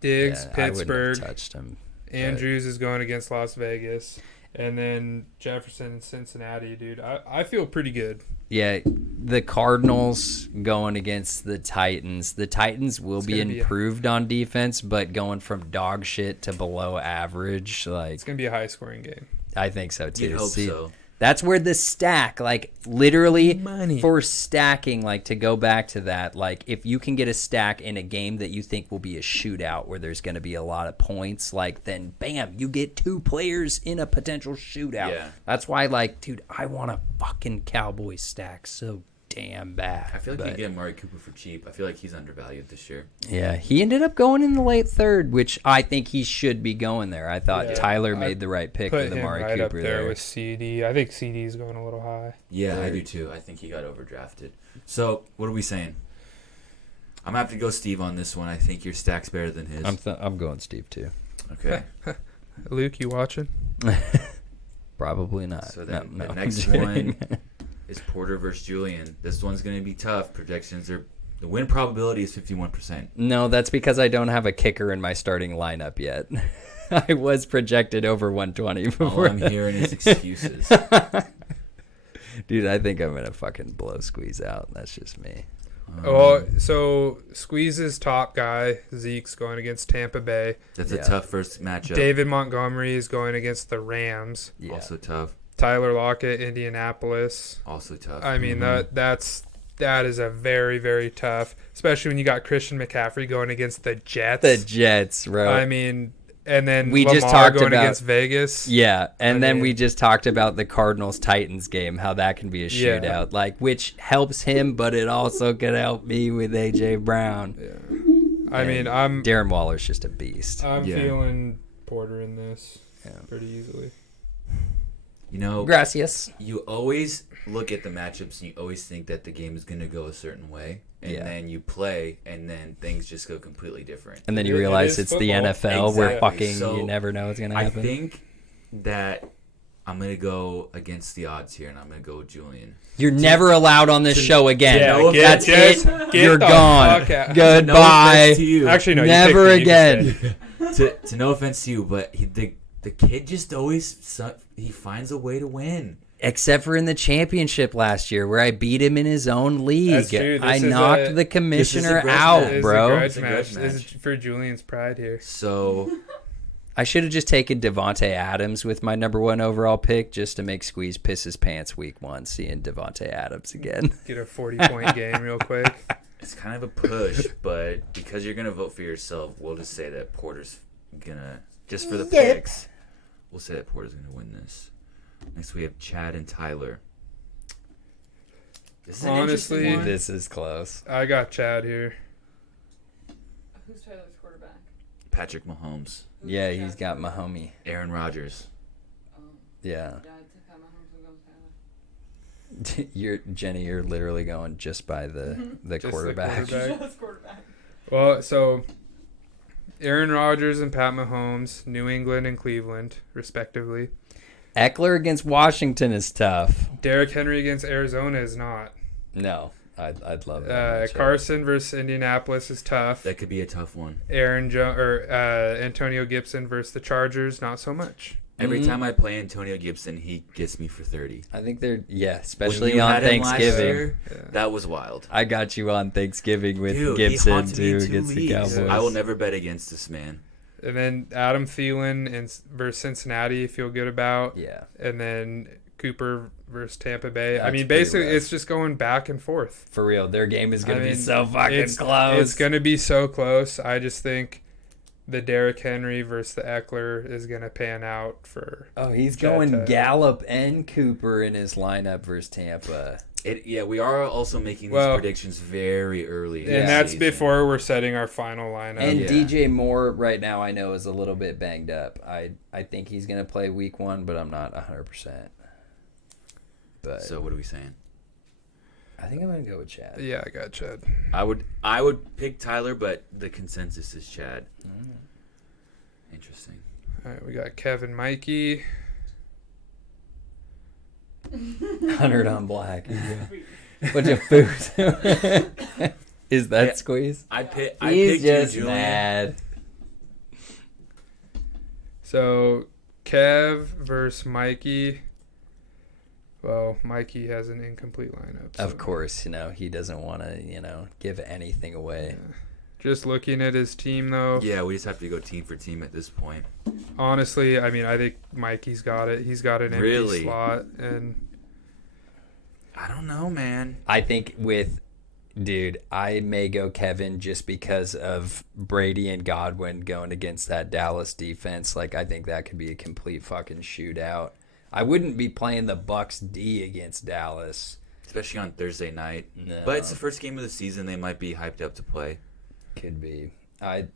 Diggs, I wouldn't have Pittsburgh. touched him. Andrews is going against Las Vegas. And then Jefferson, Cincinnati, dude. I feel pretty good. Yeah, the Cardinals going against the Titans. The Titans will It's be gonna be a- improved on defense, but going from dog shit to below average, like, It's going to be a high-scoring game. I think so too. You'd hope See, so. that's where the stack, like, literally Money. for stacking, like, to go back to that, like, if you can get a stack in a game that you think will be a shootout where there's going to be a lot of points, like, then bam, you get 2 players in a potential shootout. Yeah. That's why, like, dude, I want a fucking Cowboys stack so damn bad. I feel like But, you get Amari Cooper for cheap. I feel like he's undervalued this year. yeah, he ended up going in the late 3rd, which I think he should be going there. I thought Yeah, Tyler I made the right pick Put with him Amari right Cooper up there with CD. I think CD's going a little high. Yeah, I Right. do too. I think he got overdrafted. So what are we saying? I'm gonna have to go Steve on this one. I think your stack's better than his. I'm going Steve too. Okay. Luke, you watching? Probably not. So then No, the I'm next kidding. one is Porter versus Julian. This one's gonna be tough. Projections are the win probability is 51%. No, that's because I don't have a kicker in my starting lineup yet. I was projected over 120 All before. I'm hearing is excuses. Dude, I think I'm gonna fucking blow Squeeze out. That's just me. Oh, so Squeeze's top guy, Zeke's going against Tampa Bay. That's Yeah. a tough first matchup. David Montgomery is going against the Rams. Yeah. Also tough. Tyler Lockett, Indianapolis. Also tough. I mean that is a very, very tough, especially when you got Christian McCaffrey going against the Jets. The Jets, bro. I mean, and then We Lamar just talked going about- against Vegas. Yeah, and I then mean- we just talked about the Cardinals Titans game, how that can be a Yeah. shootout, like which helps him, but it also could help me with AJ Brown. I mean, I'm Darren Waller's just a beast. I'm Yeah. feeling Porter in this Yeah. pretty easily. You know, Gracias. you always look at the matchups and you always think that the game is going to go a certain way. and then you play, and then things just go completely different. And then you It realize is it's the football. NFL where Exactly. fucking So, you never know what's gonna I happen. think that I'm gonna go against the odds here, and I'm gonna go with Julian. You're never allowed on this show again. no That's just it. get You're the gone. fuck out. No Goodbye. offense to you. Actually, no. Never you picked me, you again. can stay. to no offense to you, but the kid just always he finds a way to win. Except for in the championship last year, where I beat him in his own league. That's true. This I is knocked a- the commissioner grudge out, match. It's bro. a grudge It's a grudge match. This is match. for Julian's pride here. So I should have just taken Devontae Adams with my number 1 overall pick just to make Squeeze piss his pants week 1, seeing Devontae Adams again. Get a 40-point game real quick. it's kind of a push, but because you're gonna vote for yourself, we'll just say that Porter's gonna just for the picks. We'll say that Porter's gonna win this. Next we have Chad and Tyler. This is an Honestly, interesting one. This is close. I got Chad here. Who's Tyler's quarterback? Patrick Mahomes, Who's Yeah, Chad's he's got quarterback? Mahomie. Aaron Rodgers. Yeah. Yeah, I took out Mahomes and goes Tyler. You're literally going just by the the quarterback. quarterback. Just quarterback. Well, so Aaron Rodgers and Pat Mahomes, New England and Cleveland, respectively. Eckler against Washington is tough. Derrick Henry against Arizona is not. No, I'd love that. matchup. Carson versus Indianapolis is tough. That could be a tough one. Antonio Gibson versus the Chargers, not so much. Every Mhm. time I play Antonio Gibson, he gets me for 30. I think they're When especially you on had him last Thanksgiving. year, Yeah. that was wild. I got you on Thanksgiving with Dude, he Gibson haunted me in too 2 against the leagues. Cowboys. I will never bet against this man. And then Adam Thielen versus Cincinnati, you feel good about. Yeah, And then Cooper versus Tampa Bay. I That's mean, pretty basically, rough. it's just going back and forth. for real. Their game is gonna I be mean, so fucking it's, close. It's going to be so close. I just think the Derrick Henry versus the Eckler is going to pan out for. Oh, he's Chad going Tyler. Gallup and Cooper in his lineup versus Tampa. Yeah, we are also making these Well, predictions very early. in And the that's season. before we're setting our final lineup. And Yeah. DJ Moore right now I know is a little bit banged up. I think he's gonna play week 1, but I'm not 100%. But So what are we saying? I think I'm gonna go with Chad. Yeah, I got Chad. I would pick Tyler, but the consensus is Chad. Interesting. All right, we got Kevin Mikey. 100 on black. Bunch of food. Is that Yeah. Squeeze? I He's picked just you, Julian. mad. So Kev versus Mikey. Well, Mikey has an incomplete lineup. Of so- course, he doesn't want to, give anything away. Just looking at his team, though, Yeah, we just have to go team for team at this point. honestly, I mean, I think Mikey's got it. He's got an empty Really? slot, and I don't know, man. I think dude, I may go Kevin just because of Brady and Godwin going against that Dallas defense. Like, I think that could be a complete fucking shootout. I wouldn't be playing the Bucks D against Dallas. Especially on Thursday night. No. But it's the first game of the season. They might be hyped up to play. Could be. I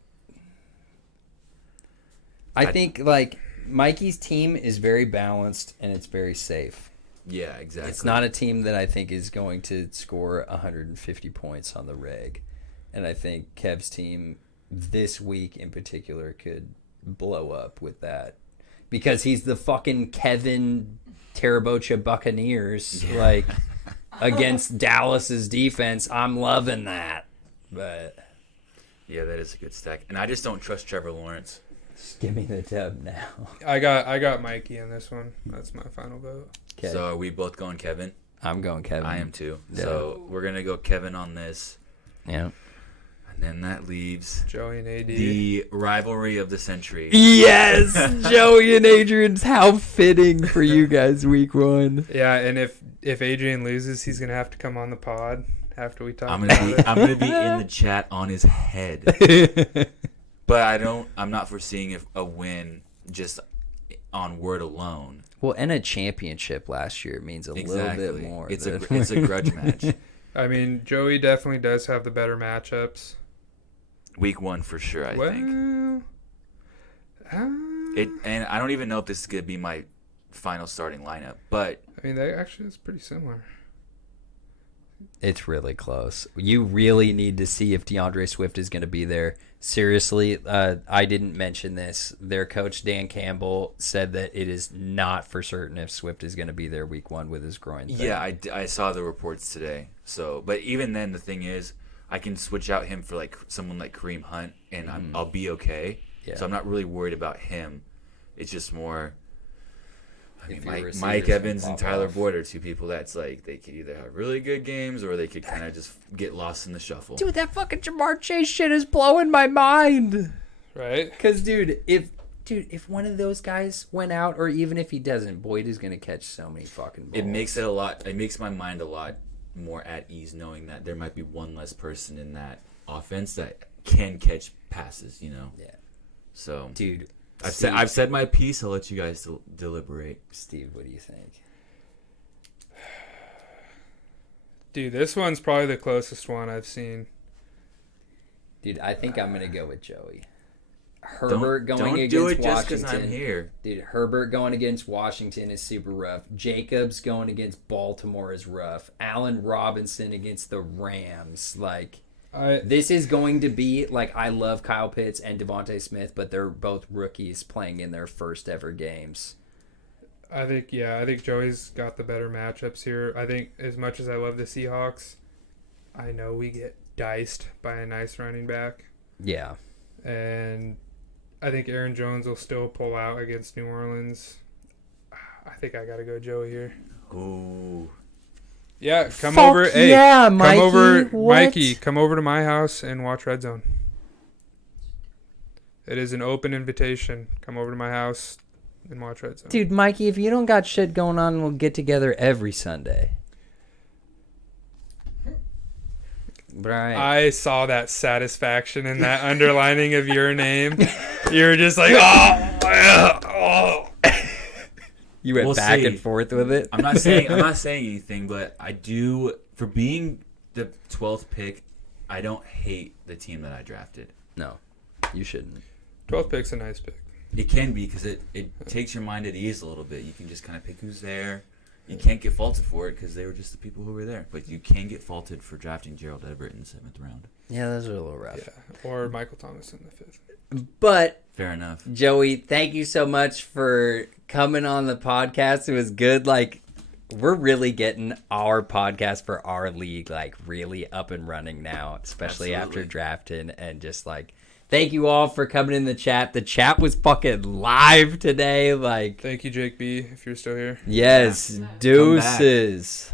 think, like, Mikey's team is very balanced and it's very safe. Yeah, exactly. It's not a team that I think is going to score 150 points on the reg. And I think Kev's team this week in particular could blow up with that. Because he's the fucking Kevin Tarabocha Buccaneers, like, against Dallas's defense. I'm loving that. But Yeah, that is a good stack. And I just don't trust Trevor Lawrence. just give me the dub now. I got Mikey in this one. That's my final vote. Okay. So are we both going Kevin? I'm going Kevin. I am too. Yeah. So we're going to go Kevin on this. Yeah. And then that leaves Joey and AD. the rivalry of the century. Yes! Joey and Adrian's, how fitting for you guys week 1. Yeah, and if Adrian loses, he's gonna have to come on the pod after we talk I'm about gonna it. be in the chat on his head. But I'm not foreseeing a win just on word alone. Well, and a championship last year means a little bit more. It's than- a grudge match. I mean, Joey definitely does have the better matchups. Week 1 for sure, I think. Well, And I don't even know if this is gonna be my final starting lineup, but I mean, that actually is pretty similar. It's really close. You really need to see if DeAndre Swift is going to be there. Seriously, I didn't mention this. Their coach, Dan Campbell, said that it is not for certain if Swift is going to be there week 1 with his groin thing. Yeah, I saw the reports today. So, but even then, the thing is, I can switch out him for like someone like Kareem Hunt, and I'll be okay. Yeah. So I'm not really worried about him. It's just more. I If mean, your receivers Mike can Evans and pop Tyler off. Boyd are two people that's like they could either have really good games or they could kind of just get lost in the shuffle. Dude, that fucking Jamar Chase shit is blowing my mind. Right? Because, if one of those guys went out, or even if he doesn't, Boyd is going to catch so many fucking balls. It makes it a lot. It makes my mind a lot more at ease knowing that there might be one less person in that offense that can catch passes. You know. Yeah. So, Dude, I've said my piece. I'll let you guys deliberate. Steve, what do you think? Dude, this one's probably the closest one I've seen. Dude, I think I'm going to go with Joey. Herbert going don't against do it just Washington. because I'm here. Dude, Herbert going against Washington is super rough. Jacobs going against Baltimore is rough. Allen Robinson against the Rams. Like, this is going to be, like, I love Kyle Pitts and Devontae Smith, but they're both rookies playing in their first ever games. I think Joey's got the better matchups here. I think as much as I love the Seahawks, I know we get diced by a nice running back. Yeah. And I think Aaron Jones will still pull out against New Orleans. I think I got to go Joey here. Ooh. Yeah, come Fuck over. Hey, yeah, Mikey. come over, What? Mikey. Come over to my house and watch Red Zone. It is an open invitation. Come over to my house and watch Red Zone. Dude, Mikey, if you don't got shit going on, we'll get together every Sunday. Right. I saw that satisfaction in that underlining of your name. You were just like, oh. You went We'll back see. and forth with it. I'm not saying anything, but I do for being the 12th pick. I don't hate the team that I drafted. No, you shouldn't. 12th pick's a nice pick. It can be because it takes your mind at ease a little bit. You can just kind of pick who's there. You can't get faulted for it because they were just the people who were there. But you can get faulted for drafting Gerald Everett in the 7th round. Yeah, those are a little rough. Yeah, or Michael Thomas in the 5th. But Fair enough. Joey, thank you so much for coming on the podcast. It was good. Like, we're really getting our podcast for our league, like, really up and running now, especially after Absolutely. drafting. And just, like, thank you all for coming in the chat. The chat was fucking live today. Like, Thank you, Jake B, if you're still here. yes, Yeah. deuces.